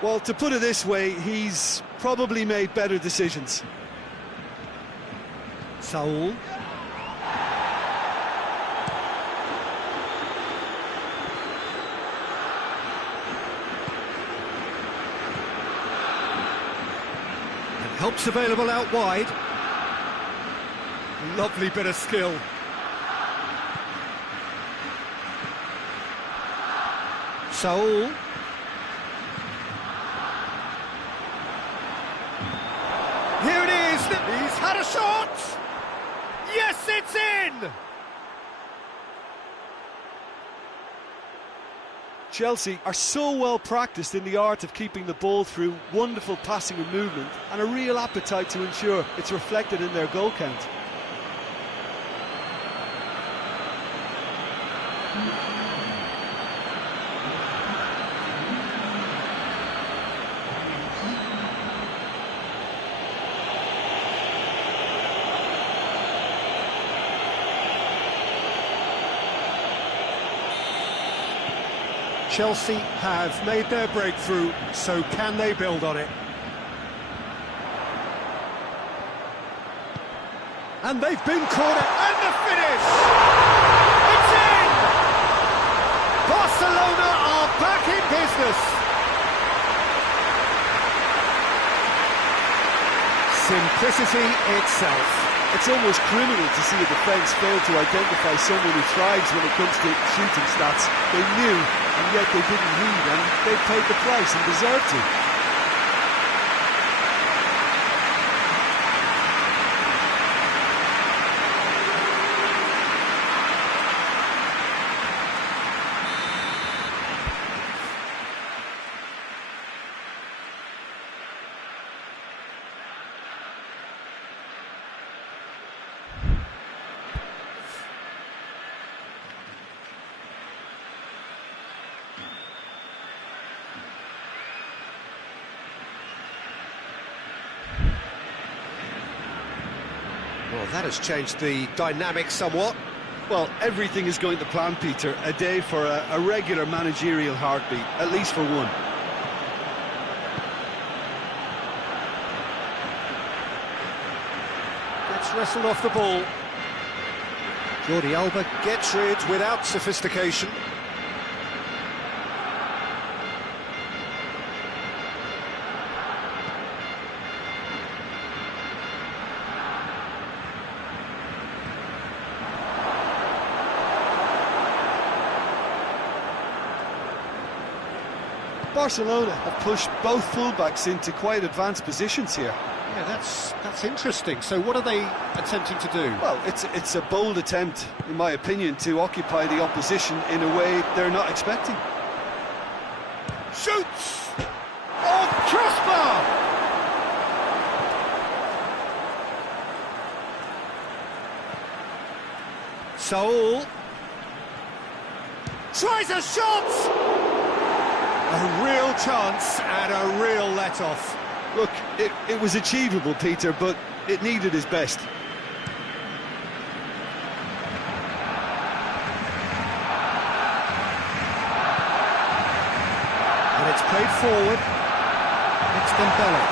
Well, to put it this way, he's probably made better decisions. Saul. And help's available out wide. Lovely bit of skill. Saul. Here it is. He's had a shot. Yes, it's in. Chelsea are so well practiced in the art of keeping the ball through wonderful passing and movement, and a real appetite to ensure it's reflected in their goal count. Chelsea have made their breakthrough, so can they build on it? And they've been cornered, and the finish! It's in! Barcelona are back in business! Simplicity itself. It's almost criminal to see a defence fail to identify someone who thrives when it comes to shooting stats. They knew, and yet they didn't read, and they paid the price and deserved to. Well, that has changed the dynamic somewhat. Well, everything is going to plan, Peter. A day for a regular managerial heartbeat, at least for one. Gets wrestled off the ball. Jordi Alba gets rid without sophistication. Barcelona have pushed both fullbacks into quite advanced positions here. Yeah, that's interesting. So what are they attempting to do? Well, it's a bold attempt, in my opinion, to occupy the opposition in a way they're not expecting. Shoots! Off crossbar! Saul tries a shot! A real chance and a real let-off. Look, it was achievable, Peter, but it needed his best. And it's played forward. It's Dembele.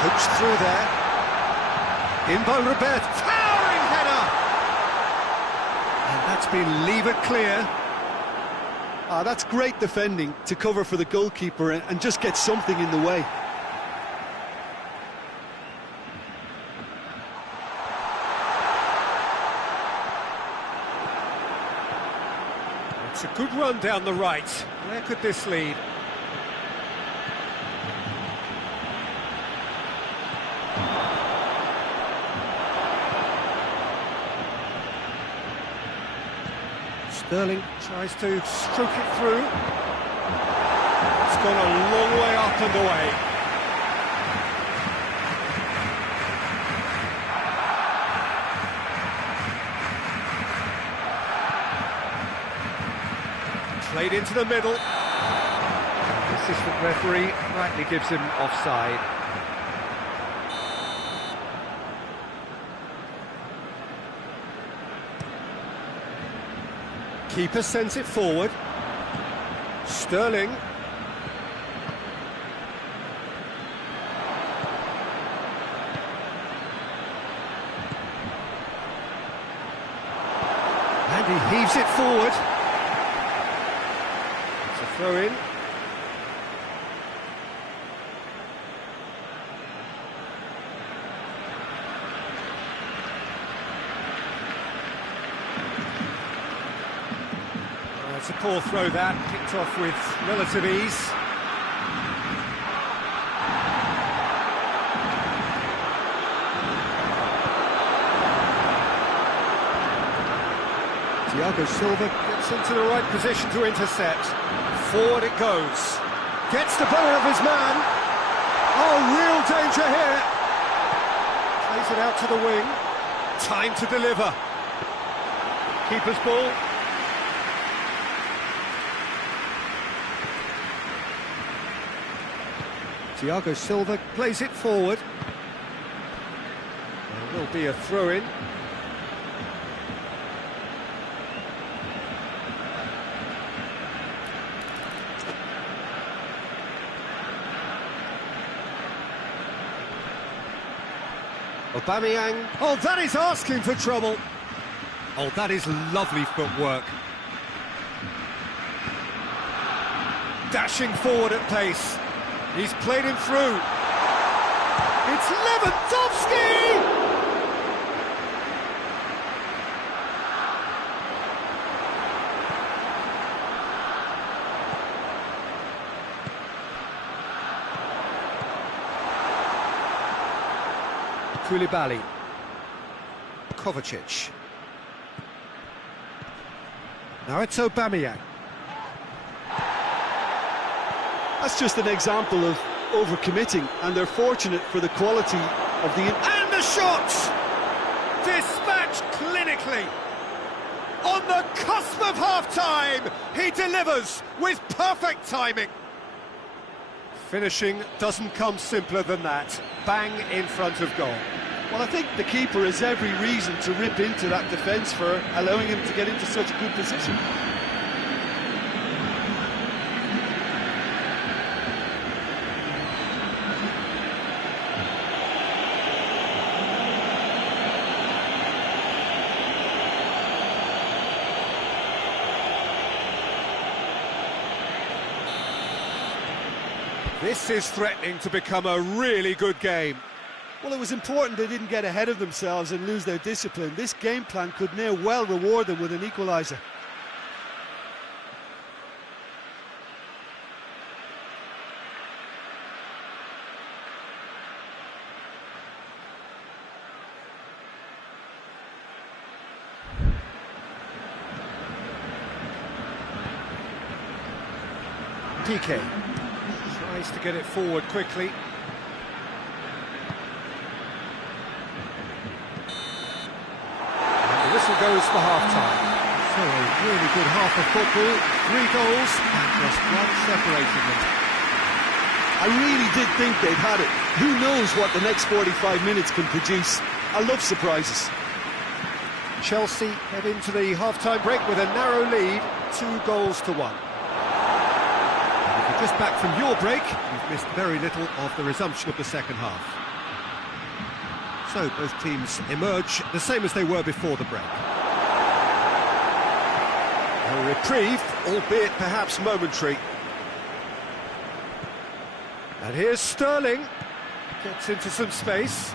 Coached through there. Imbo Robert. Towering header! And that's been levered clear. That's great defending to cover for the goalkeeper and just get something in the way. It's a good run down the right. Where could this lead? Sterling tries to stroke it through. It's gone a long way up and away. Played into the middle. The assistant referee rightly gives him offside. Keeper sends it forward. Sterling. And he heaves it forward. It's a throw-in. It's a poor throw that, picked off with relative ease. Thiago Silva gets into the right position to intercept. Forward it goes. Gets the better of his man. Oh, real danger here. Plays it out to the wing. Time to deliver. Keeper's ball. Thiago Silva plays it forward. There will be a throw-in. Aubameyang. Oh, that is asking for trouble. Oh, that is lovely footwork. Dashing forward at pace. He's played him through. It's Lewandowski! Koulibaly. Kovacic. Now it's Aubameyang. That's just an example of overcommitting, and they're fortunate for the quality of the... And the shot! Dispatched clinically. On the cusp of half-time, he delivers with perfect timing. Finishing doesn't come simpler than that. Bang in front of goal. Well, I think the keeper has every reason to rip into that defence for allowing him to get into such a good position. This is threatening to become a really good game. Well, it was important they didn't get ahead of themselves and lose their discipline. This game plan could now well reward them with an equaliser. Piqué tries to get it forward quickly. And the whistle goes for half-time. So a really good half of football, 3 goals and just one separating them. I really did think they'd had it. Who knows what the next 45 minutes can produce. I love surprises. Chelsea head into the half-time break with a narrow lead, 2-1. And if you're just back from your break, you've missed very little of the resumption of the second half. So both teams emerge the same as they were before the break. A reprieve, albeit perhaps momentary. And here's Sterling, gets into some space.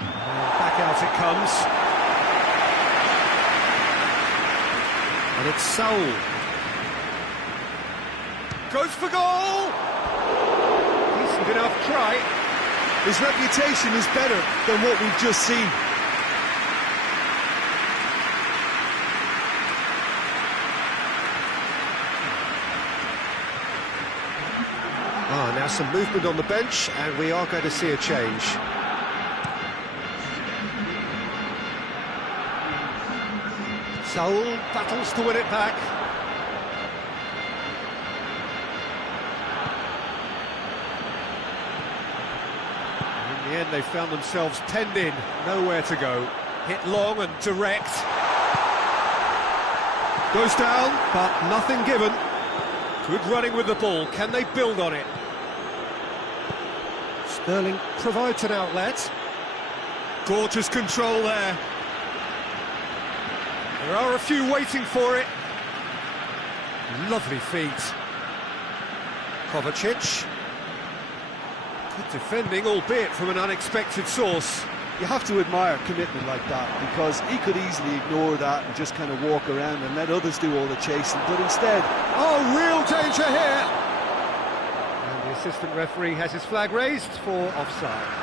And back out it comes. And it's Saul. Goes for goal! Decent enough try. His reputation is better than what we've just seen. Now some movement on the bench, and we are going to see a change. Saul battles to win it back. And in the end, they found themselves penned in, nowhere to go. Hit long and direct. Goes down, but nothing given. Good running with the ball. Can they build on it? Sterling provides an outlet. Gorgeous control there. There are a few waiting for it. Lovely feet. Kovacic. Good defending, albeit from an unexpected source. You have to admire commitment like that, because he could easily ignore that and just kind of walk around and let others do all the chasing, but instead... Oh, real danger here! And the assistant referee has his flag raised for offside.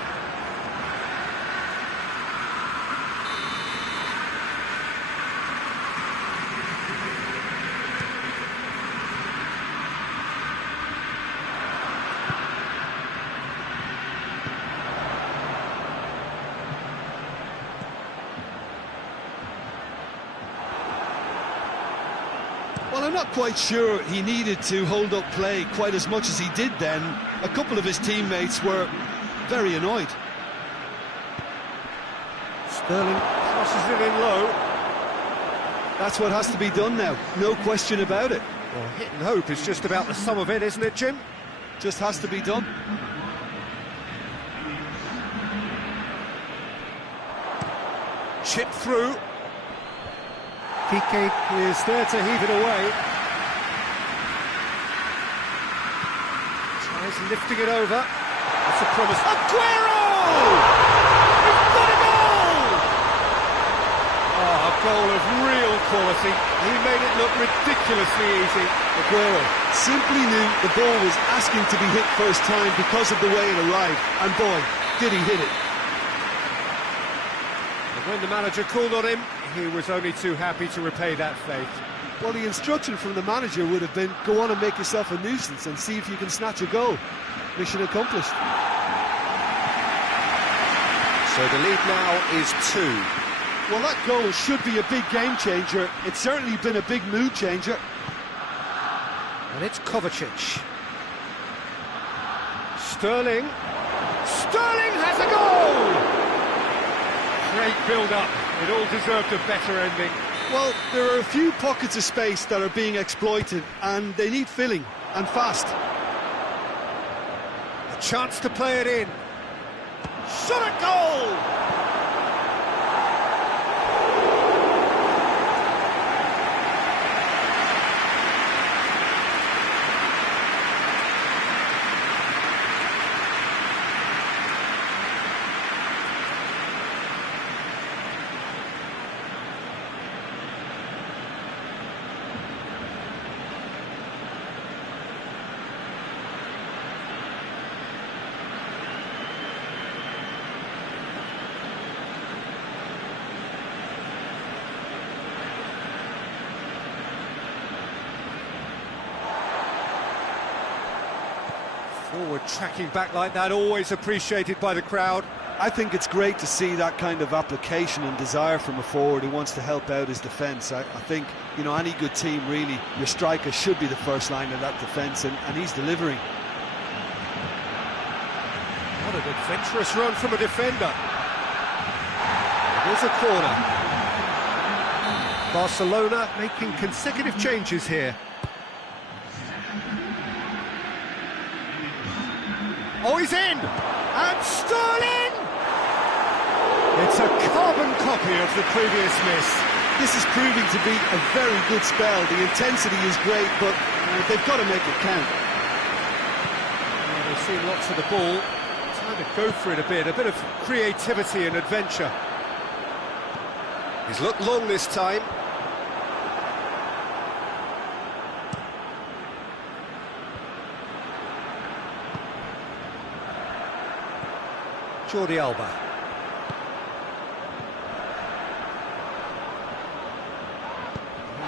Well, I'm not quite sure he needed to hold up play quite as much as he did then. A couple of his teammates were very annoyed. Sterling crosses it in low. That's what has to be done now, no question about it. Well, hit and hope is just about the sum of it, isn't it, Jim? Just has to be done. Chip through. Piqué is there to heave it away. Tries lifting it over. That's a promise. Aguero! He's got a goal! Oh, a goal of real quality. He made it look ridiculously easy. Aguero simply knew the ball was asking to be hit first time because of the way it arrived. And boy, did he hit it. And when the manager called on him, he was only too happy to repay that faith. Well, the instruction from the manager would have been, go on and make yourself a nuisance and see if you can snatch a goal. Mission accomplished. So the lead now is 2. Well, that goal should be a big game changer. It's certainly been a big mood changer. And it's Kovacic. Sterling. Sterling has a goal! Great build-up. It all deserved a better ending. Well, there are a few pockets of space that are being exploited, and they need filling, and fast. A chance to play it in. Shot at goal! Forward tracking back like that, always appreciated by the crowd. I think it's great to see that kind of application and desire from a forward who wants to help out his defence. I think, you know, any good team, really, your striker should be the first line of that defence, and he's delivering. What an adventurous run from a defender. Here's a corner. Barcelona making consecutive changes here. Oh, he's in! And Sterling! It's a carbon copy of the previous miss. This is proving to be a very good spell. The intensity is great, but they've got to make it count. Well, they've seen lots of the ball. Time to go for it a bit of creativity and adventure. He's looked long this time. Jordi Alba.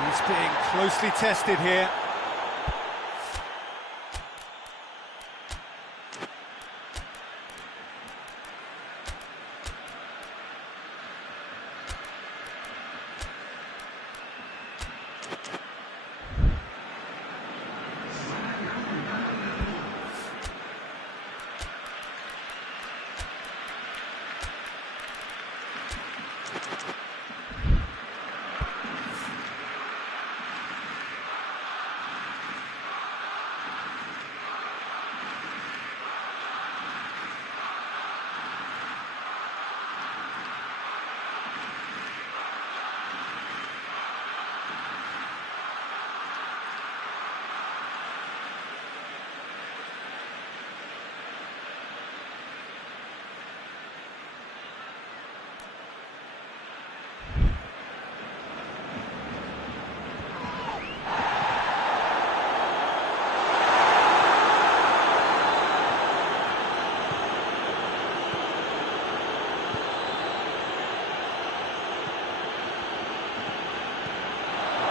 He's being closely tested here.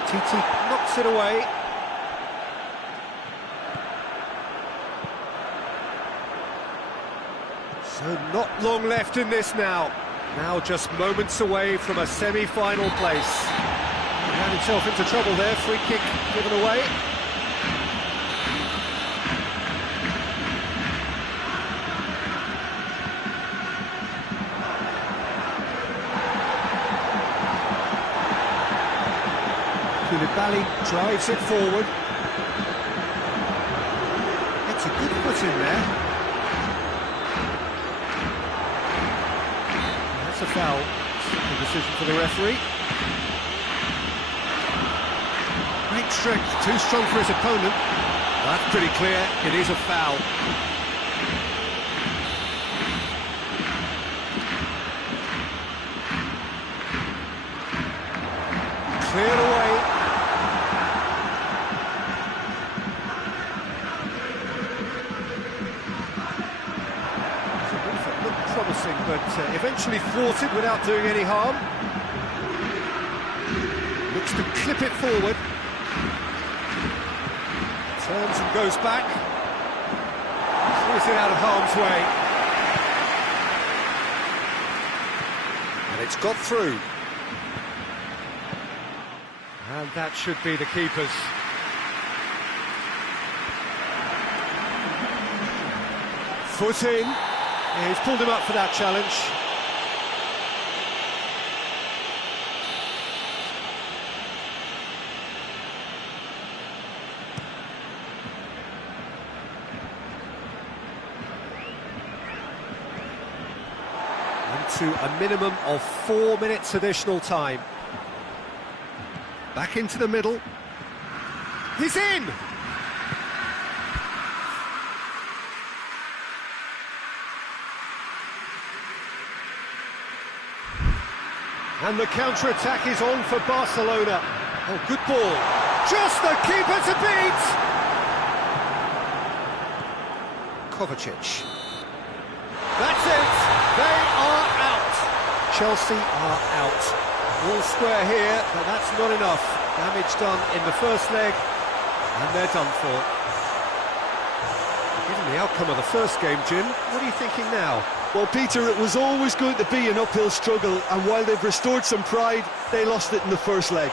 Titi knocks it away. So not long left in this now. Now just moments away from a semi-final place. He ran himself into trouble there, free kick given away. Koulibaly drives it forward. It's a good foot in there. That's a foul. Simple decision for the referee. Great strength, too strong for his opponent. That's pretty clear, it is a foul. Cleared away. Looked promising, but eventually thwarted without doing any harm. Looks to clip it forward. Turns and goes back. Throws it out of harm's way. And it's got through. And that should be the keeper's. Foot in. Yeah, he's pulled him up for that challenge. Into a minimum of 4 minutes additional time. Back into the middle. He's in! And the counter-attack is on for Barcelona. Oh, good ball. Just the keeper to beat! Kovacic. That's it! They are out! Chelsea are out. All square here, but that's not enough. Damage done in the first leg, and they're done for. They're giving the outcome of the first game, Jim. What are you thinking now? Well, Peter, it was always going to be an uphill struggle, and while they've restored some pride, they lost it in the first leg.